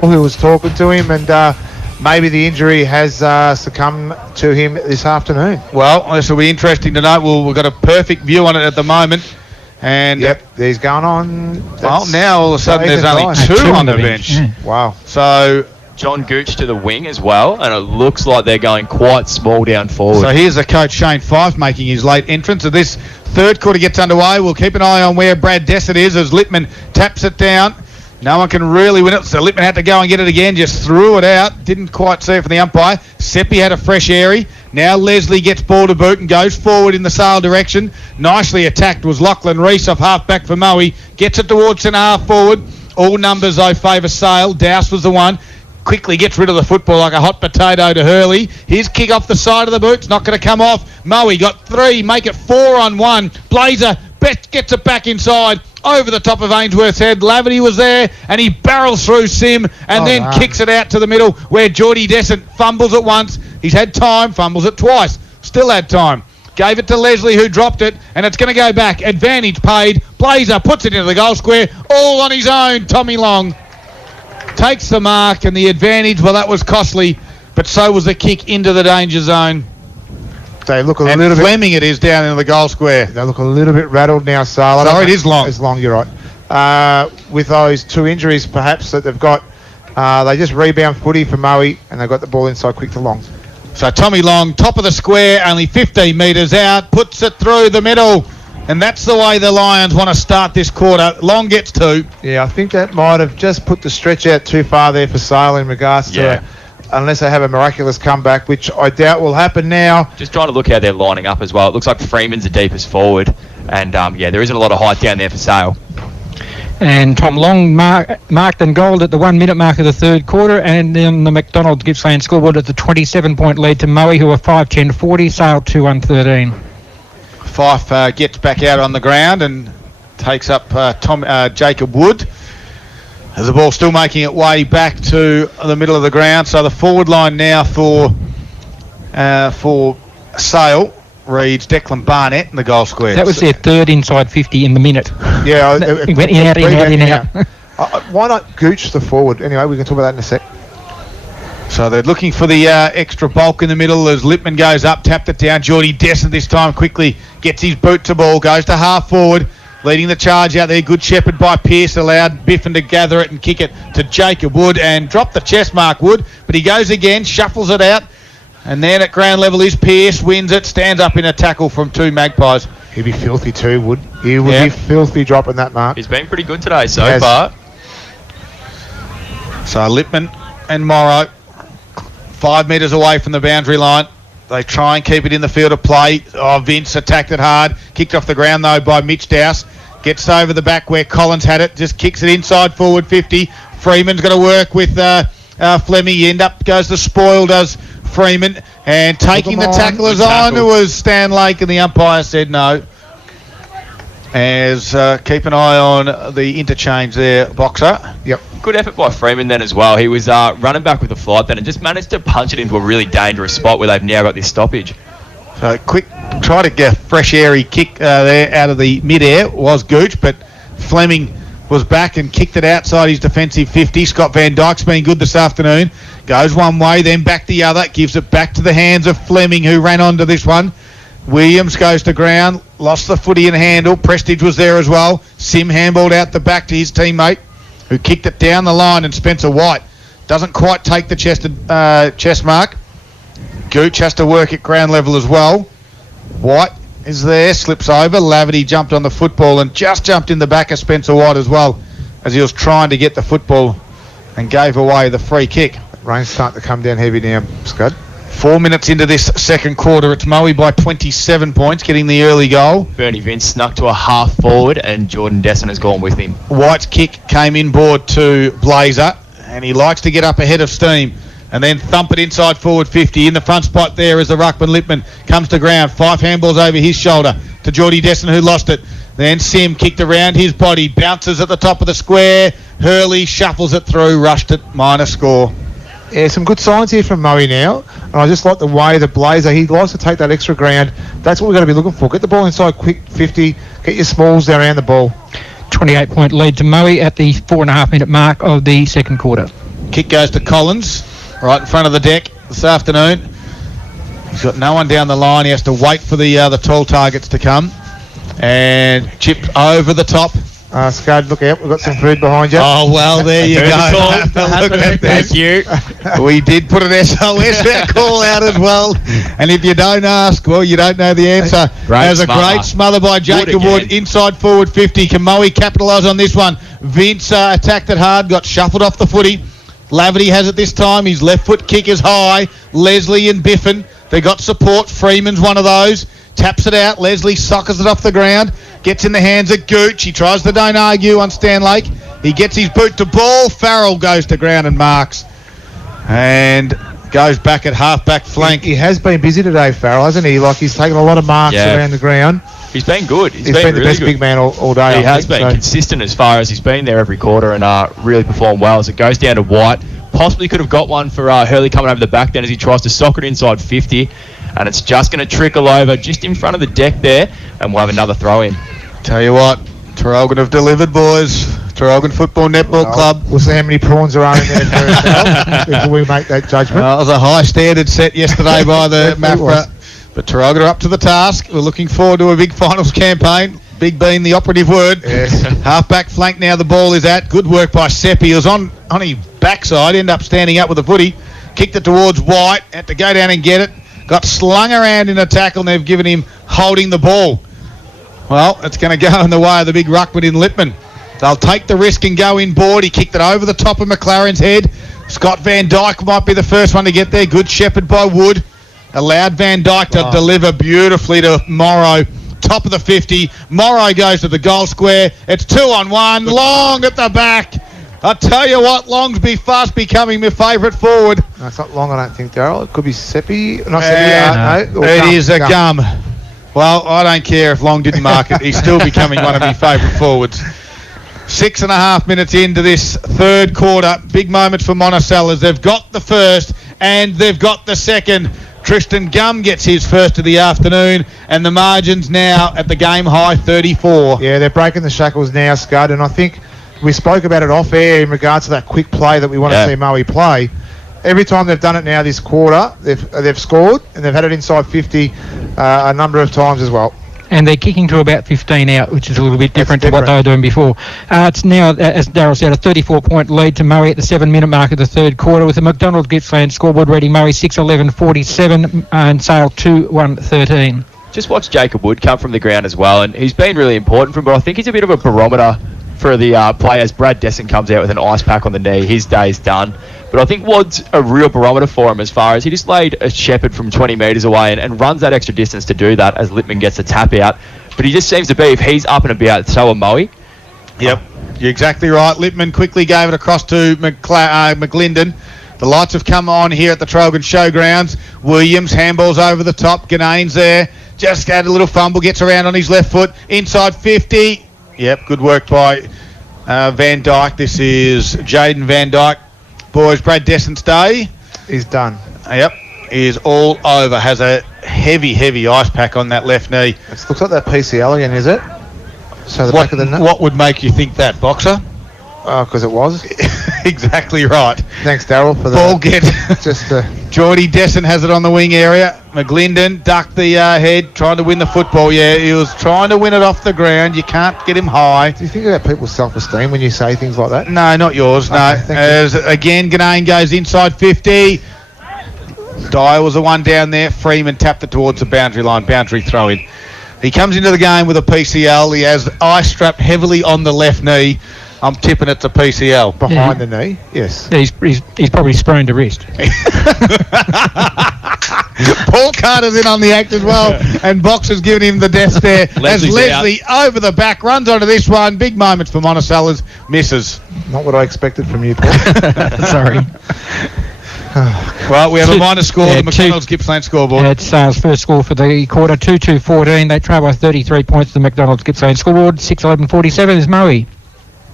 Who was talking to him, and maybe the injury has succumbed to him this afternoon. Well, this will be interesting to know. We've got a perfect view on it at the moment. And yep, he's going on. Well, now all of a sudden there's only two on the bench. Yeah. Wow. So John Gooch to the wing as well, and it looks like they're going quite small down forward. So here's the coach Shane Fife making his late entrance. As this third quarter gets underway, we'll keep an eye on where Brad Dessert is as Littman taps it down. No one can really win it, so Littman had to go and get it again, just threw it out, didn't quite see it from the umpire. Seppi had a fresh airy. Now Leslie gets ball to boot and goes forward in the Sale direction. Nicely attacked was Lachlan Reese off half-back for Moe. Gets it towards centre half forward. All numbers, though, favour Sale. Dowse was the one. Quickly gets rid of the football like a hot potato to Hurley. His kick off the side of the boot. It's not going to come off. Moe got 3, make it 4-on-1. Blazer gets it back inside. Over the top of Ainsworth's head. Laverty was there, and he barrels through Sim and then kicks it out to the middle where Geordie Descent fumbles it once. He's had time, fumbles it twice. Still had time. Gave it to Leslie, who dropped it, and it's going to go back. Advantage paid. Blazer puts it into the goal square, all on his own. Tommy Long takes the mark, and the advantage, well, that was costly, but so was the kick into the danger zone. They look a And little bit... Fleming it is down into the goal square. They look a little bit rattled now, Sal. Sorry, it is Long. It's Long, you're right. With those two injuries, perhaps, that they've got, they just rebound footy for Moe, and they got the ball inside quick to Long. So Tommy Long, top of the square, only 15 metres out, puts it through the middle. And that's the way the Lions want to start this quarter. Long gets 2. Yeah, I think that might have just put the stretch out too far there for Sale in regards to... unless they have a miraculous comeback, which I doubt will happen now. Just trying to look how they're lining up as well. It looks like Freeman's the deepest forward. And, there isn't a lot of height down there for Sale. And Tom Long marked and goaled at the 1 minute mark of the third quarter, and then the McDonald's Gippsland scoreboard at the 27-point lead to Moe, who are 5-10-40, Sale 2-1-13. Fife gets back out on the ground and takes up Jacob Wood. As the ball still making its way back to the middle of the ground, so the forward line now for Sale reads Declan Barnett in the goal square. That was their third inside 50 in the minute. Yeah, it went in, out. Why not Gooch the forward? Anyway, we can talk about that in a sec. So they're looking for the extra bulk in the middle as Lippman goes up, tapped it down. Geordie Desson this time quickly gets his boot to ball, goes to half forward, leading the charge out there. Good shepherd by Pearce, allowed Biffin to gather it and kick it to Jacob Wood and drop the chest mark Wood, but he goes again, shuffles it out, and then at ground level is Pearce, wins it, stands up in a tackle from 2 Magpies. He'd be filthy too, Wood. He would be filthy dropping that mark. He's been pretty good today so far. So Lippman and Morrow 5 metres away from the boundary line. They try and keep it in the field of play. Oh, Vince attacked it hard. Kicked off the ground, though, by Mitch Dowse. Gets over the back where Collins had it. Just kicks it inside forward 50. Freeman's got to work with Fleming. He goes the spoil, does Freeman. And taking the tacklers on was Stan Lake, and the umpire said no. As keep an eye on the interchange there, Boxer. Yep. Good effort by Freeman then as well. He was running back with the flight then and just managed to punch it into a really dangerous spot where they've now got this stoppage. So quick, try to get a fresh airy kick there out of the mid-air was Gooch, but Fleming was back and kicked it outside his defensive 50. Scott Van Dyke's been good this afternoon. Goes one way, then back the other. Gives it back to the hands of Fleming, who ran onto this one. Williams goes to ground, lost the footy and handle. Prestige was there as well. Sim handballed out the back to his teammate, who kicked it down the line, and Spencer White doesn't quite take the chest mark. Gooch has to work at ground level as well. White is there, slips over. Laverty jumped on the football and just jumped in the back of Spencer White as well as he was trying to get the football and gave away the free kick. Rain's starting to come down heavy now, Scud. 4 minutes into this second quarter, it's Moe by 27 points, getting the early goal. Bernie Vince snuck to a half forward and Jordan Desson has gone with him. White's kick came inboard to Blazer, and he likes to get up ahead of steam and then thump it inside forward 50. In the front spot there is the ruckman Lippman. Comes to ground, 5 handballs over his shoulder to Geordie Desson, who lost it. Then Sim kicked around his body, bounces at the top of the square. Hurley shuffles it through, rushed it, minor score. Yeah, some good signs here from Moe now. And I just like the way the Blazer, he likes to take that extra ground. That's what we're going to be looking for. Get the ball inside quick, 50. Get your smalls around the ball. 28-point lead to Moe at the 4.5 minute mark of the second quarter. Kick goes to Collins, right in front of the deck this afternoon. He's got no one down the line. He has to wait for the tall targets to come. And chipped over the top. Scud, look out. We've got some food behind you. Oh, well, there you go. Look at Thank you. We did put an SOS call out as well. And if you don't ask, well, you don't know the answer. There's a great smother by Jacob Wood. Inside forward 50. Can Moe capitalise on this one? Vince attacked it hard, got shuffled off the footy. Laverty has it this time. His left foot kick is high. Leslie and Biffin, they got support. Freeman's one of those. Taps it out. Leslie sockers it off the ground. Gets in the hands of Gooch. He tries to don't argue on Stan Lake. He gets his boot to ball. Farrell goes to ground and marks. And goes back at half-back flank. He has been busy today, Farrell, hasn't he? Like, he's taken a lot of marks around the ground. He's been good. He's been the really best good. big man all day. He has been consistent as far as he's been there every quarter and really performed well as it goes down to White. Possibly could have got one for Hurley coming over the back then as he tries to sock it inside 50. and it's just going to trickle over just in front of the deck there, and we'll have another throw in. Tell you what, Traralgon have delivered, boys. Traralgon Football Netball Club. We'll see how many prawns are on in there first now before we make that judgment. It was a high standard set yesterday by the MAFRA, but Traralgon are up to the task. We're looking forward to a big finals campaign. Big being the operative word. Yes. Half-back flank now the ball is at. Good work by Seppi. He was on his backside, ended up standing up with the footy. Kicked it towards White. Had to go down and get it. Got slung around in a tackle and they've given him holding the ball. Well, it's going to go in the way of the big ruckman in Lippman. They'll take the risk and go inboard. He kicked it over the top of McLaren's head. Scott Van Dyke might be the first one to get there. Good shepherd by Wood. Allowed Van Dyke to deliver beautifully to Morrow. Top of the 50. Morrow goes to the goal square. It's 2-on-1. Long at the back. I tell you what, Long's fast becoming my favourite forward. No, it's not Long, I don't think, Daryl. It could be Seppi. Not Seppi. No. It is a gum. Well, I don't care if Long didn't mark it. He's still becoming one of my favourite forwards. 6.5 minutes into this third quarter. Big moment for Monticello's. They've got the first and they've got the second. Tristan Gum gets his first of the afternoon, and the margin's now at the game high 34. Yeah, they're breaking the shackles now, Scud, and I think we spoke about it off air in regards to that quick play that we want to see Moe play. Every time they've done it now this quarter, they've scored, and they've had it inside 50 a number of times as well. And they're kicking to about 15 out, which is a little bit different to what they were doing before. It's now, as Darryl said, a 34-point lead to Murray at the 7-minute mark of the third quarter, with the McDonald Gippsland scoreboard reading Murray 6-11-47 and Sale 2-1-13. Just watch Jacob Wood come from the ground as well, and he's been really important for him, but I think he's a bit of a barometer for the players. Brad Desson comes out with an ice pack on the knee. His day's done. But I think Wood's a real barometer for him as far as he just laid a shepherd from 20 metres away and runs that extra distance to do that as Lippman gets a tap out. But he just seems to be, if he's up and about, so are Moe. Yep, you're exactly right. Lippman quickly gave it across to McLinden. The lights have come on here at the Traralgon Showgrounds. Williams, handballs over the top. Ganane's there. Just had a little fumble, gets around on his left foot. Inside 50. Yep, good work by Van Dyke. This is Jaden Van Dyke. Boys, Brad Desson's day is done. Yep, is all over. Has a heavy ice pack on that left knee. It looks like that PCL again, is it? So the back of the knee. What would make you think that, Boxer? Oh, because it was. Exactly right. Thanks, Daryl, for the ball get. Just Geordie Desson has it on the wing area. McGlinden ducked the head, trying to win the football. Yeah, he was trying to win it off the ground. You can't get him high. Do you think about people's self-esteem when you say things like that? No, not yours. Okay, no. As again, Ganane goes inside 50. Dyer was the one down there. Freeman tapped it towards the boundary line. Boundary throw in. He comes into the game with a PCL. He has ice strapped heavily on the left knee. I'm tipping it's a PCL. Behind the knee? Yes. He's probably sprained a wrist. Paul Carter's in on the act as well, and Boxer's giving him the death stare. As Leslie over the back runs onto this one. Big moment for Monticello's. Misses. Not what I expected from you, Paul. Sorry. Well, we have a minor score, the McDonald's Gippsland scoreboard. It's Sale's first score for the quarter, 2-2-14. They trail by 33 points to the McDonald's Gippsland scoreboard. 6-11-47 is Moe.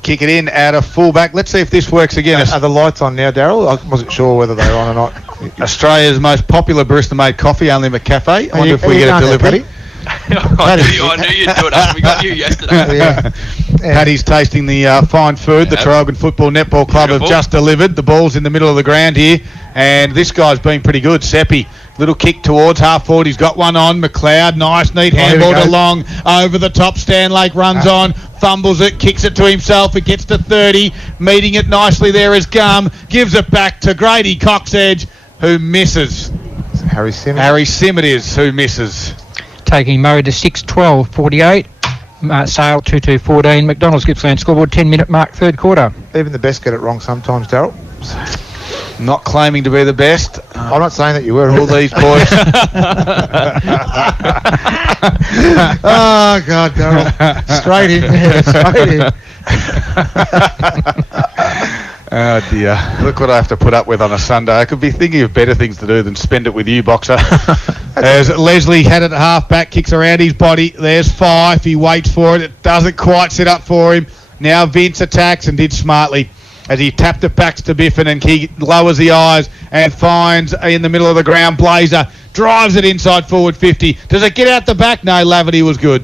Kick it in out of fullback. Let's see if this works again. Are the lights on now, Daryl? I wasn't sure whether they were on or not. Australia's most popular barista-made coffee, Only McCafe. I wonder if we get a delivery. I knew you'd do it. We got you yesterday. Paddy's tasting the fine food. The Traralgon Football Netball Club have just delivered. The ball's in the middle of the ground here, and this guy's been pretty good. Seppi, little kick towards half forward. He's got one on. McLeod, nice, neat handball to Long. Over the top, Stanlake runs on, fumbles it, kicks it to himself. It gets to 30. Meeting it nicely there is Gum. Gives it back to Grady Coxedge, who misses. Harry Sim. Harry Sim it is who misses. Taking Murray to 6-12-48. Sale 2-2-14. McDonald's Gippsland scoreboard 10-minute mark, third quarter. Even the best get it wrong sometimes, Daryl. Not claiming to be the best. I'm not saying that you were. All these boys. Oh, God, Daryl. Straight in there. Straight in. Oh, dear. Look what I have to put up with on a Sunday. I could be thinking of better things to do than spend it with you, Boxer. As Leslie had it at half-back, kicks around his body. There's Fife. He waits for it. It doesn't quite set up for him. Now Vince attacks and did smartly as he tapped it back to Biffin, and he lowers the eyes. and finds in the middle of the ground. Blazer drives it inside forward 50. Does it get out the back? No, Laverty was good.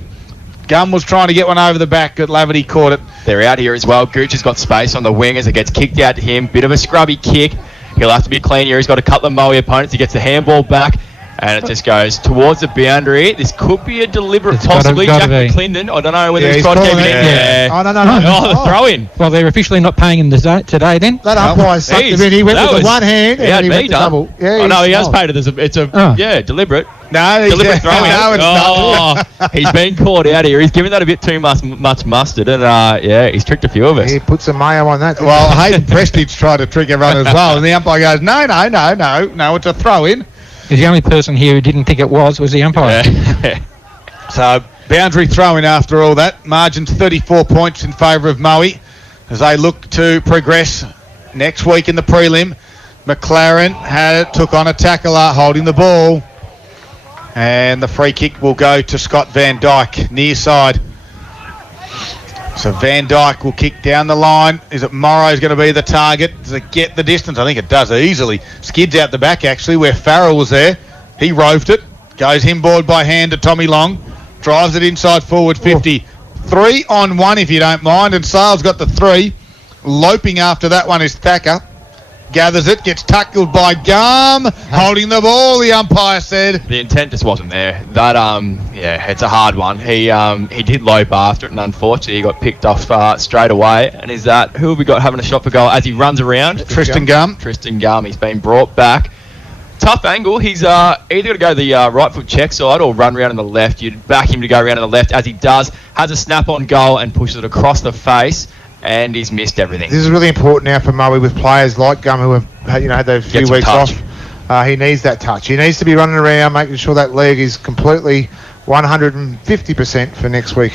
Gum was trying to get one over the back, but Laverty caught it. They're out here as well. Gooch has got space on the wing as it gets kicked out to him. Bit of a scrubby kick. He'll have to be clean here. He's got a couple of Moe opponents. He gets the handball back, and it just goes towards the boundary. This could be a deliberate, possibly. Jack McClendon. I don't know whether he's trying to keep it in. Yeah. Oh, no. Oh, the throw-in. Well, they're officially not paying him today then. That umpire sucked him in. He went with the one hand and he went to double. Yeah, no, he has paid it. It's deliberate. No, deliberate throw-in. No, it's not. He's been caught out here. He's given that a bit too much mustard, and he's tricked a few of us. He put some mayo on that. Well, Hayden Prestige tried to trick everyone as well, and the umpire goes, no, it's a throw-in. Because the only person here who didn't think it was the umpire. Yeah. So, boundary throw-in after all that. Margin's 34 points in favour of Moe as they look to progress next week in the prelim. McLaren took on a tackler holding the ball. And the free kick will go to Scott Van Dyke, near side. So Van Dyke will kick down the line. Is it Morrow's going to be the target? Does it get the distance? I think it does easily. Skids out the back, actually, where Farrell was there. He roved it. Goes inboard by hand to Tommy Long. Drives it inside forward 50. 3 on 1, if you don't mind. And Sale's got the 3. Loping after that one is Thacker. Gathers it, gets tackled by Gum, holding the ball, the umpire said. The intent just wasn't there. That, it's a hard one. He did lope after it, and unfortunately he got picked off straight away. And is that, who have we got having a shot for goal as he runs around? Tristan Gum. Tristan Gum, he's been brought back. Tough angle. He's either going to go the right foot check side or run around on the left. You'd back him to go around on the left, as he does. Has a snap on goal and pushes it across the face. And he's missed everything. This is really important now for Moe with players like Gum who have had those few weeks off. He needs that touch. He needs to be running around, making sure that leg is completely 150% for next week.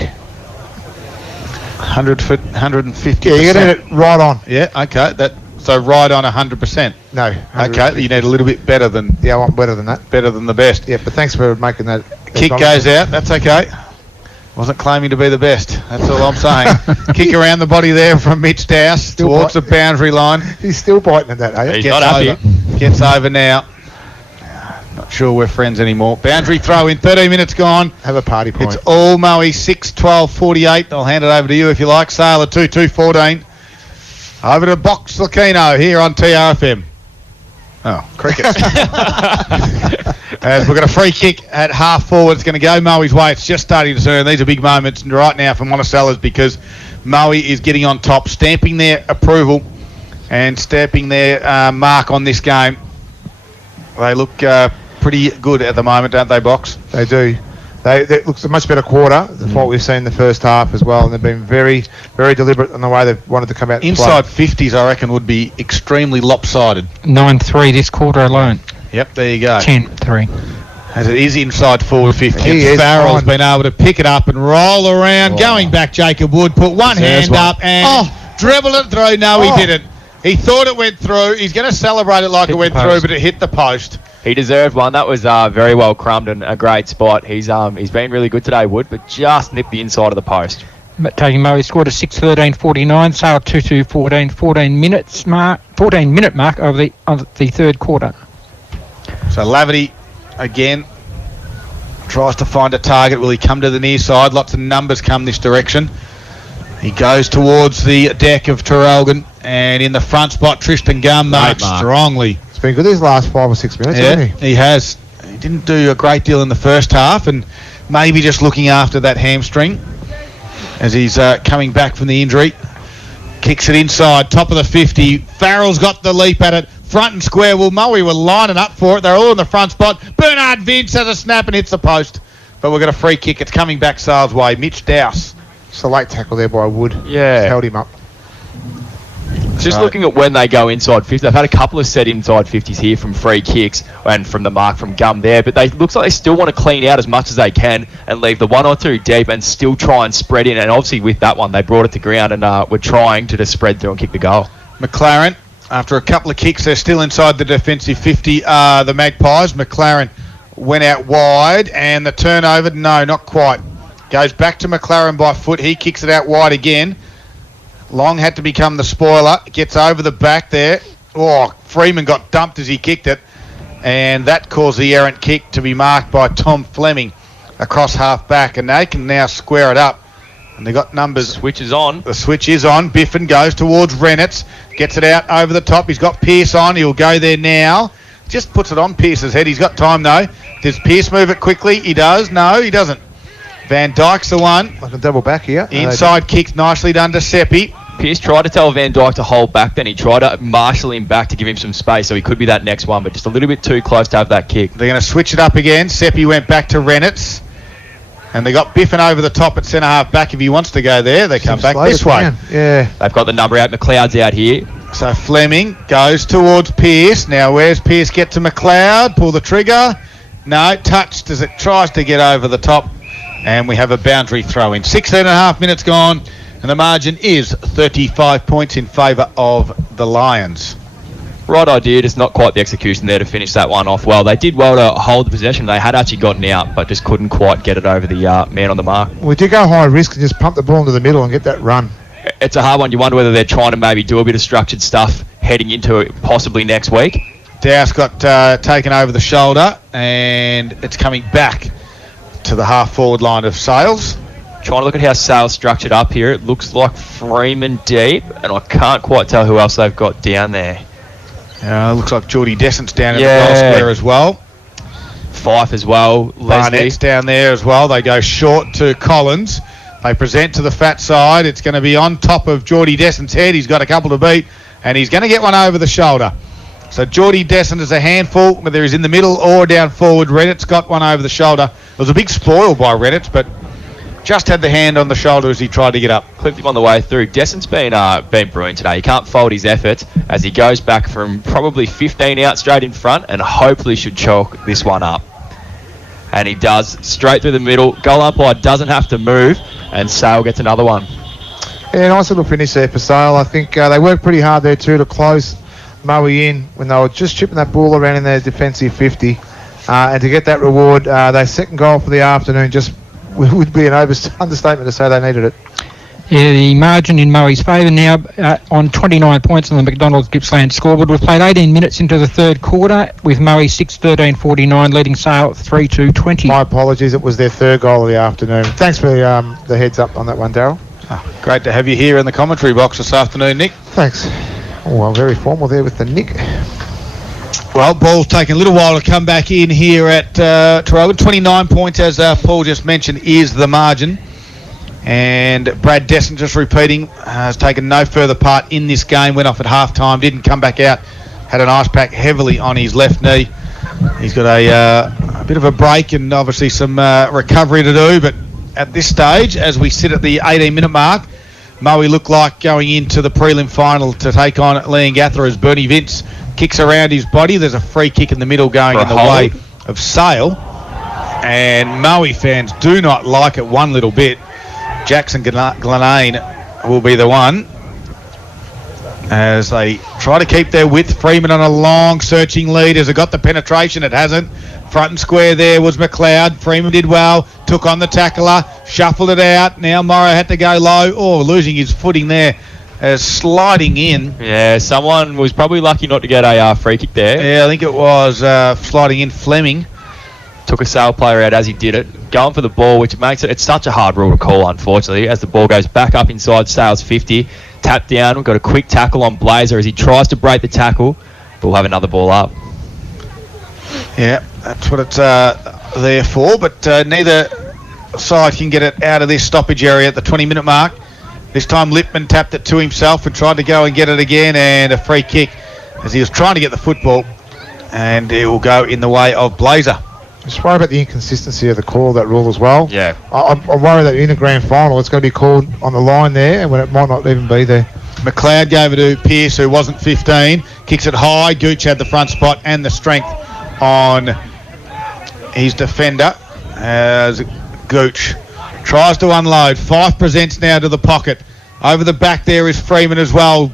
150%. Yeah, you got to get it right on. Yeah, okay. So right on 100%. No. Okay, you need a little bit better than. Yeah, I want better than that. Better than the best. Yeah, but thanks for making that. Kick goes out. That's okay. Wasn't claiming to be the best. That's all I'm saying. Kick around the body there from Mitch Dowse towards the boundary line. He's still biting at that, eh? He's not happy. Gets over now. Not sure we're friends anymore. Boundary throw in. 13 minutes gone. Have a party point. It's all Moe. 6-12-48. I'll hand it over to you if you like. Sailor 2-2-14. Over to Box Lucchino here on TRFM. Oh, cricket. As we've got a free kick at half forward. It's going to go Moe's way. It's just starting to turn. These are big moments right now for Monticello's because Moe is getting on top, stamping their approval and stamping their mark on this game. They look pretty good at the moment, don't they, Box? They do. It looks a much better quarter than what we've seen in the first half as well, and they've been very, very deliberate in the way they've wanted to come out. Inside 50s, I reckon, would be extremely lopsided. 9-3 this quarter alone. Yep, there you go. 10-3. As it is inside forward 50. Farrell's been able to pick it up and roll around. Going back, Jacob Wood put one hand up and dribble it through. No, he didn't. He thought it went through. He's going to celebrate it like it went through, but it hit the post. He deserved one. That was very well crumbed and a great spot. He's been really good today, Wood, but just nipped the inside of the post. But taking Moe scored a 6-13-49, Sale 2-2-14, 14-minute mark of the third quarter. So Laverty again tries to find a target. Will he come to the near side? Lots of numbers come this direction. He goes towards the deck of Terrelgan, and in the front spot, Tristan Gum marks strongly. It's been good these last 5 or 6 minutes, hasn't he? He has. He didn't do a great deal in the first half, and maybe just looking after that hamstring as he's coming back from the injury. Kicks it inside, top of the 50. Farrell's got the leap at it. Front and square. Well, Moe were lining up for it. They're all in the front spot. Bernard Vince has a snap and hits the post. But we've got a free kick. It's coming back Sale's way. Mitch Dowse. It's a late tackle there by Wood. Yeah. Just held him up. Just looking at when they go inside 50, they've had a couple of set inside 50s here from free kicks and from the mark from Gum there, but they looks like they still want to clean out as much as they can and leave the one or two deep and still try and spread in. And obviously with that one, they brought it to ground and were trying to just spread through and kick the goal. McLaren, after a couple of kicks, they're still inside the defensive 50. The Magpies. McLaren went out wide, and the turnover, no, not quite. Goes back to McLaren by foot. He kicks it out wide again. Long had to become the spoiler. Gets over the back there. Freeman got dumped as he kicked it, and that caused the errant kick to be marked by Tom Fleming across half back, and they can now square it up. And they got numbers. Switch is on. The switch is on. Biffin goes towards Renitz. Gets it out over the top. He's got Pearce on. He'll go there now. Just puts it on Pearce's head. He's got time though. Does Pearce move it quickly? He does. No, he doesn't. Van Dijk's the one. Like a double back here. Inside kicks nicely done to Seppi. Pearce tried to tell Van Dijk to hold back, then he tried to marshal him back to give him some space, so he could be that next one, but just a little bit too close to have that kick. They're going to switch it up again. Seppi went back to Renitz. And they got Biffin over the top at centre half back if he wants to go there. They come back this way. Yeah. They've got the number out. McLeod's out here. So Fleming goes towards Pearce. Now where's Pearce get to McLeod? Pull the trigger. No, touched as it tries to get over the top. And we have a boundary throw in. 16.5 minutes gone. And the margin is 35 points in favour of the Lions. Right idea, just not quite the execution there to finish that one off well. They did well to hold the possession. They had actually gotten out, but just couldn't quite get it over the man on the mark. We did go high risk and just pump the ball into the middle and get that run. It's a hard one. You wonder whether they're trying to maybe do a bit of structured stuff heading into it possibly next week. Dowse got taken over the shoulder, and it's coming back to the half-forward line of Sales. Trying to look at how Sales structured up here. It looks like Freeman deep, and I can't quite tell who else they've got down there. Looks like Geordie Descent's down in the goal square as well. Fife as well. Barnett's down there as well. They go short to Collins. They present to the fat side. It's going to be on top of Geordie Descent's head. He's got a couple to beat, and he's going to get one over the shoulder. So Geordie Descent is a handful, whether he's in the middle or down forward. Reddit's got one over the shoulder. It was a big spoil by Reddit's, but just had the hand on the shoulder as he tried to get up. Clipped him on the way through. Descent's been brilliant today. He can't fold his efforts as he goes back from probably 15 out straight in front and hopefully should chalk this one up. And he does, straight through the middle. Goal umpire doesn't have to move, and Sale gets another one. Yeah, nice little finish there for Sale. I think they worked pretty hard there too to close Moe in when they were just chipping that ball around in their defensive 50. And to get that reward, their second goal for the afternoon just would be an understatement to say they needed it. Yeah, the margin in Moe's favour now on 29 points on the McDonald's Gippsland scoreboard. We've played 18 minutes into the third quarter with Moe 6-13-49 leading Sale 3-2-20. My apologies, it was their third goal of the afternoon. Thanks for the heads up on that one, Darryl. Great to have you here in the commentary box this afternoon, Nick. Thanks. Oh, well, very formal there with the Nick. Well, ball's taking a little while to come back in here at Tarragona. 29 points, as Paul just mentioned, is the margin. And Brad Descent, just repeating, has taken no further part in this game. Went off at half-time, didn't come back out. Had an ice pack heavily on his left knee. He's got a bit of a break and obviously some recovery to do. But at this stage, as we sit at the 18-minute mark, Moe looked like going into the prelim final to take on Leongatha as Bernie Vince kicks around his body. There's a free kick in the middle going in the way of Sale. And Moe fans do not like it one little bit. Jackson Glenane will be the one as they try to keep their width. Freeman on a long searching lead. Has it got the penetration? It hasn't. Front and square there was McLeod. Freeman did well. Took on the tackler. Shuffled it out. Now Morrow had to go low. Oh, losing his footing there. Sliding in. Yeah, someone was probably lucky not to get a free kick there. Yeah, I think it was sliding in Fleming. Took a Sale player out as he did it. Going for the ball, which makes it's such a hard rule to call, unfortunately, as the ball goes back up inside Sale's 50. Tap down. We've got a quick tackle on Blazer as he tries to break the tackle, but we'll have another ball up. Yeah, that's what it's there for, but neither side can get it out of this stoppage area at the 20-minute mark. This time Lippman tapped it to himself and tried to go and get it again, and a free kick as he was trying to get the football, and it will go in the way of Blazer. Just worry about the inconsistency of the call of that rule as well. Yeah. I worry that in a grand final it's going to be called on the line there when it might not even be there. McLeod gave it to Pearce, who wasn't 15. Kicks it high. Gooch had the front spot and the strength on his defender as Gooch tries to unload. Fife presents now to the pocket. Over the back there is Freeman as well.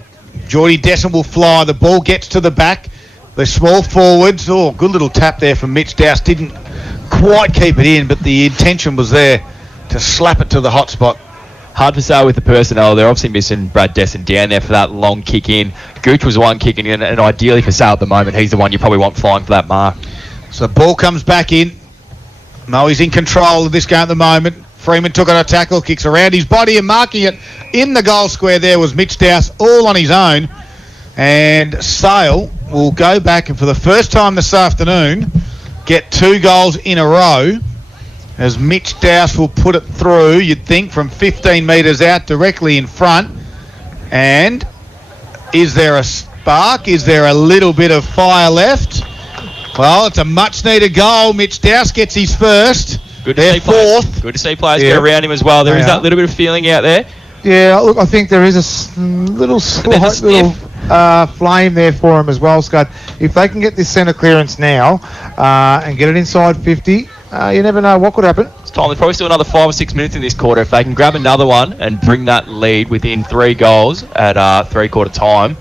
Geordie Descent will fly. The ball gets to the back. The small forwards. Oh, good little tap there from Mitch Dowse. Didn't quite keep it in, but the intention was there to slap it to the hot spot. hard to say with the personnel. They're obviously missing Brad Desson down there for that long kick in. Gooch was the one kicking in, and ideally for Sale at the moment, he's the one you probably want flying for that mark. So the ball comes back in. Moe's in control of this game at the moment. Freeman took on a tackle, kicks around his body and marking it in the goal square there was Mitch Dowse, all on his own. And Sale will go back and for the first time this afternoon get 2 goals in a row as Mitch Dowse will put it through, you'd think, from 15 metres out directly in front. And is there a spark? Is there a little bit of fire left? Well, it's a much-needed goal. Mitch Dowse gets his first. Good to see fourth. Good to see players get around him as well. There is that little bit of feeling out there. Yeah, look, I think there is a little slight little flame there for him as well, Scott. If they can get this centre clearance now and get it inside 50, you never know what could happen. It's time. There's probably still another 5 or 6 minutes in this quarter. If they can grab another one and bring that lead within 3 goals at three-quarter time,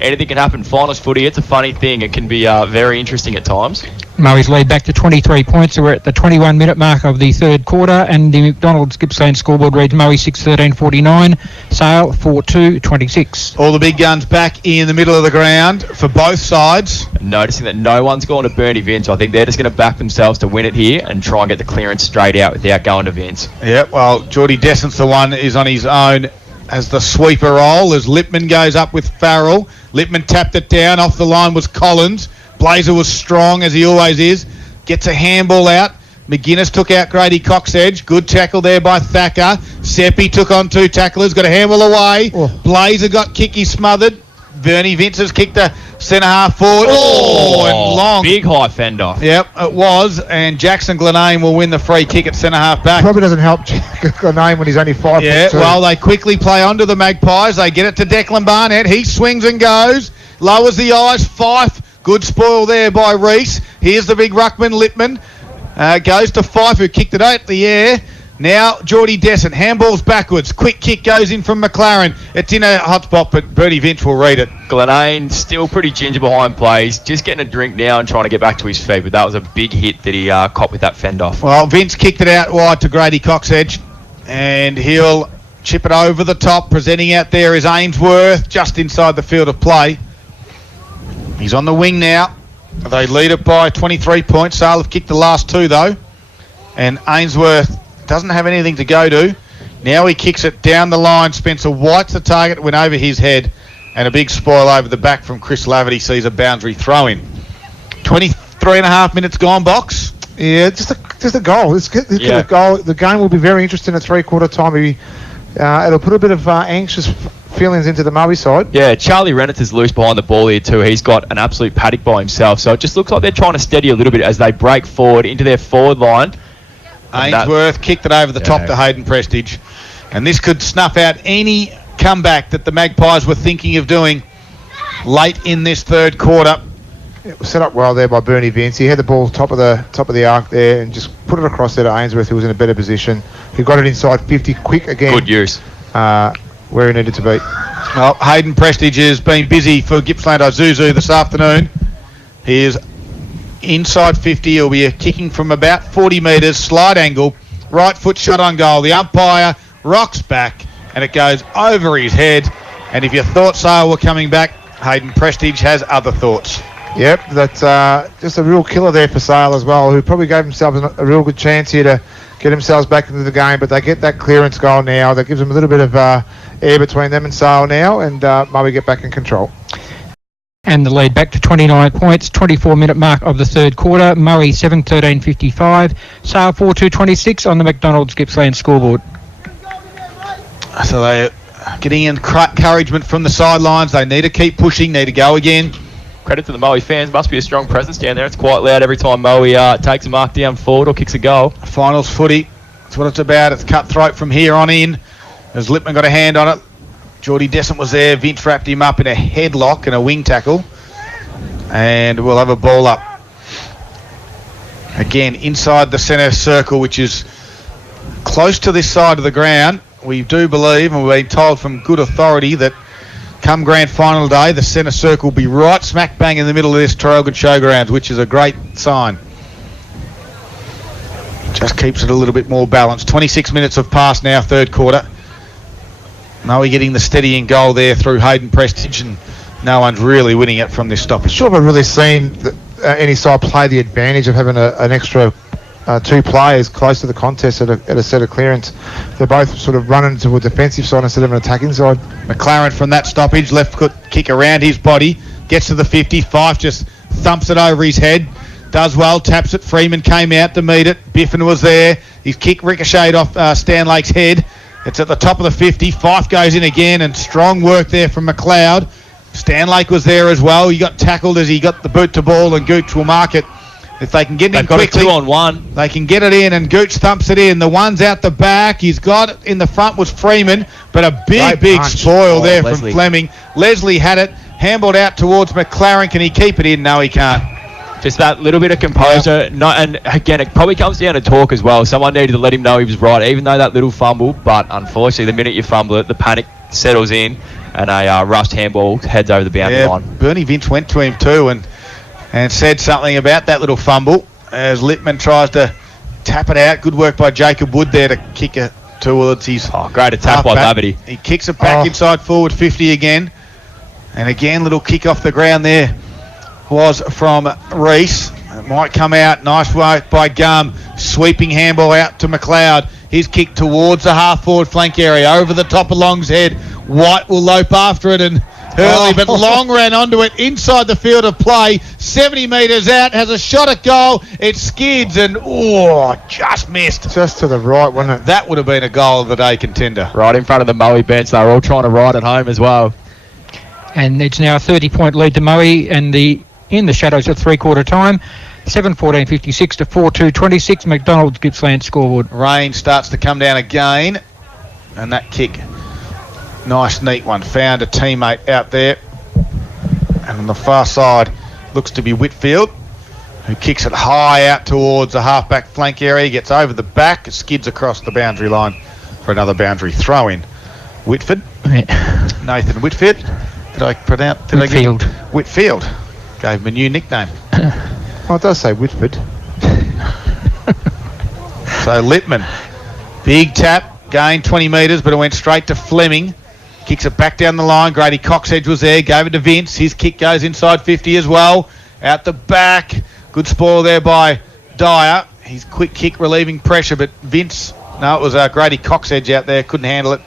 anything can happen. Finals footy, it's a funny thing. It can be very interesting at times. Murray's lead back to 23 points. We're at the 21-minute mark of the third quarter, and the McDonald's Gippsland scoreboard reads Murray 6-13-49, Sale 4-2-26. All the big guns back in the middle of the ground for both sides. Noticing that no one's going to Bernie Vince. I think they're just going to back themselves to win it here and try and get the clearance straight out without going to Vince. Yeah, well, Geordie Desson's the one is on his own as the sweeper roll as Lippman goes up with Farrell. Lippman tapped it down. Off the line was Collins. Blazer was strong, as he always is. Gets a handball out. McGuinness took out Grady Coxedge. Good tackle there by Thacker. Seppi took on 2 tacklers. Got a handball away. Blazer got kicky smothered. Bernie Vince has kicked the centre-half forward. And long. Big high fender. Yep, it was. And Jackson Glenane will win the free kick at centre-half back. Probably doesn't help Glenane when he's only 5'2". Yeah, well, they quickly play onto the Magpies. They get it to Declan Barnett. He swings and goes. Lowers the eyes. Fife. Good spoil there by Reese. Here's the big ruckman, Lippman. Goes to Fife, who kicked it out the air. Now, Geordie Desson. Handballs backwards. Quick kick goes in from McLaren. It's in a hot spot, but Bertie Vince will read it. Glenane still pretty ginger behind plays. Just getting a drink now and trying to get back to his feet, but that was a big hit that he caught with that fend off. Well, Vince kicked it out wide to Grady Coxedge, and he'll chip it over the top. Presenting out there is Ainsworth, just inside the field of play. He's on the wing now. They lead it by 23 points. Sale have kicked the last 2, though. And Ainsworth doesn't have anything to go to. Now he kicks it down the line. Spencer White's the target, went over his head. And a big spoil over the back from Chris Laverty sees a boundary throw in. 23 and a half minutes gone, Box. Yeah, just a goal. A goal. The game will be very interesting at three-quarter time. It'll put a bit of anxious feelings into the Murray side. Yeah, Charlie Rennett is loose behind the ball here too. He's got an absolute paddock by himself. So it just looks like they're trying to steady a little bit as they break forward into their forward line. Ainsworth kicked it over the top to Hayden Prestige. And this could snuff out any comeback that the Magpies were thinking of doing late in this third quarter. It was set up well there by Bernie Vince. He had the ball top of the arc there and just put it across there to Ainsworth, who was in a better position. He got it inside 50 quick again. Good use. Where he needed to be. Well, Hayden Prestige has been busy for Gippsland Isuzu this afternoon. He is inside 50. He'll be kicking from about 40 metres, slide angle, right foot shot on goal. The umpire rocks back and it goes over his head. And if you thought Sale were coming back, Hayden Prestige has other thoughts. Yep, that's just a real killer there for Sale as well, who probably gave themselves a real good chance here to get themselves back into the game, but they get that clearance goal now. That gives them a little bit of air between them and Sale now, and Murray get back in control. And the lead back to 29 points, 24-minute mark of the third quarter. Murray 7-13-55, Sale 4-2-26 on the McDonald's Gippsland scoreboard. So they're getting encouragement from the sidelines. They need to keep pushing, need to go again. Credit to the Moe fans. Must be a strong presence down there. It's quite loud every time Moe takes a mark down forward or kicks a goal. Finals footy. That's what it's about. It's cutthroat from here on in. As Lippman got a hand on it. Geordie Desson was there. Vince wrapped him up in a headlock and a wing tackle. And we'll have a ball up. Again, inside the centre circle, which is close to this side of the ground. We do believe, and we've been told from good authority, that come grand final day, the centre circle will be right smack bang in the middle of this Traralgon Showgrounds, which is a great sign. Just keeps it a little bit more balanced. 26 minutes have passed now, third quarter. Moe getting the steadying goal there through Hayden Prestige, and no one's really winning it from this stoppage. Sure, I've really seen any side play the advantage of having an extra two players close to the contest at a set of clearance. They're both sort of running to a defensive side instead of an attacking side. McLaren from that stoppage, left foot kick around his body, gets to the 50. Fife just thumps it over his head, does well, taps it. Freeman came out to meet it. Biffin was there. His kick ricocheted off Stan Lake's head. It's at the top of the 50. Fife goes in again, and strong work there from McLeod. Stan Lake was there as well. He got tackled as he got the boot to ball, and Gooch will mark it. If they can get it in quickly, 2-on-1. They can get it in, and Gooch thumps it in. The one's out the back. He's got it in the front was Freeman, but a big spoil there from Fleming. Leslie had it, handballed out towards McLaren. Can he keep it in? No, he can't. Just that little bit of composure. No, and again, it probably comes down to talk as well. Someone needed to let him know he was right, even though that little fumble. But unfortunately, the minute you fumble it, the panic settles in, and a rushed handball heads over the boundary line. Bernie Vince went to him too and said something about that little fumble as Littman tries to tap it out. Good work by Jacob Wood there to kick it towards his great attack by Lavity. He kicks it back inside forward 50 again. And again, little kick off the ground there was from Reese. It might come out. Nice work by Gum. Sweeping handball out to McLeod. His kick towards the half-forward flank area. Over the top of Long's head. White will lope after it, and Hurley, but Long ran onto it inside the field of play. 70 metres out. Has a shot at goal. It skids and, just missed. Just to the right, wasn't it? That would have been a goal of the day contender. Right in front of the Moe bench. They were all trying to ride it home as well. And it's now a 30-point lead to Moe, and in the shadows of three-quarter time. 7:14:56 to 4:2:26. McDonald's Gippsland scoreboard. Rain starts to come down again, and that kick, nice neat one, found a teammate out there, and on the far side looks to be Whitfield, who kicks it high out towards the half-back flank area, gets over the back, skids across the boundary line for another boundary throw-in. Whitford, Nathan Whitfield. Did I pronounce? Whitfield. Whitfield. Gave him a new nickname. Oh, it does say Whitford. So Littman, big tap, gained 20 metres, but it went straight to Fleming. Kicks it back down the line. Grady Coxedge was there, gave it to Vince. His kick goes inside 50 as well. Out the back. Good spoil there by Dyer. His quick kick relieving pressure, but Vince, no, it was Grady Coxedge out there, couldn't handle it.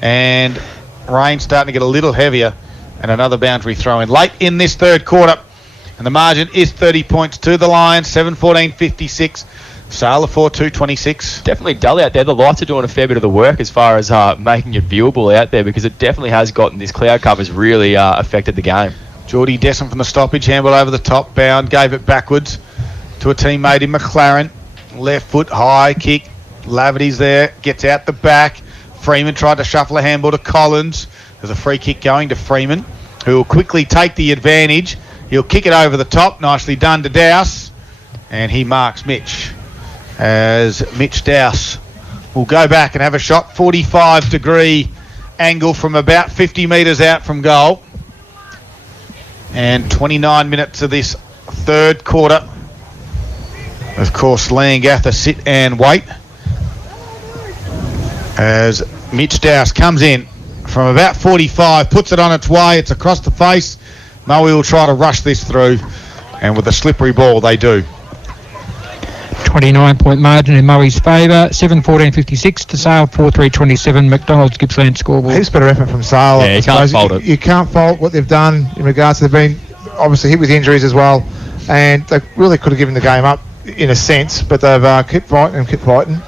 And rain starting to get a little heavier, and another boundary throw in late in this third quarter. And the margin is 30 points to the Lions, 7:14:56. Sale of 4:2:26. Definitely dull out there. The lights are doing a fair bit of the work as far as making it viewable out there, because it definitely has gotten, this cloud cover's really affected the game. Geordie Desson from the stoppage, handball over the top, bound, gave it backwards to a teammate in McLaren. Left foot high kick. Lavity's there, gets out the back. Freeman tried to shuffle a handball to Collins. There's a free kick going to Freeman, who will quickly take the advantage. He'll kick it over the top. Nicely done to Dowse. And he marks Mitch, as Mitch Dowse will go back and have a shot. 45-degree angle from about 50 metres out from goal. And 29 minutes of this third quarter. Of course, Leongatha sit and wait as Mitch Dowse comes in from about 45, puts it on its way. It's across the face. Moe will try to rush this through, and with a slippery ball, they do. 29-point margin in Moe's favour. 7:14:56 to Sale, 4:3:27. McDonald's Gippsland scoreboard. Heaps better effort from Sale. Yeah, you can't fault it. You can't fault what they've done in regards to, they've been obviously hit with injuries as well, and they really could have given the game up in a sense, but they've kept fighting.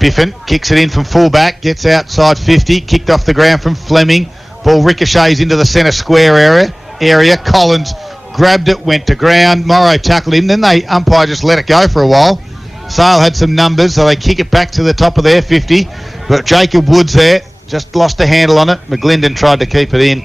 Biffin kicks it in from fullback, gets outside 50, kicked off the ground from Fleming. Ball ricochets into the centre square area. Collins grabbed it, went to ground. Morrow tackled him. Then the umpire just let it go for a while. Sale had some numbers, so they kick it back to the top of their 50. But Jacob Woods there just lost a handle on it. McGlinden tried to keep it in,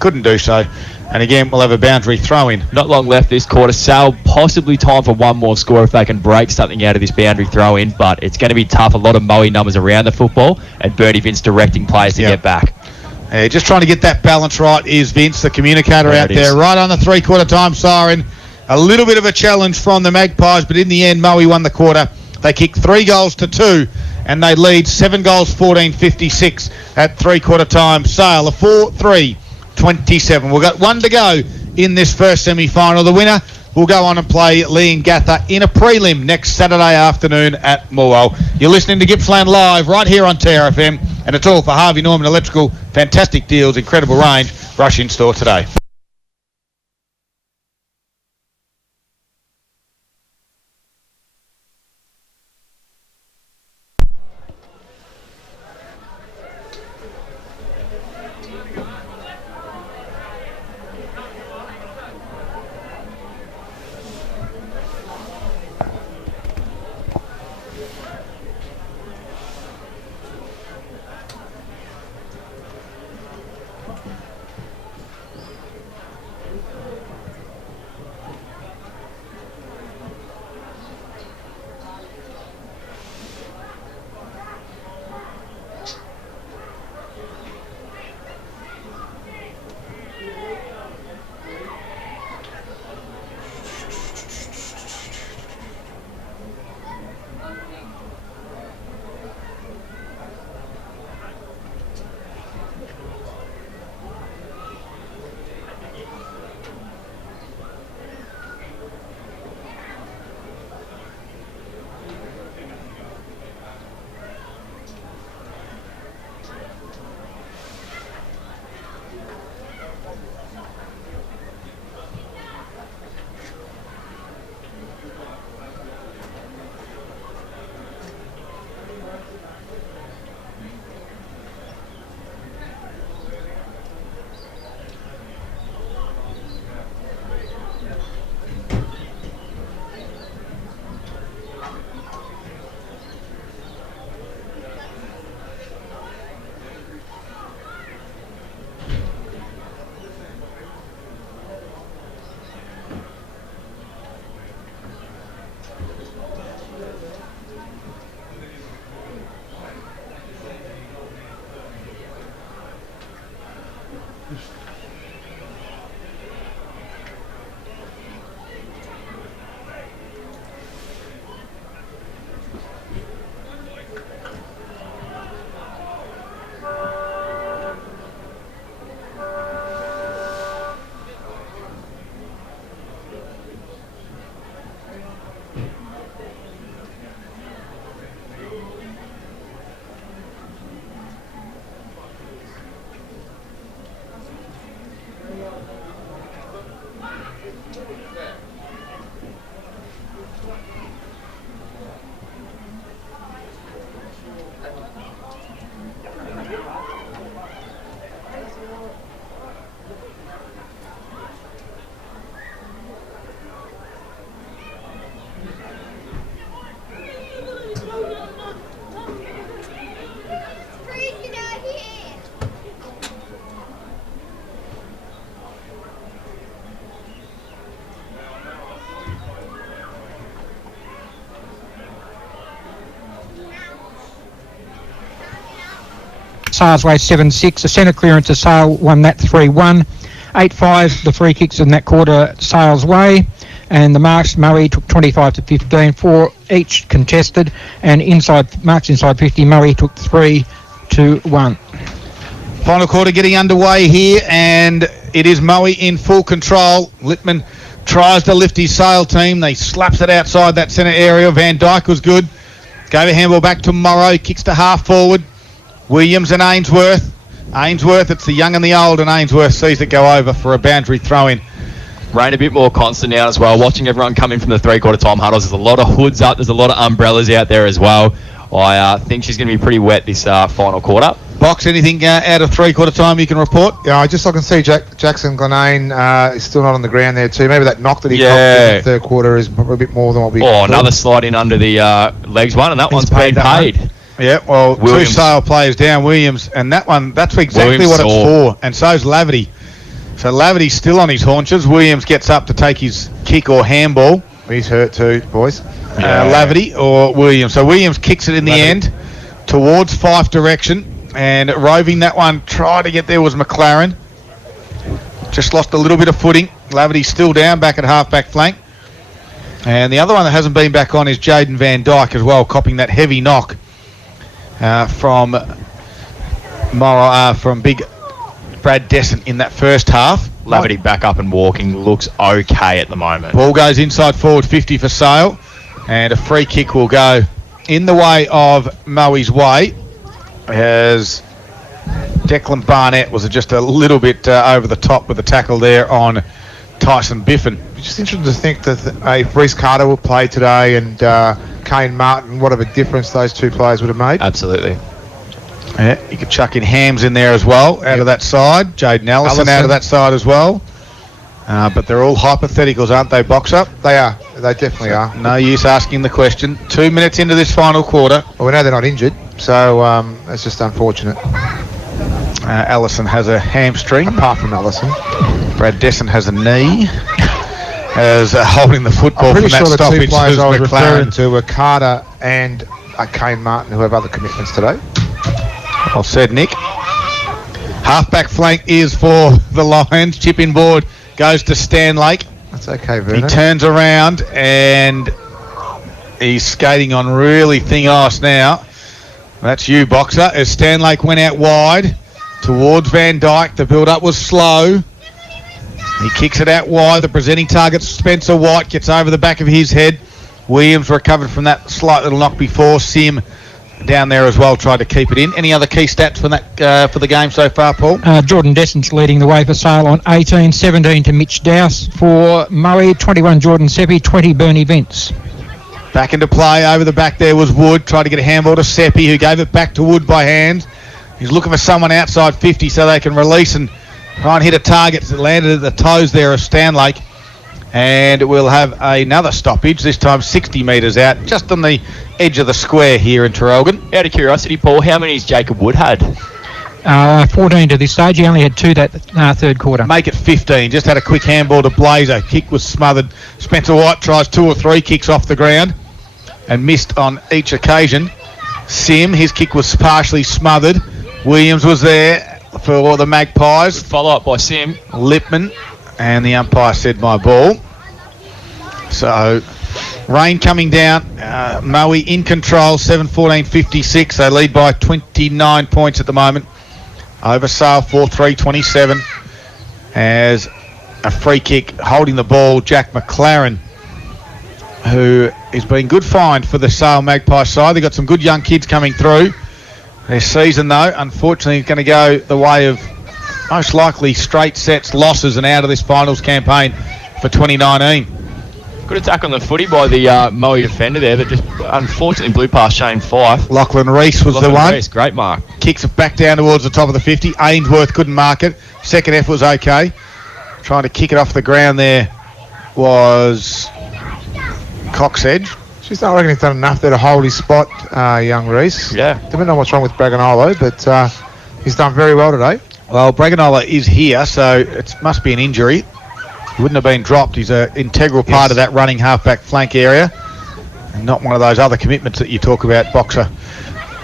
couldn't do so. And again, we'll have a boundary throw in. Not long left this quarter. Sale possibly time for one more score if they can break something out of this boundary throw in, but it's going to be tough. A lot of Moe numbers around the football, and Bernie Vince directing players to get back. Yeah, just trying to get that balance right is Vince, the communicator out there, right on the three-quarter time siren. A little bit of a challenge from the Magpies, but in the end, Moe won the quarter. They kicked 3 goals to 2 and they lead 7 goals 14-56 at three-quarter time. Sale, a 4-3-27. We've got one to go in this first semi-final. The winner will go on and play Lee and Gatha in a prelim next Saturday afternoon at Moe. You're listening to Gippsland Live right here on TRFM, and it's all for Harvey Norman Electrical. Fantastic deals, incredible range. Rush in store today. Sales way 7-6. The centre clearance of Sale won that 3-1. 8-5, the free kicks in that quarter, Sales way. And the marks, Murray took 25 to 15, 4 each contested. And marks inside 50, Murray took 3 to 1. Final quarter getting underway here, and it is Moe in full control. Littman tries to lift his Sale team. They slaps it outside that centre area. Van Dyke was good. Gave a handball back to Morrow. Kicks to half forward. Williams and Ainsworth. Ainsworth, it's the young and the old, and Ainsworth sees it go over for a boundary throw-in. Rain a bit more constant now as well. Watching everyone come in from the three-quarter time huddles. There's a lot of hoods up. There's a lot of umbrellas out there as well. I think she's going to be pretty wet this final quarter. Box, anything out of three-quarter time you can report? Yeah, I can see Jackson Glenane is still not on the ground there too. Maybe that knock that he copped in the third quarter is probably a bit more than what we thought. Another slide in under the legs one, and that one's been paid. Yeah, well, Williams. 2 Sale players down, Williams, and that one, that's exactly Williams what it's for, and so's Laverty. So Laverty's still on his haunches. Williams gets up to take his kick or handball. He's hurt too, boys. Laverty or Williams. So Williams kicks it in the end towards Fife direction, and roving that one, tried to get there was McLaren. Just lost a little bit of footing. Laverty's still down back at half-back flank. And the other one that hasn't been back on is Jaden Van Dyke as well, copping that heavy knock. from big Brad Descent in that first half. Laverty back up and walking, looks okay at the moment. Ball goes inside forward 50 for Sale, and a free kick will go in the way of Moe's way, as Declan Barnett was just a little bit over the top with the tackle there on Tyson Biffin. Just interesting to think that if Reece Carter will play today and Kane Martin, what of a difference those two players would have made. Absolutely. Yeah, you could chuck in Hams in there as well, out of that side. Jaden Allison out of that side as well. But they're all hypotheticals, aren't they, Boxer? They are. They definitely are. No use asking the question. 2 minutes into this final quarter. Well, we know they're not injured, so it's just unfortunate. Allison has a hamstring. Apart from Allison. Brad Descent has a knee. As holding the football from that stoppage. I'm pretty sure the two players I was referring McLaren to were Carter and Kane Martin, who have other commitments today. Well said, Nick. Halfback flank is for the Lions. Chip in board goes to Stan Lake. That's okay, Vernon. He turns around and he's skating on really thin ice now. That's you, Boxer. As Stan Lake went out wide towards Van Dyke, the build-up was slow. He kicks it out wide. The presenting target, Spencer White, gets over the back of his head. Williams recovered from that slight little knock before. Sim down there as well, tried to keep it in. Any other key stats for that for the game so far, Paul? Jordan Dessent's leading the way for Sale on 18, 17 to Mitch Dowse for Moe, 21 Jordan Seppi, 20 Bernie Vince. Back into play, over the back there was Wood, tried to get a handball to Seppi, who gave it back to Wood by hand. He's looking for someone outside 50 so they can release and try and hit a target. It landed at the toes there of Stanlake. And we'll have another stoppage, this time 60 metres out, just on the edge of the square here in Traralgon. Out of curiosity, Paul, how many has Jacob Wood had? 14 to this stage. He only had 2 that third quarter. Make it 15. Just had a quick handball to Blazer. Kick was smothered. Spencer White tries 2 or 3 kicks off the ground and missed on each occasion. Sim, his kick was partially smothered. Williams was there for the Magpies. Follow up by Sim. Lipman. And the umpire said my ball. So, rain coming down. Moe in control, 7-14-56. They lead by 29 points at the moment. Over Sale, 4-3-27. As a free kick holding the ball, Jack McLaren, who has been good find for the Sale Magpie side. They've got some good young kids coming through. Their season, though, unfortunately, is going to go the way of most likely straight sets, losses, and out of this finals campaign for 2019. Good attack on the footy by the Moe defender there that just unfortunately blew past Shane Fife. Lachlan Reese was the one. Reese, great mark. Kicks it back down towards the top of the 50. Ainsworth couldn't mark it. Second effort was okay. Trying to kick it off the ground there was Coxedge. She's not reckon he's done enough there to hold his spot, young Reese. Yeah. Don't know what's wrong with Braganolo, but he's done very well today. Well, Braganolo is here, so it must be an injury. He wouldn't have been dropped. He's an integral part of that running halfback flank area. And not one of those other commitments that you talk about, Boxer.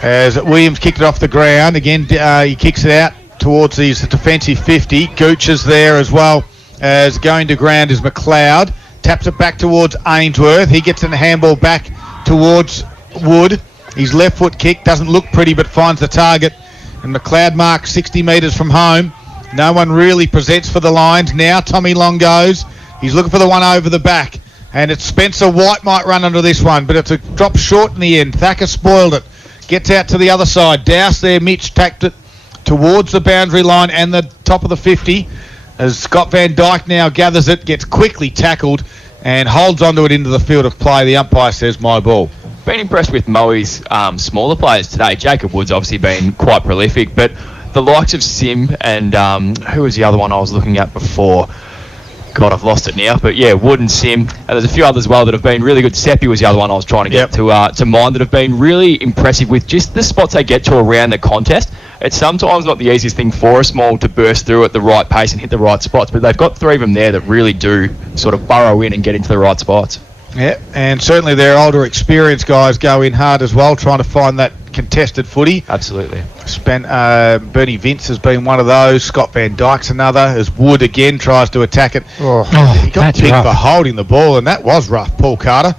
As Williams kicked it off the ground. Again, he kicks it out towards his defensive 50. Gooch is there as well. As going to ground is McLeod. Taps it back towards Ainsworth. He gets in the handball back towards Wood. His left foot kick doesn't look pretty, but finds the target. And McLeod marks 60 metres from home. No one really presents for the Lions. Now Tommy Long goes. He's looking for the one over the back. And it's Spencer White might run under this one, but it's a drop short in the end. Thacker spoiled it. Gets out to the other side. Dowse there. Mitch tacked it towards the boundary line and the top of the 50. As Scott Van Dyke now gathers it, gets quickly tackled and holds onto it into the field of play. The umpire says my ball. Been impressed with Moe's smaller players today. Jacob Wood's obviously been quite prolific, but the likes of Sim and who was the other one I was looking at before? God, I've lost it now. But yeah, Wood and Sim, and there's a few others as well that have been really good. Seppi was the other one I was trying to get to mind, that have been really impressive with just the spots they get to around the contest. It's sometimes not the easiest thing for a small to burst through at the right pace and hit the right spots, but they've got 3 of them there that really do sort of burrow in and get into the right spots. Yeah, and certainly their older experienced guys go in hard as well, trying to find that contested footy. Absolutely. Bernie Vince has been one of those. Scott Van Dyke's another, as Wood again tries to attack it. He got picked for holding the ball, and that was rough, Paul Carter.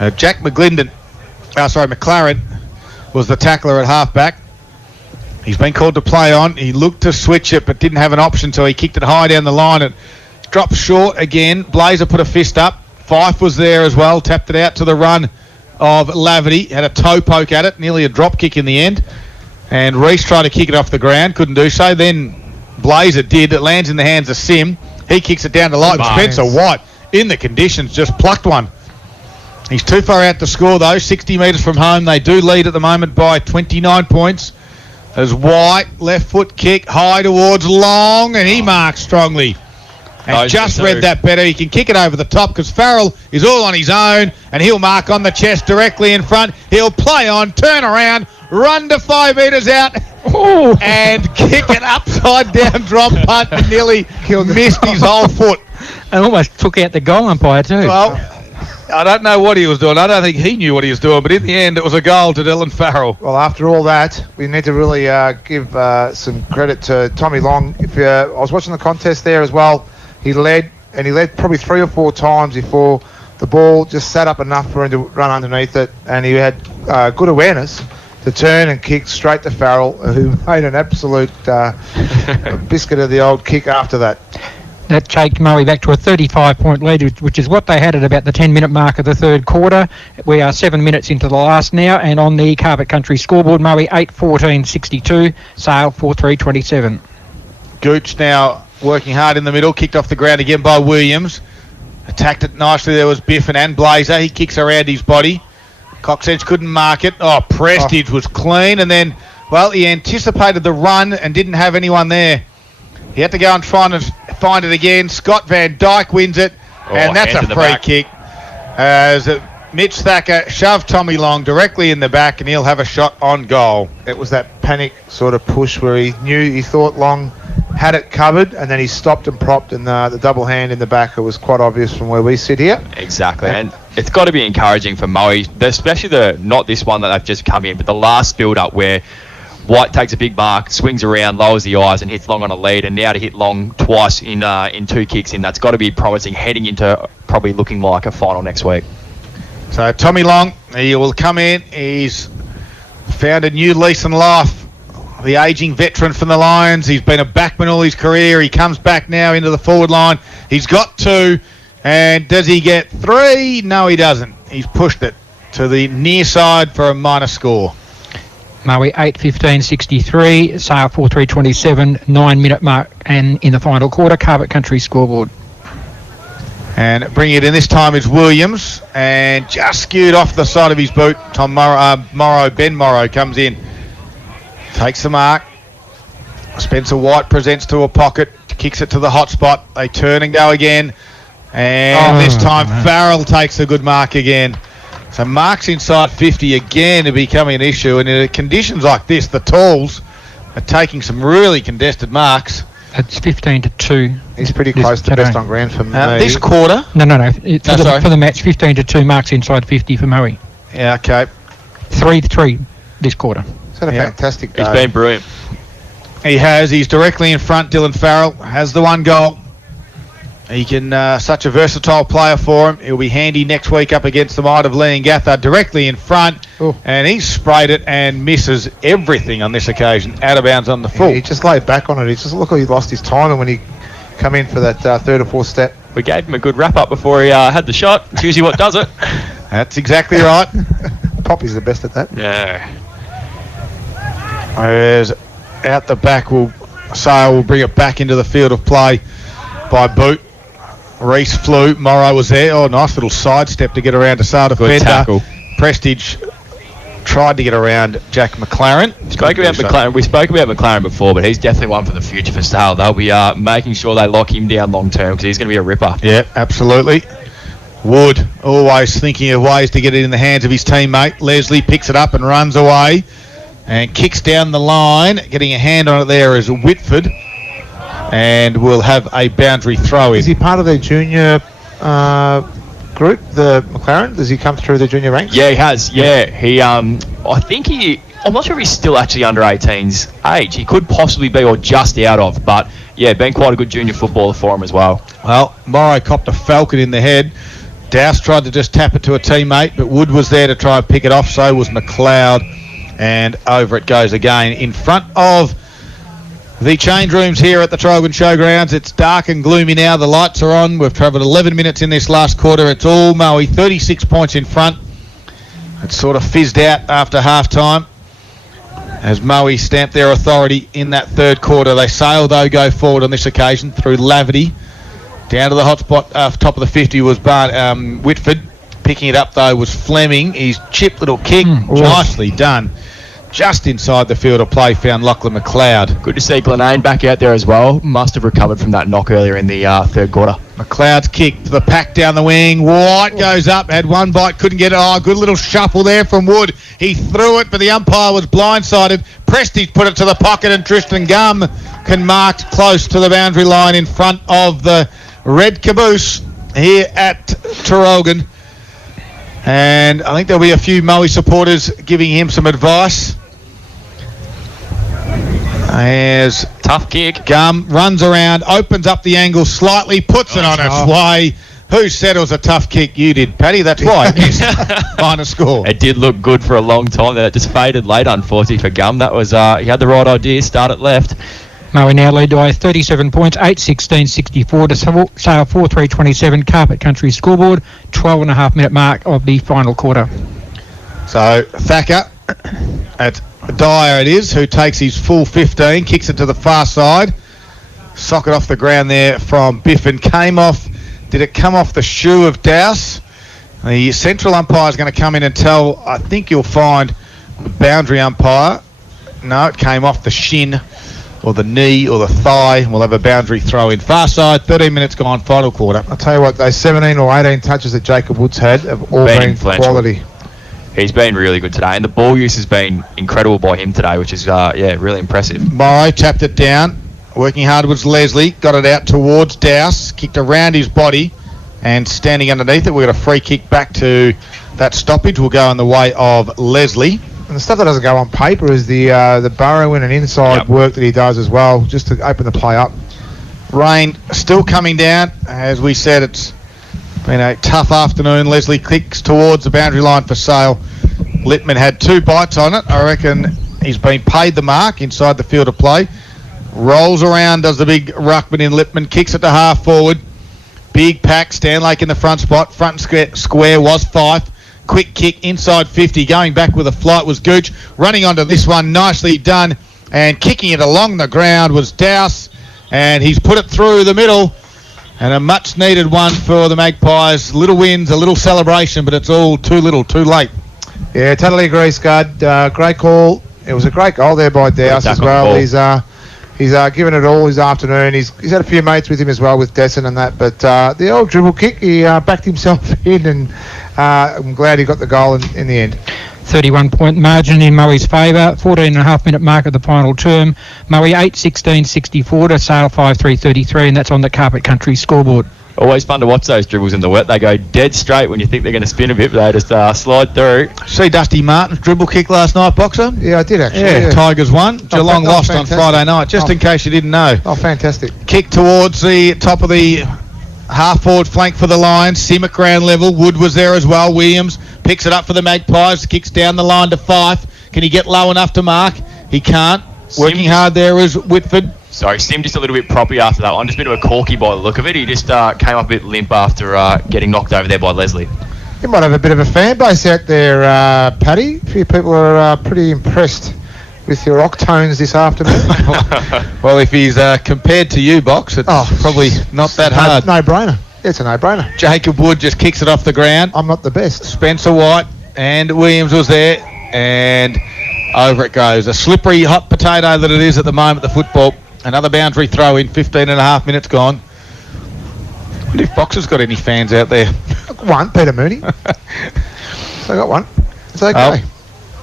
McLaren was the tackler at halfback. He's been called to play on. He looked to switch it but didn't have an option, so he kicked it high down the line. It dropped short again. Blazer put a fist up. Fife was there as well, tapped it out to the run of Laverty. Had a toe poke at it, nearly a drop kick in the end. And Reese tried to kick it off the ground, couldn't do so. Then Blazer did. It lands in the hands of Sim. He kicks it down to light. Spencer White, in the conditions, just plucked one. He's too far out to score, though. 60 metres from home. They do lead at the moment by 29 points. As White, left foot kick, high towards Long, and he marks strongly. And just read that better. He can kick it over the top because Farrell is all on his own, and he'll mark on the chest directly in front. He'll play on, turn around, run to 5 metres out, and kick it upside down, drop punt, and nearly missed his whole foot. And almost took out the goal umpire too. Well, I don't know what he was doing. I don't think he knew what he was doing, but in the end, it was a goal to Dylan Farrell. Well, after all that, we need to really give some credit to Tommy Long. I was watching the contest there as well. He led probably 3 or 4 times before the ball just sat up enough for him to run underneath it, and he had good awareness to turn and kick straight to Farrell, who made an absolute biscuit of the old kick after that. That takes Murray back to a 35-point lead, which is what they had at about the 10-minute mark of the third quarter. We are 7 minutes into the last now, and on the Carpet Country scoreboard, Murray 8-14-62, Sale 4-3-27. Gooch now working hard in the middle, kicked off the ground again by Williams. Attacked it nicely. There was Biffin and Blazer. He kicks around his body. Coxedge couldn't mark it. Prestige was clean, and then, well, he anticipated the run and didn't have anyone there. He had to go and find it again. Scott Van Dyke wins it, and that's a free kick. As Mitch Thacker shoved Tommy Long directly in the back, and he'll have a shot on goal. It was that panic sort of push where he thought Long had it covered, and then he stopped and propped, and the double hand in the back, it was quite obvious from where we sit here. Exactly, and it's got to be encouraging for Moe, especially not this one that they've just come in, but the last build-up where White takes a big mark, swings around, lowers the eyes, and hits Long on a lead, and now to hit Long twice in 2 kicks in, that's got to be promising heading into probably looking like a final next week. So Tommy Long, he will come in. He's found a new lease on life. The ageing veteran from the Lions. He's been a backman all his career. He comes back now into the forward line. He's got 2, and does he get 3? No, he doesn't. He's pushed it to the near side for a minor score. Murray 8-15-63, Sale 4-3-27, 9-minute mark, and in the final quarter, Carpet Country scoreboard. And bringing it in this time is Williams, and just skewed off the side of his boot. Ben Morrow comes in, takes the mark. Spencer White presents to a pocket, kicks it to the hot spot. They turn and go again, and this time Farrell takes a good mark again. So marks inside 50 again are becoming an issue, and in conditions like this, the Talls are taking some really contested marks. It's 15-2. He's pretty close to best on ground for me. This quarter? No. For the match, 15-2 marks inside 50 for Murray. Yeah, okay. 3-3 this quarter. He's had a fantastic day. He's been brilliant. He has. He's directly in front. Dylan Farrell has the 1 goal. He can, such a versatile player for him. He'll be handy next week up against the might of Leongatha, directly in front. Ooh. And he's sprayed it and misses everything on this occasion. Out of bounds on the full. He just laid back on it. He just looked like he lost his time when he come in for that 3rd or 4th step. We gave him a good wrap-up before he had the shot. It's usually what does it. That's exactly right. Poppy's the best at that. Yeah. Whereas out the back, Sale will bring it back into the field of play by Boot. Reese flew. Morrow was there. Nice little sidestep to get around to Sale defender. Tackle. Prestige tried to get around Jack McLaren. We spoke about McLaren before, but he's definitely one for the future for Sale. They'll be making sure they lock him down long term because he's going to be a ripper. Yeah, absolutely. Wood always thinking of ways to get it in the hands of his teammate. Leslie picks it up and runs away and kicks down the line. Getting a hand on it there is Whitford. And we'll have a boundary throw in. Is he part of the junior group, the McLaren? Does he come through the junior ranks? Yeah, he has. Yeah, I'm not sure if he's still actually under 18's age. He could possibly be, or just out of. But yeah, been quite a good junior footballer for him as well. Well, Morrow copped a falcon in the head. Dowse tried to just tap it to a teammate, but Wood was there to try and pick it off. So was McLeod. And over it goes again in front of the change rooms here at the Trogan Showgrounds. It's dark and gloomy now. The lights are on. We've travelled 11 minutes in this last quarter. It's all Moe, 36 points in front. It's sort of fizzed out after half-time as Moe stamped their authority in that third quarter. They sail, though, go forward on this occasion through Laverty. Down to the hot spot, top of the 50 was Whitford. Picking it up, though, was Fleming. His chip little kick, nicely done. Just inside the field of play, found Lachlan McLeod. Good to see Glenane back out there as well. Must have recovered from that knock earlier in the third quarter. McLeod's kick to the pack down the wing. White goes up, had one bite, couldn't get it. Oh, good little shuffle there from Wood. He threw it, but the umpire was blindsided. Prestige put it to the pocket, and Tristan Gum can mark close to the boundary line in front of the red caboose here at Tarogan. And I think there'll be a few Moe supporters giving him some advice. As tough kick. Gum runs around, opens up the angle slightly, puts it on its way. Who said it was a tough kick? You did, Paddy. That's why. Final score. It did look good for a long time. Then it just faded late, unfortunately, for Gum. That was he had the right idea. Start it left. Moe now lead by 37 points, 8-16-64 to Sale 4-3-27 Carpet Country scoreboard, 12.5 minute mark of the final quarter. So Thacker, at Dyer it is, who takes his full 15, kicks it to the far side. Socket off the ground there from Biffin. Came off, did it come off the shoe of Dowse? The central umpire is going to come in and tell, I think you'll find the boundary umpire. No, it came off the shin, or the knee, or the thigh. We'll have a boundary throw in. Far side, 13 minutes gone, final quarter. I'll tell you what, those 17 or 18 touches that Jacob Woods had have all been quality. He's been really good today, and the ball use has been incredible by him today, which is, really impressive. Morrow tapped it down. Working hard was Leslie. Got it out towards Dowse. Kicked around his body, and standing underneath it, we've got a free kick back to that stoppage. Will go in the way of Leslie. And the stuff that doesn't go on paper is the burrowing and inside work that he does as well, just to open the play up. Rain still coming down. As we said, it's been a tough afternoon. Leslie kicks towards the boundary line for Sale. Littman had 2 bites on it. I reckon he's been paid the mark inside the field of play. Rolls around, does the big ruckman in Littman, kicks it to half forward. Big pack, Stanlake in the front spot. Front square was Fife. Quick kick inside 50, going back with a flight was Gooch. Running onto this one, nicely done, and kicking it along the ground was Dowse, and he's put it through the middle, and a much needed one for the Magpies. Little wins, a little celebration, but it's all too little, too late. Yeah, totally agree, Scud. Great call. It was a great goal there by Dowse as well. He's given it all his afternoon. He's had a few mates with him as well, with Desson and that. But the old dribble kick, he backed himself in, and I'm glad he got the goal in the end. 31 point margin in Moe's favour, 14.5 minute mark of the final term. Moe 8-16-64 to Sale 5-3-33, and that's on the Carpet Country scoreboard. Always fun to watch those dribbles in the wet. They go dead straight when you think they're going to spin a bit, but they just slide through. See Dusty Martin's dribble kick last night, Boxer? Yeah, I did actually. Yeah. Tigers won. Geelong lost on Friday night, just in case you didn't know. Oh, fantastic. Kick towards the top of the half-forward flank for the Lions. Simmick ground level. Wood was there as well. Williams picks it up for the Magpies. Kicks down the line to Fife. Can he get low enough to mark? He can't. Working hard there is Whitford. Sorry, Sim just a little bit proppy after that one. Just a bit of a corky by the look of it. He just came up a bit limp after getting knocked over there by Leslie. You might have a bit of a fan base out there, Paddy. A few people are pretty impressed with your octones this afternoon. Well, if he's compared to you, Box, it's probably not that hard. No-brainer. It's a no-brainer. Jacob Wood just kicks it off the ground. I'm not the best. Spencer White and Williams was there, and over it goes. A slippery hot potato that it is at the moment, the football. Another boundary throw in, 15.5 minutes gone. I wonder if Box has got any fans out there. One, Peter Mooney. I got one. It's okay.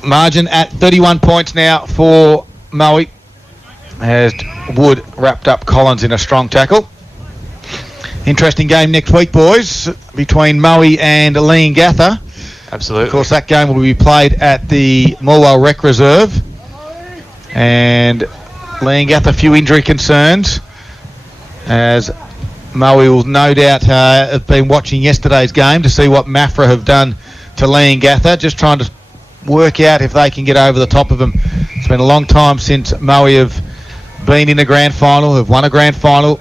Margin at 31 points now for Moe, as Wood wrapped up Collins in a strong tackle. Interesting game next week, boys, between Moe and Leongatha. Absolutely. Of course, that game will be played at the Morwell Rec Reserve. And Leongatha, a few injury concerns, as Moe will no doubt have been watching yesterday's game to see what Mafra have done to Leongatha. Just trying to work out if they can get over the top of them. It's been a long time since Moe have been in a grand final. They've won a grand final.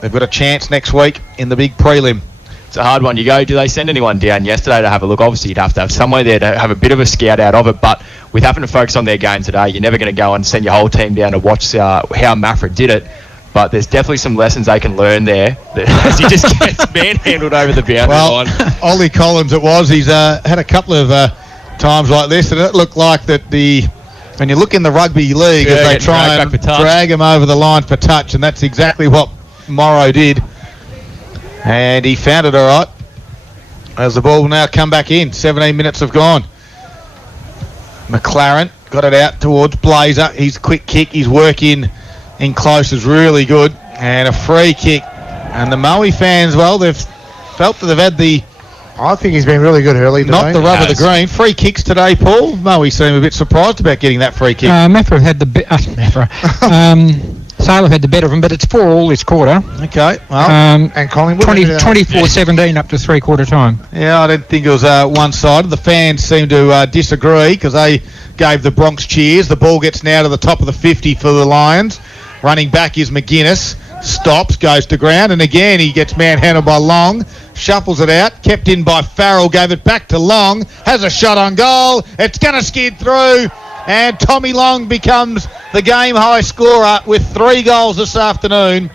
They've got a chance next week in the big prelim. It's a hard one. Do they send anyone down yesterday to have a look? Obviously, you'd have to have somewhere there to have a bit of a scout out of it, but with having to focus on their game today, you're never going to go and send your whole team down to watch how Mafra did it. But there's definitely some lessons they can learn there as he just gets manhandled over the boundary line. Ollie Collins, he's had a couple of times like this, and it looked like that when you look in the rugby league, as they try and drag him over the line for touch, and that's exactly what Morrow did. And he found it all right. As the ball will now come back in. 17 minutes have gone. McLaren got it out towards Blazer. His quick kick, his work in close is really good. And a free kick. And the Moe fans, they've felt that they've had I think he's been really good early today. Not the rub of the green. Free kicks today, Paul. Moe seemed a bit surprised about getting that free kick. Mafra had Sale have had the better of them, but it's 4-4 this quarter. Okay. Well, and Collingwood 24-17 up to three-quarter time. Yeah, I didn't think it was one-sided. The fans seem to disagree because they gave the Bronx cheers. The ball gets now to the top of the 50 for the Lions. Running back is McGuinness. Stops, goes to ground, and again he gets manhandled by Long. Shuffles it out, kept in by Farrell, gave it back to Long. Has a shot on goal. It's going to skid through. And Tommy Long becomes the game high scorer with 3 goals this afternoon.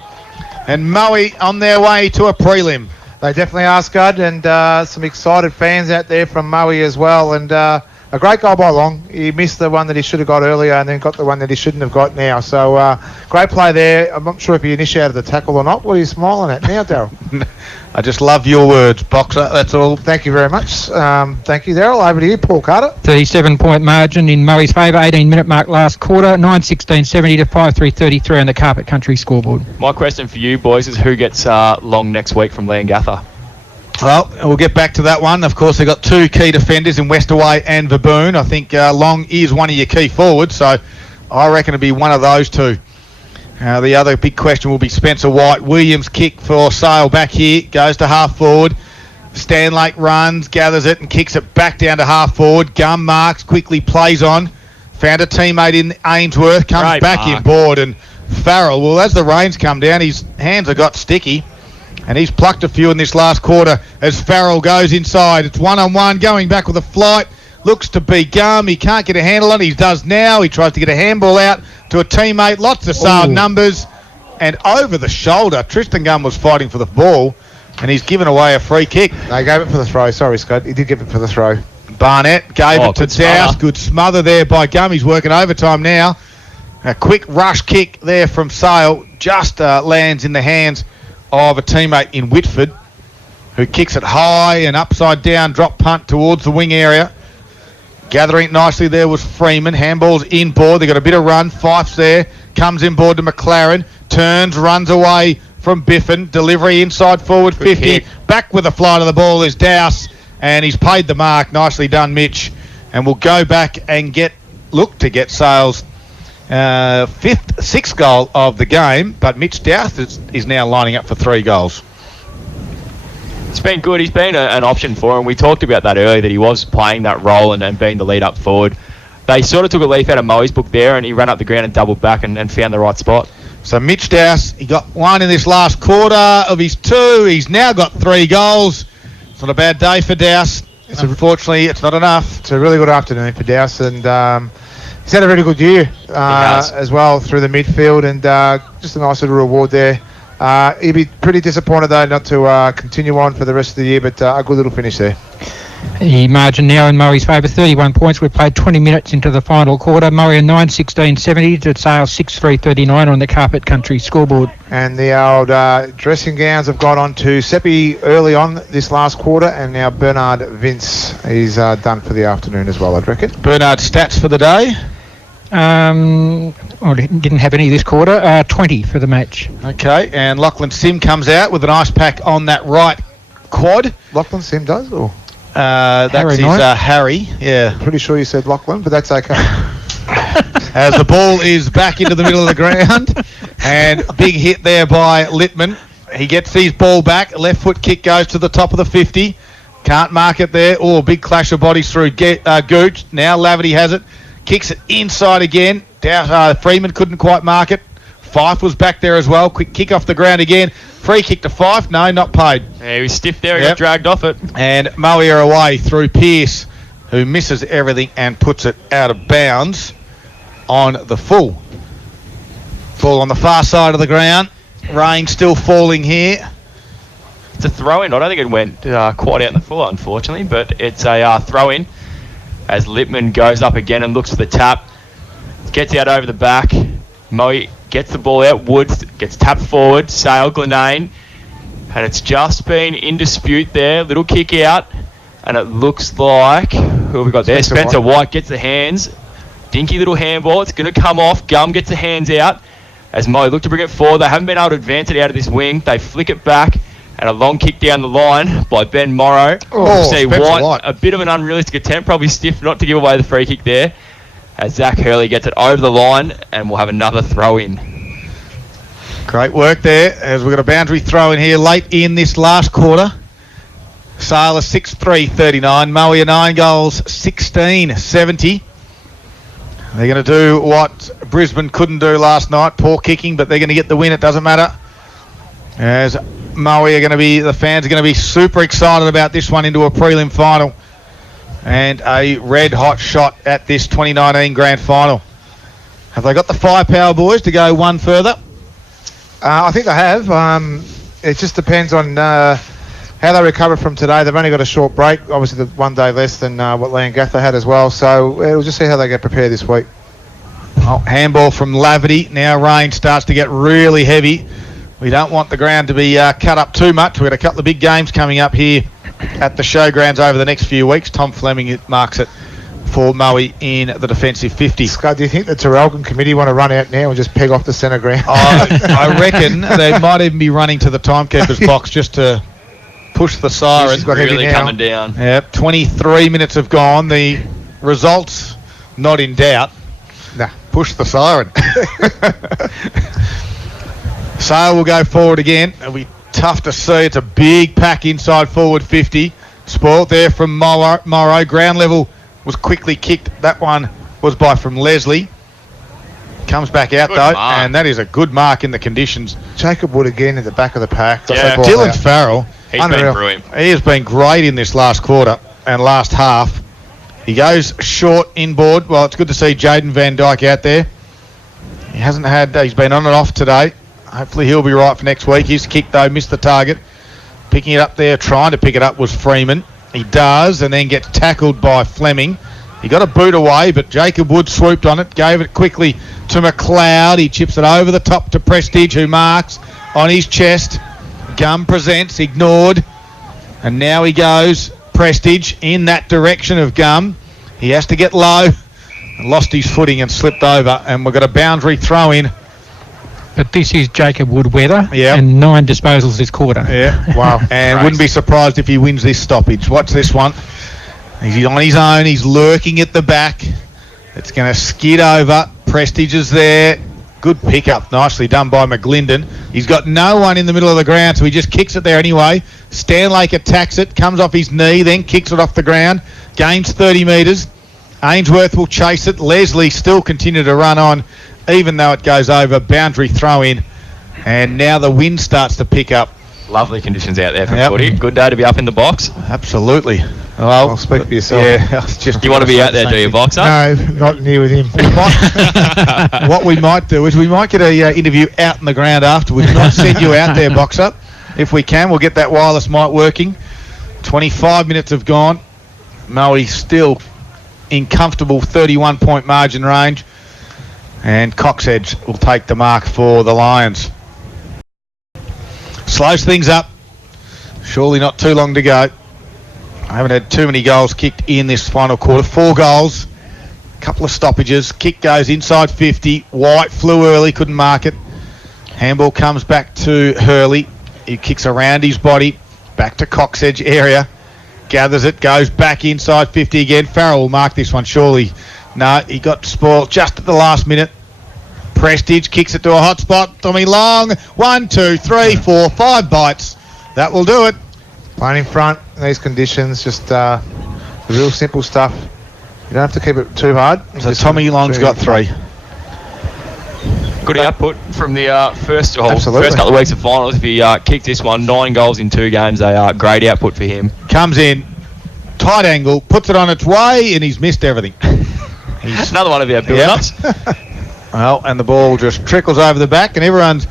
And Moe on their way to a prelim. They definitely are, Scud, and some excited fans out there from Moe as well. And a great goal by Long. He missed the one that he should have got earlier and then got the one that he shouldn't have got now. So great play there. I'm not sure if he initiated the tackle or not. What are you smiling at now, Daryl? I just love your words, Boxer. That's all. Thank you very much. Thank you, Daryl. Over to you, Paul Carter. 37-point margin in Moe's favour. 18-minute mark last quarter. 9-16-70 to 5-3-33 on the Carpet Country scoreboard. My question for you, boys, is who gets Long next week from Leongatha? Well, we'll get back to that one. Of course, they've got 2 key defenders in Westaway and Baboon. I think Long is one of your key forwards, so I reckon it'll be one of those 2. The other big question will be Spencer White. Williams kick for Sale back here. Goes to half forward. Stanlake runs, gathers it and kicks it back down to half forward. Gum marks, quickly plays on. Found a teammate in Ainsworth. Comes back in board. And Farrell, well, as the rains come down, his hands have got sticky. And he's plucked a few in this last quarter as Farrell goes inside. It's 1-on-1, going back with a flight. Looks to be Gum. He can't get a handle on it. He does now. He tries to get a handball out to a teammate. Lots of Sale numbers. And over the shoulder, Tristan Gum was fighting for the ball, and he's given away a free kick. They gave it for the throw. Sorry, Scott. He did give it for the throw. Barnett gave it to Dowse. Good smother there by Gum. He's working overtime now. A quick rush kick there from Sale. Just lands in the hands of a teammate in Whitford, who kicks it high and upside down, drop punt towards the wing area. Gathering it nicely there was Freeman. Handball's inboard. They got a bit of run. Fife's there. Comes inboard to McLaren. Turns, runs away from Biffin. Delivery inside forward 50. Back with the flight of the ball is Dowse, and he's paid the mark. Nicely done, Mitch. And we'll go back and look to get Sale's 6th goal of the game, but Mitch Dowse is now lining up for 3 goals. It's been good. He's been an option for him. We talked about that earlier, that he was playing that role and being the lead up forward. They sort of took a leaf out of Moe's book there, and he ran up the ground and doubled back and found the right spot. So Mitch Dowse, he got 1 in this last quarter of his 2. He's now got 3 goals. It's not a bad day for Dowse. Unfortunately, it's not enough. It's a really good afternoon for Dowse, and he's had a really good year as well through the midfield, and just a nice little reward there. He'd be pretty disappointed, though, not to continue on for the rest of the year, but a good little finish there. The margin now in Moe's favour, 31 points. We've played 20 minutes into the final quarter. Moe 9-16-70 to Sale 6-3-39 on the Carpet Country scoreboard. And the old dressing gowns have got on to Seppi early on this last quarter, and now Bernard Vince is done for the afternoon as well, I'd reckon. Bernard, stats for the day? Didn't have any this quarter. 20 for the match. Okay, and Lachlan Sim comes out with an ice pack on that right quad. Lachlan Sim does, or? That's Harry, yeah. Pretty sure you said Lachlan, but that's okay. As the ball is back into the middle of the ground, and big hit there by Littman. He gets his ball back. Left foot kick goes to the top of the 50. Can't mark it there. Oh, big clash of bodies through Gooch. Now Laverty has it. Kicks it inside again. Freeman couldn't quite mark it. Fife was back there as well. Quick kick off the ground again. Free kick to Fife. No, not paid. Yeah, he was stiff there. He got dragged off it. And Moe away through Pearce, who misses everything and puts it out of bounds on the full. Ball on the far side of the ground. Rain still falling here. It's a throw-in. I don't think it went quite out in the full, unfortunately, but it's a throw-in as Lippman goes up again and looks for the tap. Gets out over the back. Moe gets the ball out. Woods gets tapped forward. Sale, Glenane. And it's just been in dispute there. Little kick out. And it looks like... Who have we got there? Spencer White gets the hands. Dinky little handball. It's going to come off. Gum gets the hands out. As Moe look to bring it forward. They haven't been able to advance it out of this wing. They flick it back. And a long kick down the line by Ben Morrow. See White, a bit of an unrealistic attempt. Probably stiff not to give away the free kick there. As Zach Hurley gets it over the line. And we'll have another throw-in. Great work there, as we've got a boundary throw in here late in this last quarter. Sale 6-3-39. Moe 9 goals, 16-70. They're going to do what Brisbane couldn't do last night. Poor kicking, but they're going to get the win. It doesn't matter. As Moe are going to be, the fans are going to be super excited about this one into a prelim final. And a red hot shot at this 2019 grand final. Have they got the firepower, boys, to go one further? I think they have. It just depends on how they recover from today. They've only got a short break, obviously the 1 day less than what Leongatha had as well. So we'll just see how they get prepared this week. Oh, handball from Laverty. Now rain starts to get really heavy. We don't want the ground to be cut up too much. We've got a couple of big games coming up here at the showgrounds over the next few weeks. Tom Fleming marks it for Moe in the defensive 50. Scott, do you think the Terrelgan committee want to run out now and just peg off the centre ground? I reckon they might even be running to the timekeeper's box just to push the siren. She's really coming down. Yep, 23 minutes have gone. The results not in doubt. Nah. Push the siren. Sale will go forward again. It'll be tough to see. It's a big pack inside forward 50. Spoilt there from Morrow. Ground level was quickly kicked. That one was from Leslie. Comes back out good though, mark. and that is a good mark in the conditions. Jacob Wood again at the back of the pack. Yeah. Dylan Farrell. He's been brilliant. He has been great in this last quarter and last half. He goes short inboard. Well, it's good to see Jaden Van Dyke out there. He hasn't had. He's been on and off today. Hopefully he'll be right for next week. His kick though missed the target. Picking it up there, trying to pick it up was Freeman. He does, and then gets tackled by Fleming. He got a boot away, but Jacob Wood swooped on it, gave it quickly to McLeod. He chips it over the top to Prestige, who marks on his chest. Gum presents, ignored. And now he goes, Prestige, in that direction of Gum. He has to get low. Lost his footing and slipped over. And we've got a boundary throw in. But this is Jacob Wood weather, Yep. and 9 disposals this quarter. Yeah, wow. And wouldn't be surprised if he wins this stoppage. Watch this one. He's on his own. He's lurking at the back. It's going to skid over. Prestige is there. Good pickup. Nicely done by McGlinden. He's got no one in the middle of the ground, so he just kicks it there anyway. Stanlake attacks it, comes off his knee, then kicks it off the ground. Gains 30 metres. Ainsworth will chase it. Leslie still continue to run on, even though it goes over. Boundary throw in. And now the wind starts to pick up. Lovely conditions out there for footy. Good day to be up in the box. Absolutely. Well, I'll speak for yourself. Yeah, you want to be out there, do you, Boxer? No, not near with him. What we might do is we might get a interview out in the ground afterwards. We might send you out there, Boxer. If we can, we'll get that wireless mic working. 25 minutes have gone. Moe still in comfortable 31-point margin range. And Coxedge will take the mark for the Lions. Slows things up. Surely not too long to go. I haven't had too many goals kicked in this final quarter. 4 goals, couple of stoppages. Kick goes inside 50. White flew early, couldn't mark it. Handball comes back to Hurley. He kicks around his body, back to Coxedge area. Gathers it, goes back inside 50 again. Farrell will mark this one, surely. No, he got spoiled just at the last minute. Prestige kicks it to a hot spot. Tommy Long, 1, 2, 3, 4, 5 bites. That will do it. Playing in front in these conditions, just real simple stuff. You don't have to keep it too hard. So Tommy Long's got 3. Good output from the first Absolutely. couple of weeks of finals. If he kicked this one, 9 goals in 2 games, a great output for him. Comes in, tight angle, puts it on its way, and he's missed everything. He's another one of our build-ups. Well, and the ball just trickles over the back, and everyone's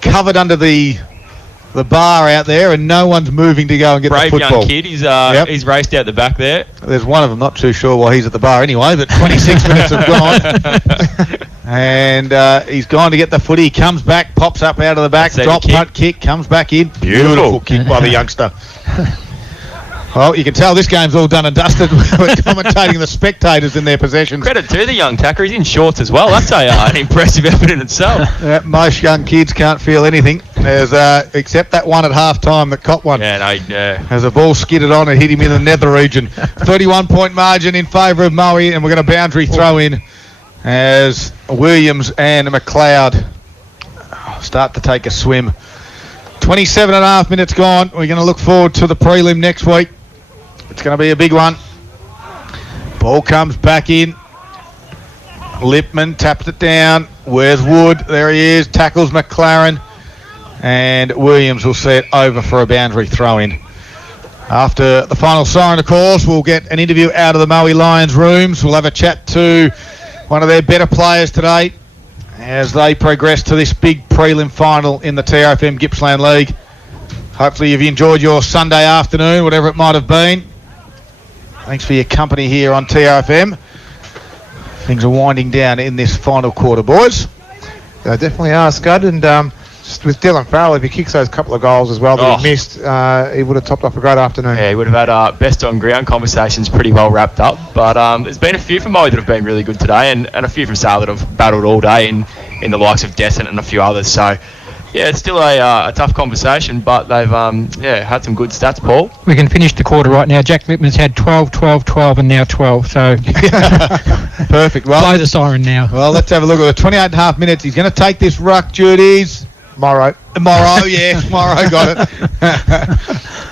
covered under the bar out there, and no one's moving to go and get Brave the football. young kid. He's raced out the back there. There's one of them, not too sure why he's at the bar anyway, but 26 minutes have gone. And he's gone to get the footy. He comes back, pops up out of the back, drop punt kick, comes back in. Beautiful kick by the youngster. Well, you can tell this game's all done and dusted. We're commentating the spectators in their possessions. Credit to the young tacker. He's in shorts as well. That's an impressive effort in itself. Most young kids can't feel anything, except that one at half-time that caught one. As the ball skidded on and hit him in the nether region. 31-point margin in favour of Moe, and we're going to boundary throw in as Williams and McLeod start to take a swim. 27 and a half minutes gone. We're going to look forward to the prelim next week. It's going to be a big one. Ball comes back in. Lipman taps it down. Where's Wood? There he is. Tackles McLaren. And Williams will see it over for a boundary throw-in. After the final siren, of course, we'll get an interview out of the Moe Lions rooms. We'll have a chat to one of their better players today as they progress to this big prelim final in the TRFM Gippsland League. Hopefully you've enjoyed your Sunday afternoon, whatever it might have been. Thanks for your company here on TRFM. Things are winding down in this final quarter, boys. They definitely are, Scud, and just with Dylan Farrell, if he kicks those couple of goals as well that he missed, he would have topped off a great afternoon. Yeah, he would have had best on ground conversations pretty well wrapped up. But there's been a few from Moe that have been really good today, and a few from Sale that have battled all day in the likes of Descent and a few others. So, yeah, it's still a tough conversation, but they've had some good stats, Paul. We can finish the quarter right now. Jack Lippman's had 12, 12, 12, and now 12. So perfect. Well, blow the siren now. Well, let's have a look at the 28 and a half minutes. He's going to take this ruck, duties. Morrow, yes, Morrow got it.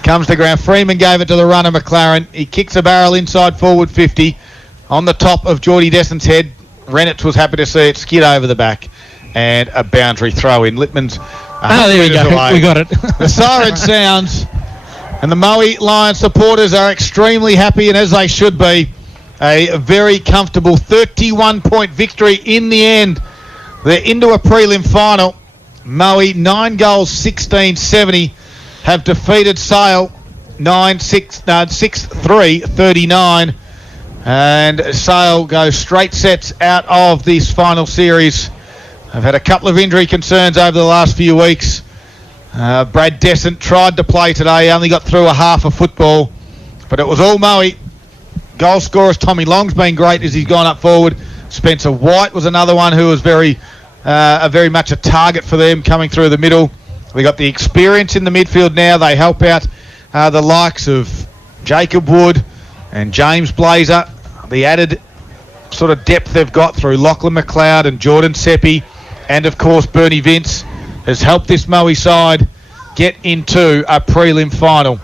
Comes to ground. Freeman gave it to the runner, McLaren. He kicks a barrel inside forward 50 on the top of Geordie Descent's head. Rennet was happy to see it skid over the back and a boundary throw in. Lippman's there we go. Away. We got it. The siren sounds and the Moe Lions supporters are extremely happy, and as they should be. A very comfortable 31-point victory in the end. They're into a prelim final. Moe, 9 goals, 16-70, have defeated Sale 6-3, 39. And Sale goes straight sets out of this final series. I've had a couple of injury concerns over the last few weeks. Brad Descent tried to play today, only got through a half of football. But it was all Moe. Goal scorers, Tommy Long's been great as he's gone up forward. Spencer White was another one who was very much a target for them coming through the middle. We got the experience in the midfield now. They help out the likes of Jacob Wood and James Blazer. The added sort of depth they've got through Lachlan McLeod and Jordan Seppi, and of course Bernie Vince has helped this Moe side get into a prelim final.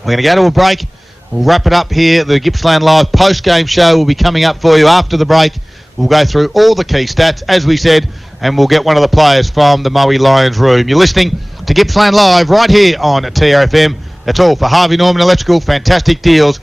We're going to go to a break. We'll wrap it up here. The Gippsland Live post-game show will be coming up for you after the break. We'll go through all the key stats, as we said, and we'll get one of the players from the Moe Lions room. You're listening to Gippsland Live right here on TRFM. That's all for Harvey Norman Electrical. Fantastic deals